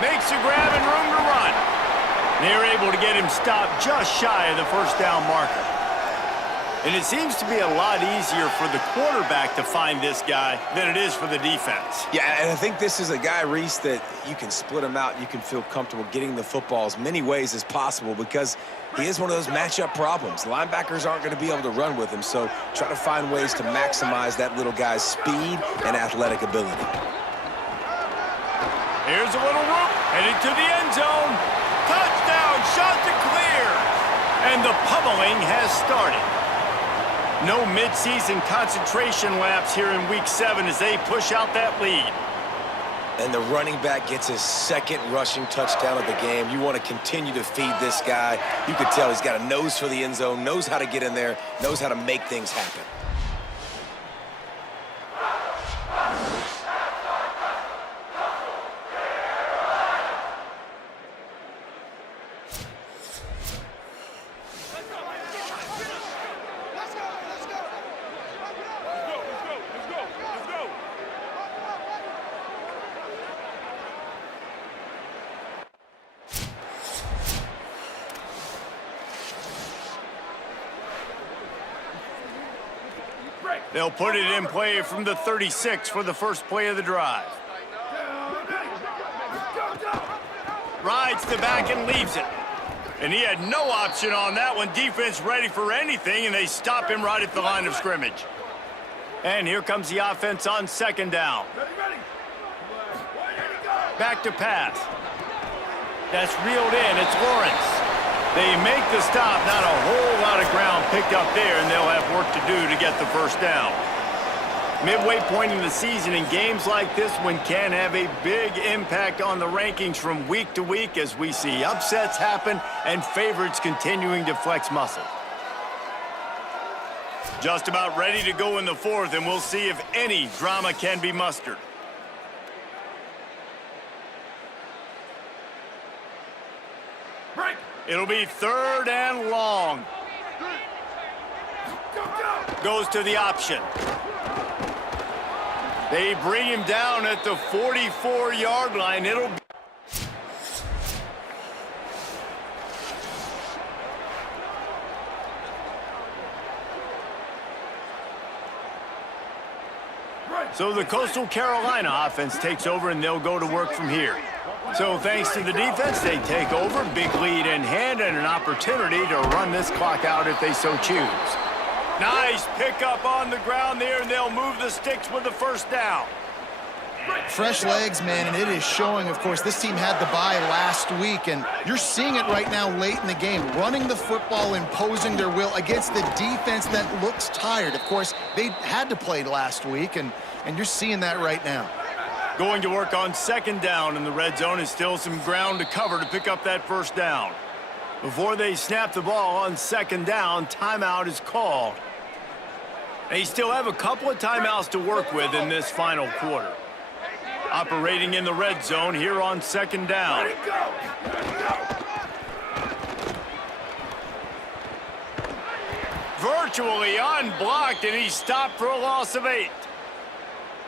Makes a grab and room to run. They're able to get him stopped just shy of the first down marker. And it seems to be a lot easier for the quarterback to find this guy than it is for the defense. Yeah, and I think this is a guy, Reese, that you can split him out. You can feel comfortable getting the football as many ways as possible because he is one of those matchup problems. Linebackers aren't going to be able to run with him, so try to find ways to maximize that little guy's speed and athletic ability. Here's a little room, headed to the end zone. Touchdown, Chanticleers! And the pummeling has started. No midseason concentration laps here in Week 7 as they push out that lead. And the running back gets his 2nd rushing touchdown of the game. You want to continue to feed this guy. You could tell he's got a nose for the end zone, knows how to get in there, knows how to make things happen. They'll put it in play from the 36 for the first play of the drive. Rides the back and leaves it. And he had no option on that one. Defense ready for anything, and they stop him right at the line of scrimmage. And here comes the offense on second down. Back to pass. That's reeled in. It's Lawrence. They make the stop. Not a whole lot of ground picked up there, and they'll have work to do to get the first down. Midway point in the season, and games like this one can have a big impact on the rankings from week to week as we see upsets happen and favorites continuing to flex muscle. Just about ready to go in the fourth, and we'll see if any drama can be mustered. Break. It'll be third and long. Goes to the option. They bring him down at the 44-yard line. It'll be so the Coastal Carolina offense takes over, and they'll go to work from here. So thanks to the defense, they take over, big lead in hand, and an opportunity to run this clock out if they so choose. Nice pickup on the ground there, and they'll move the sticks with the first down. Fresh legs, man, and it is showing. Of course, this team had the bye last week, and you're seeing it right now late in the game, running the football, imposing their will against the defense that looks tired. Of course, they had to play last week, and you're seeing that right now. Going to work on second down in the red zone, is still some ground to cover to pick up that first down. Before they snap the ball on second down, timeout is called. They still have a couple of timeouts to work with in this final quarter. Operating in the red zone here on second down. Virtually unblocked, and he's stopped for a loss of 8.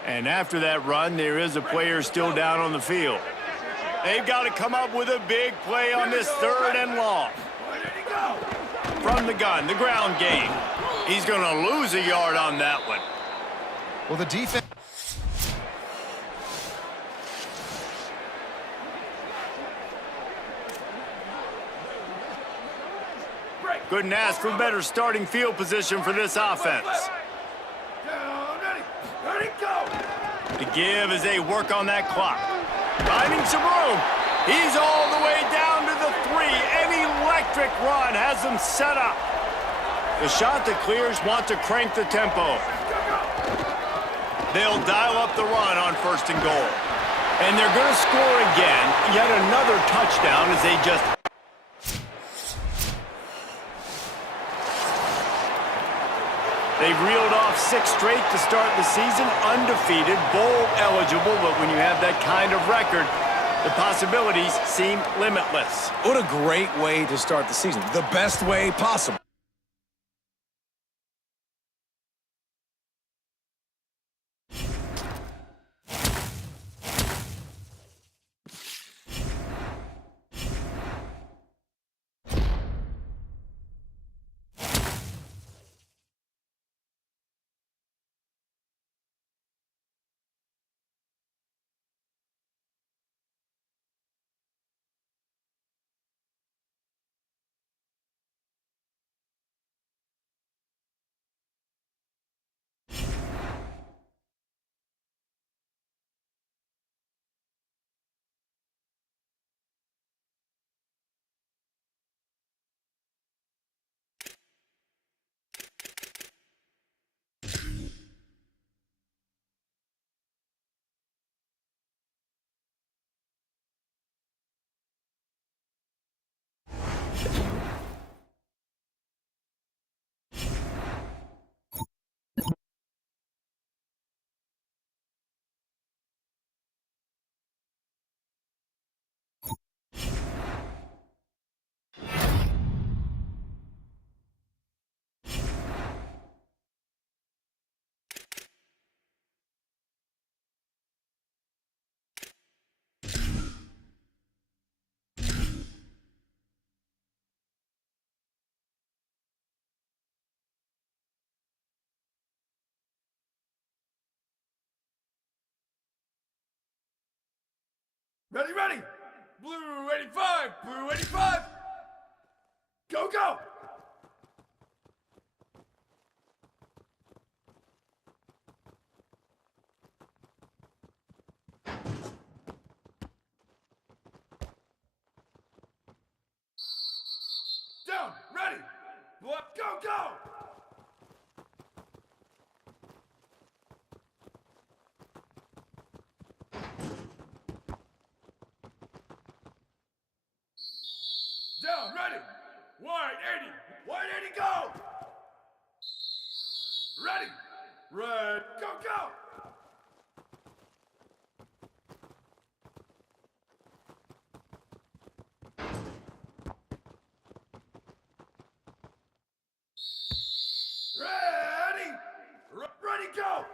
And after that run, there is a player still down on the field. They've got to come up with a big play on this third and long. From the gun, the ground game. He's going to lose a yard on that one. Well, the defense... Couldn't ask for better starting field position for this offense. To give as they work on that clock. Finding some room. He's all the way down to the 3. An electric run has them set up. The shot that clears want to crank the tempo. They'll dial up the run on first and goal. And they're going to score again. Yet another touchdown as they just... They've reeled off 6 straight to start the season, undefeated, bowl eligible, but when you have that kind of record, the possibilities seem limitless. What a great way to start the season. The best way possible. Ready, ready. Blue 85, blue 85. Go, go. Down, ready. Blue up, go, go. Down, ready. 180, 180, go. Ready. Red, go, go. Ready. Ready, go.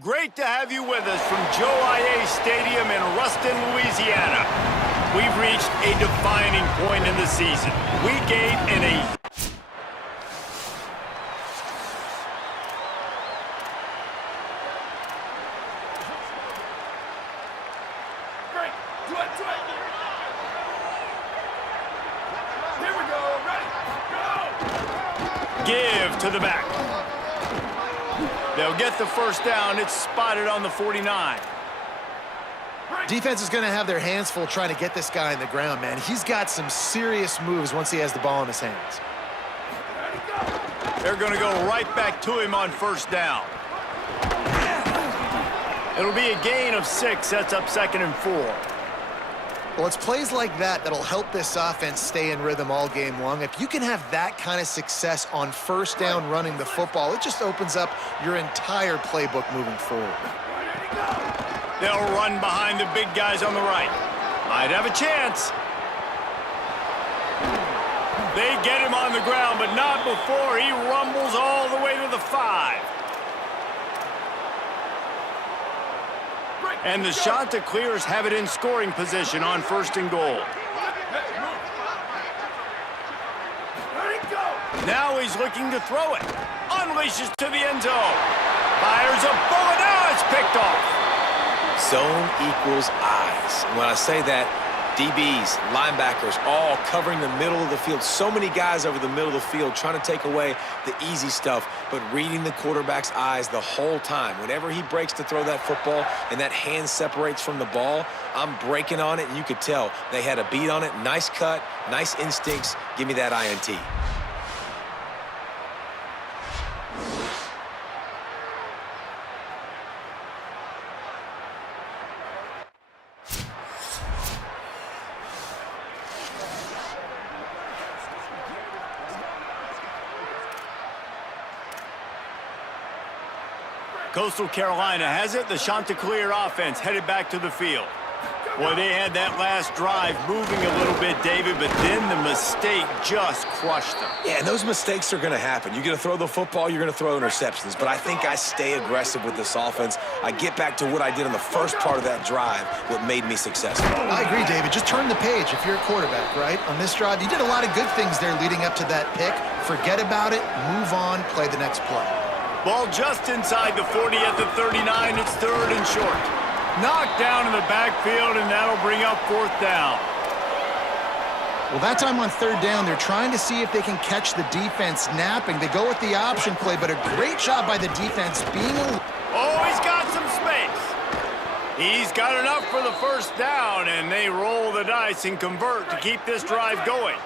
Great to have you with us from Joe IA Stadium in Ruston, Louisiana. We've reached a defining point in the season. Week 8 in a... Great. Do it, do it. Here we go. Ready. Go. Give to the back. They'll get the first down. It's spotted on the 49. Defense is going to have their hands full trying to get this guy on the ground, man. He's got some serious moves once he has the ball in his hands. They're going to go right back to him on first down. It'll be a gain of 6. Sets up 2nd and 4. Well, it's plays like that that'll help this offense stay in rhythm all game long. If you can have that kind of success on first down running the football, it just opens up your entire playbook moving forward. They'll run behind the big guys on the right. Might have a chance. They get him on the ground, but not before he rumbles all the way to the 5. And the Chanticleers have it in scoring position on 1st and goal. Now he's looking to throw it. Unleashes to the end zone. Fires a bullet. Now it's picked off. Zone equals eyes. And when I say that, DBs, linebackers, all covering the middle of the field. So many guys over the middle of the field trying to take away the easy stuff, but reading the quarterback's eyes the whole time. Whenever he breaks to throw that football and that hand separates from the ball, I'm breaking on it, and you could tell they had a beat on it. Nice cut, nice instincts. Give me that INT. Coastal Carolina has it. The Chanticleer offense headed back to the field. Boy, they had that last drive moving a little bit, David, but then the mistake just crushed them. Yeah, and those mistakes are going to happen. You're going to throw the football, you're going to throw interceptions. But I think I stay aggressive with this offense. I get back to what I did in the first part of that drive, what made me successful. I agree, David. Just turn the page if you're a quarterback, right? On this drive, you did a lot of good things there leading up to that pick. Forget about it, move on, play the next play. Ball just inside the 40 at the 39. It's 3rd and short. Knocked down in the backfield, and that'll bring up 4th down. Well, that time on 3rd down, they're trying to see if they can catch the defense napping. They go with the option play, but a great job by the defense being a... Oh, he's got some space. He's got enough for the 1st down, and they roll the dice and convert to keep this drive going.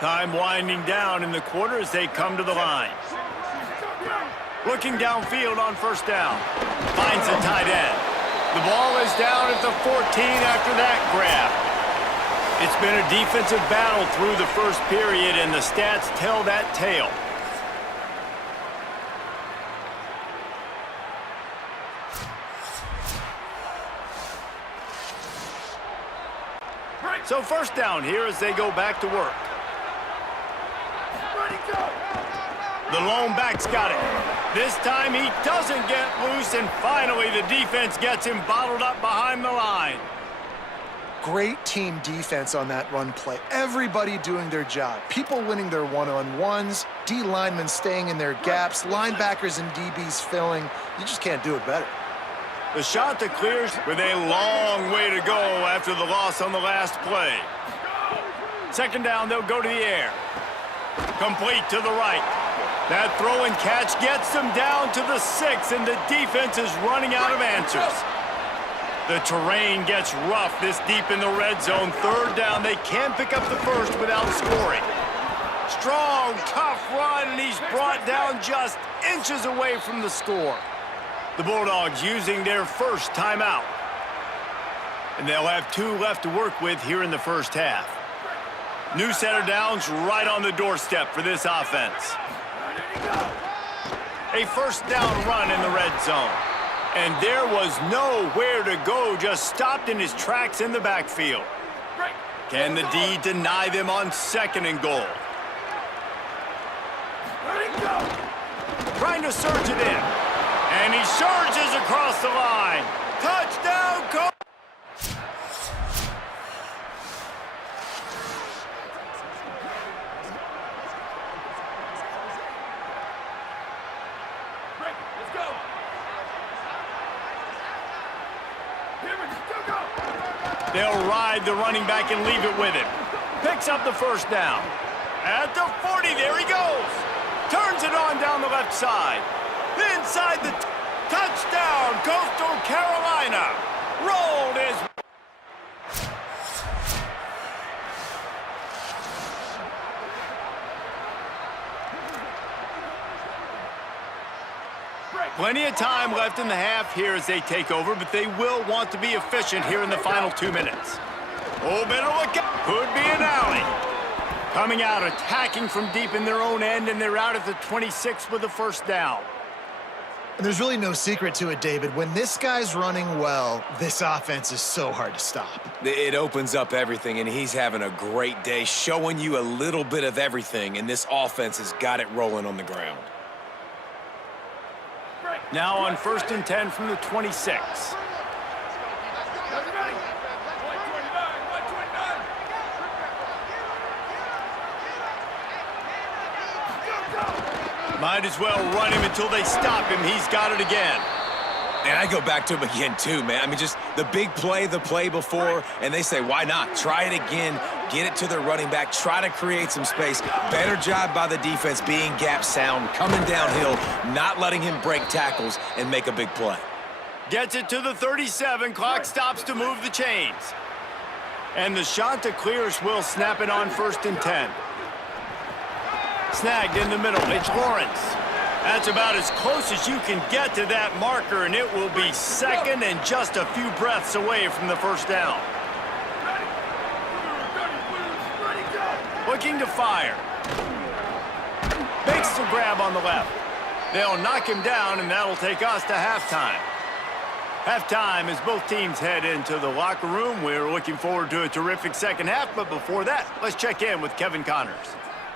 Time winding down in the quarter as they come to the line. Looking downfield on 1st down. Finds a tight end. The ball is down at the 14 after that grab. It's been a defensive battle through the first period, and the stats tell that tale. So 1st down here as they go back to work. The lone back's got it. This time he doesn't get loose, and finally the defense gets him bottled up behind the line. Great team defense on that run play. Everybody doing their job. People winning their one-on-ones, D linemen staying in their gaps, linebackers and DBs filling. You just can't do it better. The Chanticleers with a long way to go after the loss on the last play. 2nd down, they'll go to the air. Complete to the right. That throw and catch gets them down to the 6, and the defense is running out of answers. The terrain gets rough this deep in the red zone. 3rd down, they can't pick up the 1st without scoring. Strong, tough run, and he's brought down just inches away from the score. The Bulldogs using their 1st timeout. And they'll have 2 left to work with here in the 1st half. New set of downs right on the doorstep for this offense. A 1st down run in the red zone. And there was nowhere to go, just stopped in his tracks in the backfield. Can the D deny them on 2nd and goal? Trying to surge it in. And he surges across the line. Touchdown, Coach! They'll ride the running back and leave it with him. Picks up the 1st down. At the 40, there he goes. Turns it on down the left side. Inside the touchdown, Coastal Carolina. Rolled his... Plenty of time left in the half here as they take over, but they will want to be efficient here in the final 2 minutes. Oh, better look out. Could be an alley. Coming out, attacking from deep in their own end, and they're out at the 26 with the 1st down. And there's really no secret to it, David. When this guy's running well, this offense is so hard to stop. It opens up everything, and he's having a great day, showing you a little bit of everything, and this offense has got it rolling on the ground. Now on 1st and 10 from the 26. Might as well run him until they stop him. He's got it again. And I go back to him again, too, man. I mean, just the big play, the play before, and they say, why not? Try it again, get it to their running back, try to create some space. Better job by the defense being gap sound, coming downhill, not letting him break tackles and make a big play. Gets it to the 37. Clock stops to move the chains. And the Chanticleers will snap it on 1st and 10. Snagged in the middle. It's Lawrence. That's about as close as you can get to that marker, and it will be 2nd and just a few breaths away from the 1st down. Looking to fire. Makes the grab on the left. They'll knock him down, and that'll take us to halftime. Halftime as both teams head into the locker room. We're looking forward to a terrific second half, but before that, let's check in with Kevin Connors.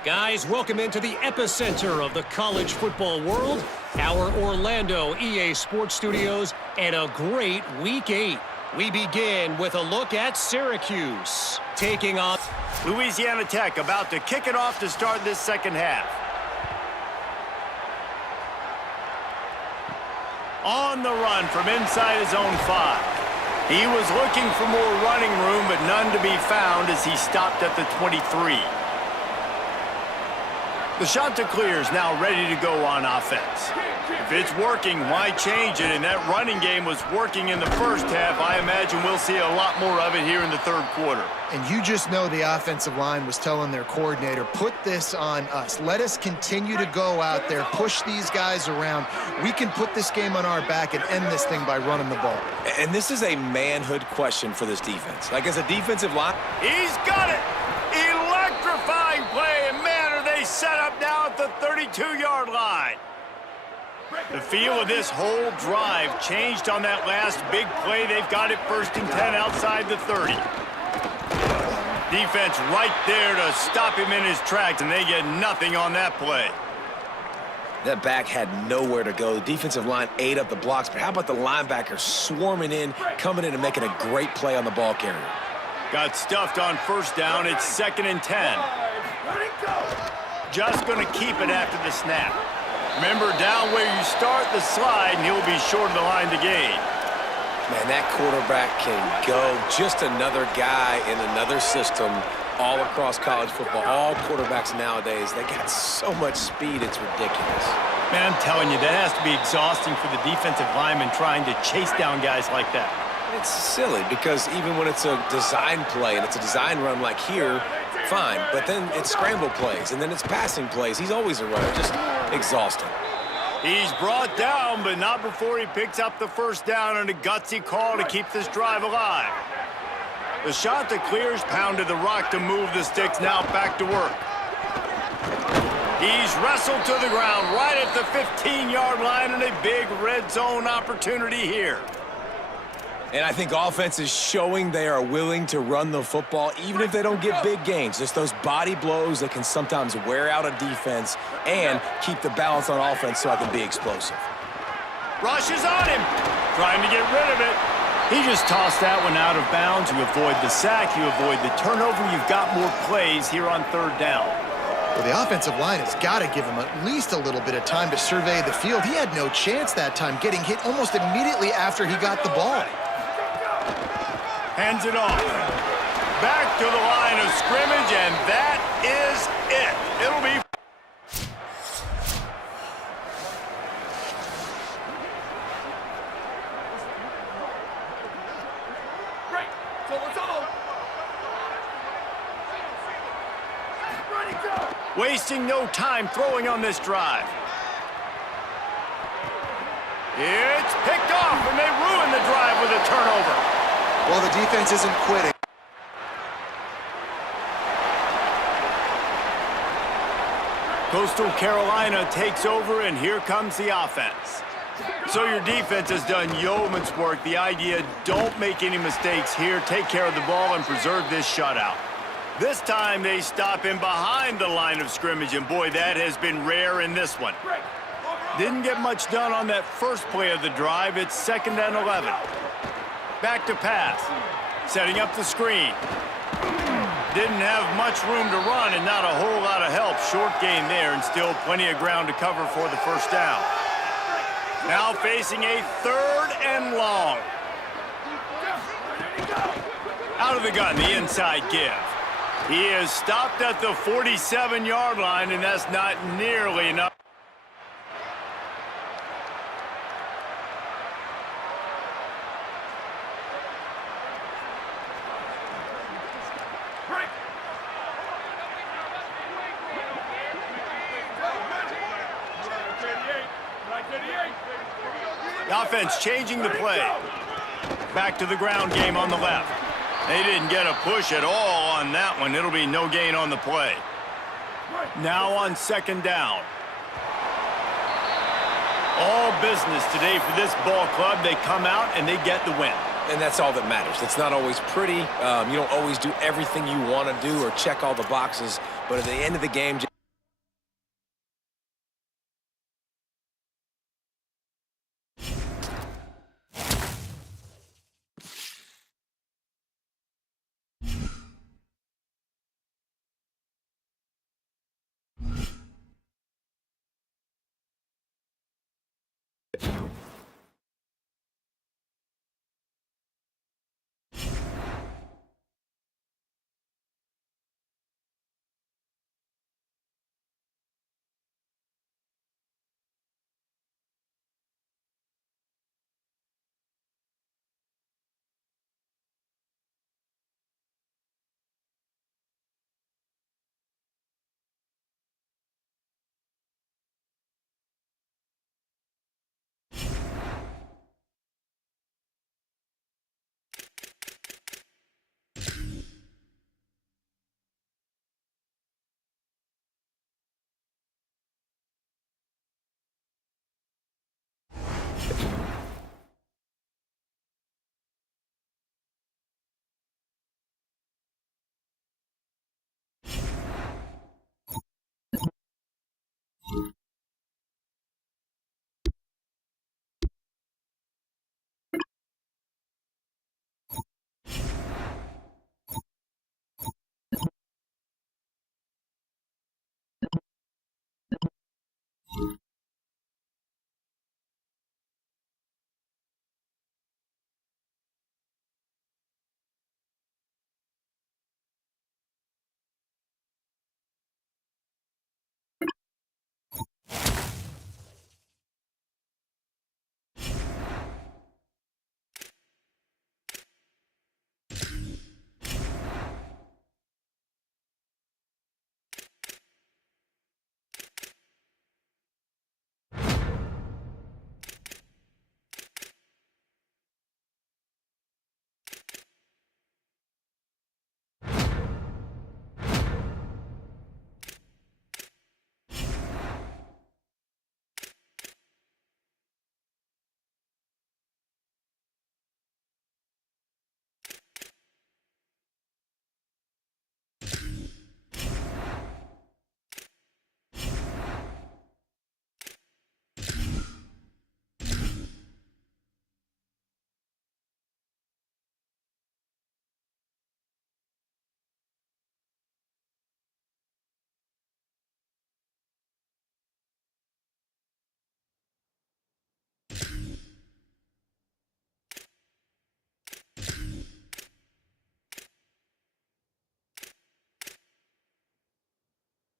Guys, welcome into the epicenter of the college football world, our Orlando EA Sports Studios, and a great Week 8. We begin with a look at Syracuse, taking on Louisiana Tech, about to kick it off to start this second half. On the run from inside his own 5. He was looking for more running room, but none to be found as he stopped at the 23. The Chanticleers now ready to go on offense. If it's working, why change it? And that running game was working in the first half. I imagine we'll see a lot more of it here in the third quarter. And you just know the offensive line was telling their coordinator, put this on us. Let us continue to go out there, push these guys around. We can put this game on our back and end this thing by running the ball. And this is a manhood question for this defense. Like, as a defensive line, He's got it! Electrifying play, and man, are they set up now at the 32-yard line. The feel of this whole drive changed on that last big play. They've got it 1st and 10 outside the 30. Defense right there to stop him in his tracks, and they get nothing on that play. that back had nowhere to go. The defensive line ate up the blocks, but how about the linebackers swarming in, coming in and making a great play on the ball carrier? Got stuffed on 1st down. It's 2nd and 10. Just going to keep it after the snap. Remember, down where you start the slide, and he'll be short of the line to gain. Man, that quarterback can go. Just another guy in another system all across college football. All quarterbacks nowadays, they got so much speed, it's ridiculous. Man, I'm telling you, that has to be exhausting for the defensive lineman trying to chase down guys like that. It's silly because even when it's a design play and it's a design run like here, fine. But then it's scramble plays and then it's passing plays. He's always a runner, just exhausting. He's brought down, but not before he picks up the 1st down and a gutsy call to keep this drive alive. The Chanticleers pounded the rock to move the sticks, now back to work. He's wrestled to the ground right at the 15-yard line and a big red zone opportunity here. And I think offense is showing they are willing to run the football, even if they don't get big gains. Just those body blows that can sometimes wear out a defense and keep the balance on offense so I can be explosive. Rush is on him, trying to get rid of it. He just tossed that one out of bounds. You avoid the sack, you avoid the turnover. You've got more plays here on 3rd down. Well, the offensive line has got to give him at least a little bit of time to survey the field. He had no chance that time, getting hit almost immediately after he got the ball. Hands it off. Back to the line of scrimmage, and that is it. It'll be... Great. So let's all. Ready, go. Wasting no time throwing on this drive. It's picked off, and they ruin the drive with a turnover. Well, the defense isn't quitting. Coastal Carolina takes over, and here comes the offense. So your defense has done yeoman's work. The idea, don't make any mistakes here. Take care of the ball and preserve this shutout. This time they stop him behind the line of scrimmage, and boy, that has been rare in this one. Didn't get much done on that first play of the drive. It's 2nd and 11. Back to pass. Setting up the screen. Didn't have much room to run and not a whole lot of help. Short gain there and still plenty of ground to cover for the 1st down. Now facing a 3rd and long. Out of the gun, the inside give. He is stopped at the 47-yard line, and that's not nearly enough. The offense changing the play. Back to the ground game on the left. They didn't get a push at all on that one. It'll be no gain on the play. Now on 2nd down. All business today for this ball club. They come out and they get the win. And that's all that matters. It's not always pretty. You don't always do everything you want to do or check all the boxes. But at the end of the game,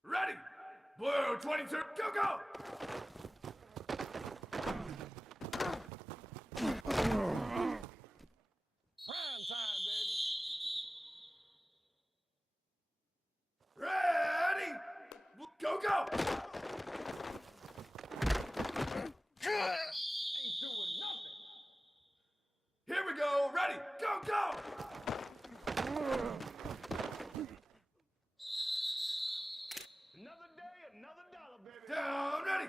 Ready. Blue 22. Go, go. Prime time, baby. Ready. Go, go. Ain't doing nothing. Here we go. Ready. Go, go. Another day, another dollar, baby. Down, ready.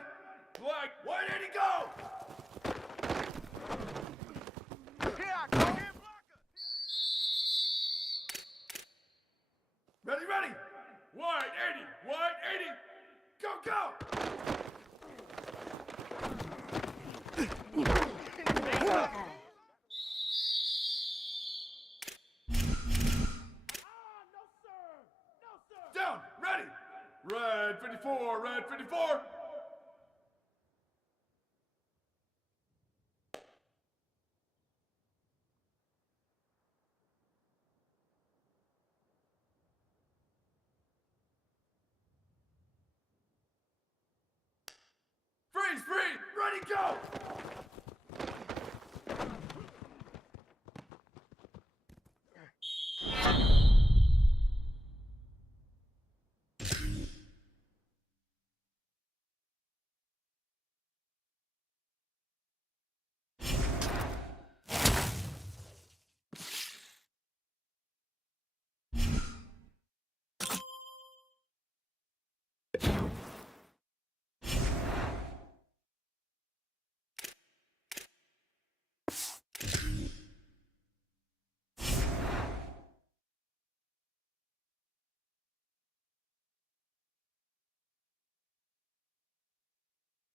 Black, where did he go? Here I come. Here, blocker. Ready, ready. Wide 80, wide 80. Go, go. Down, ready. Red 54, red 54. Freeze, freeze, ready, go.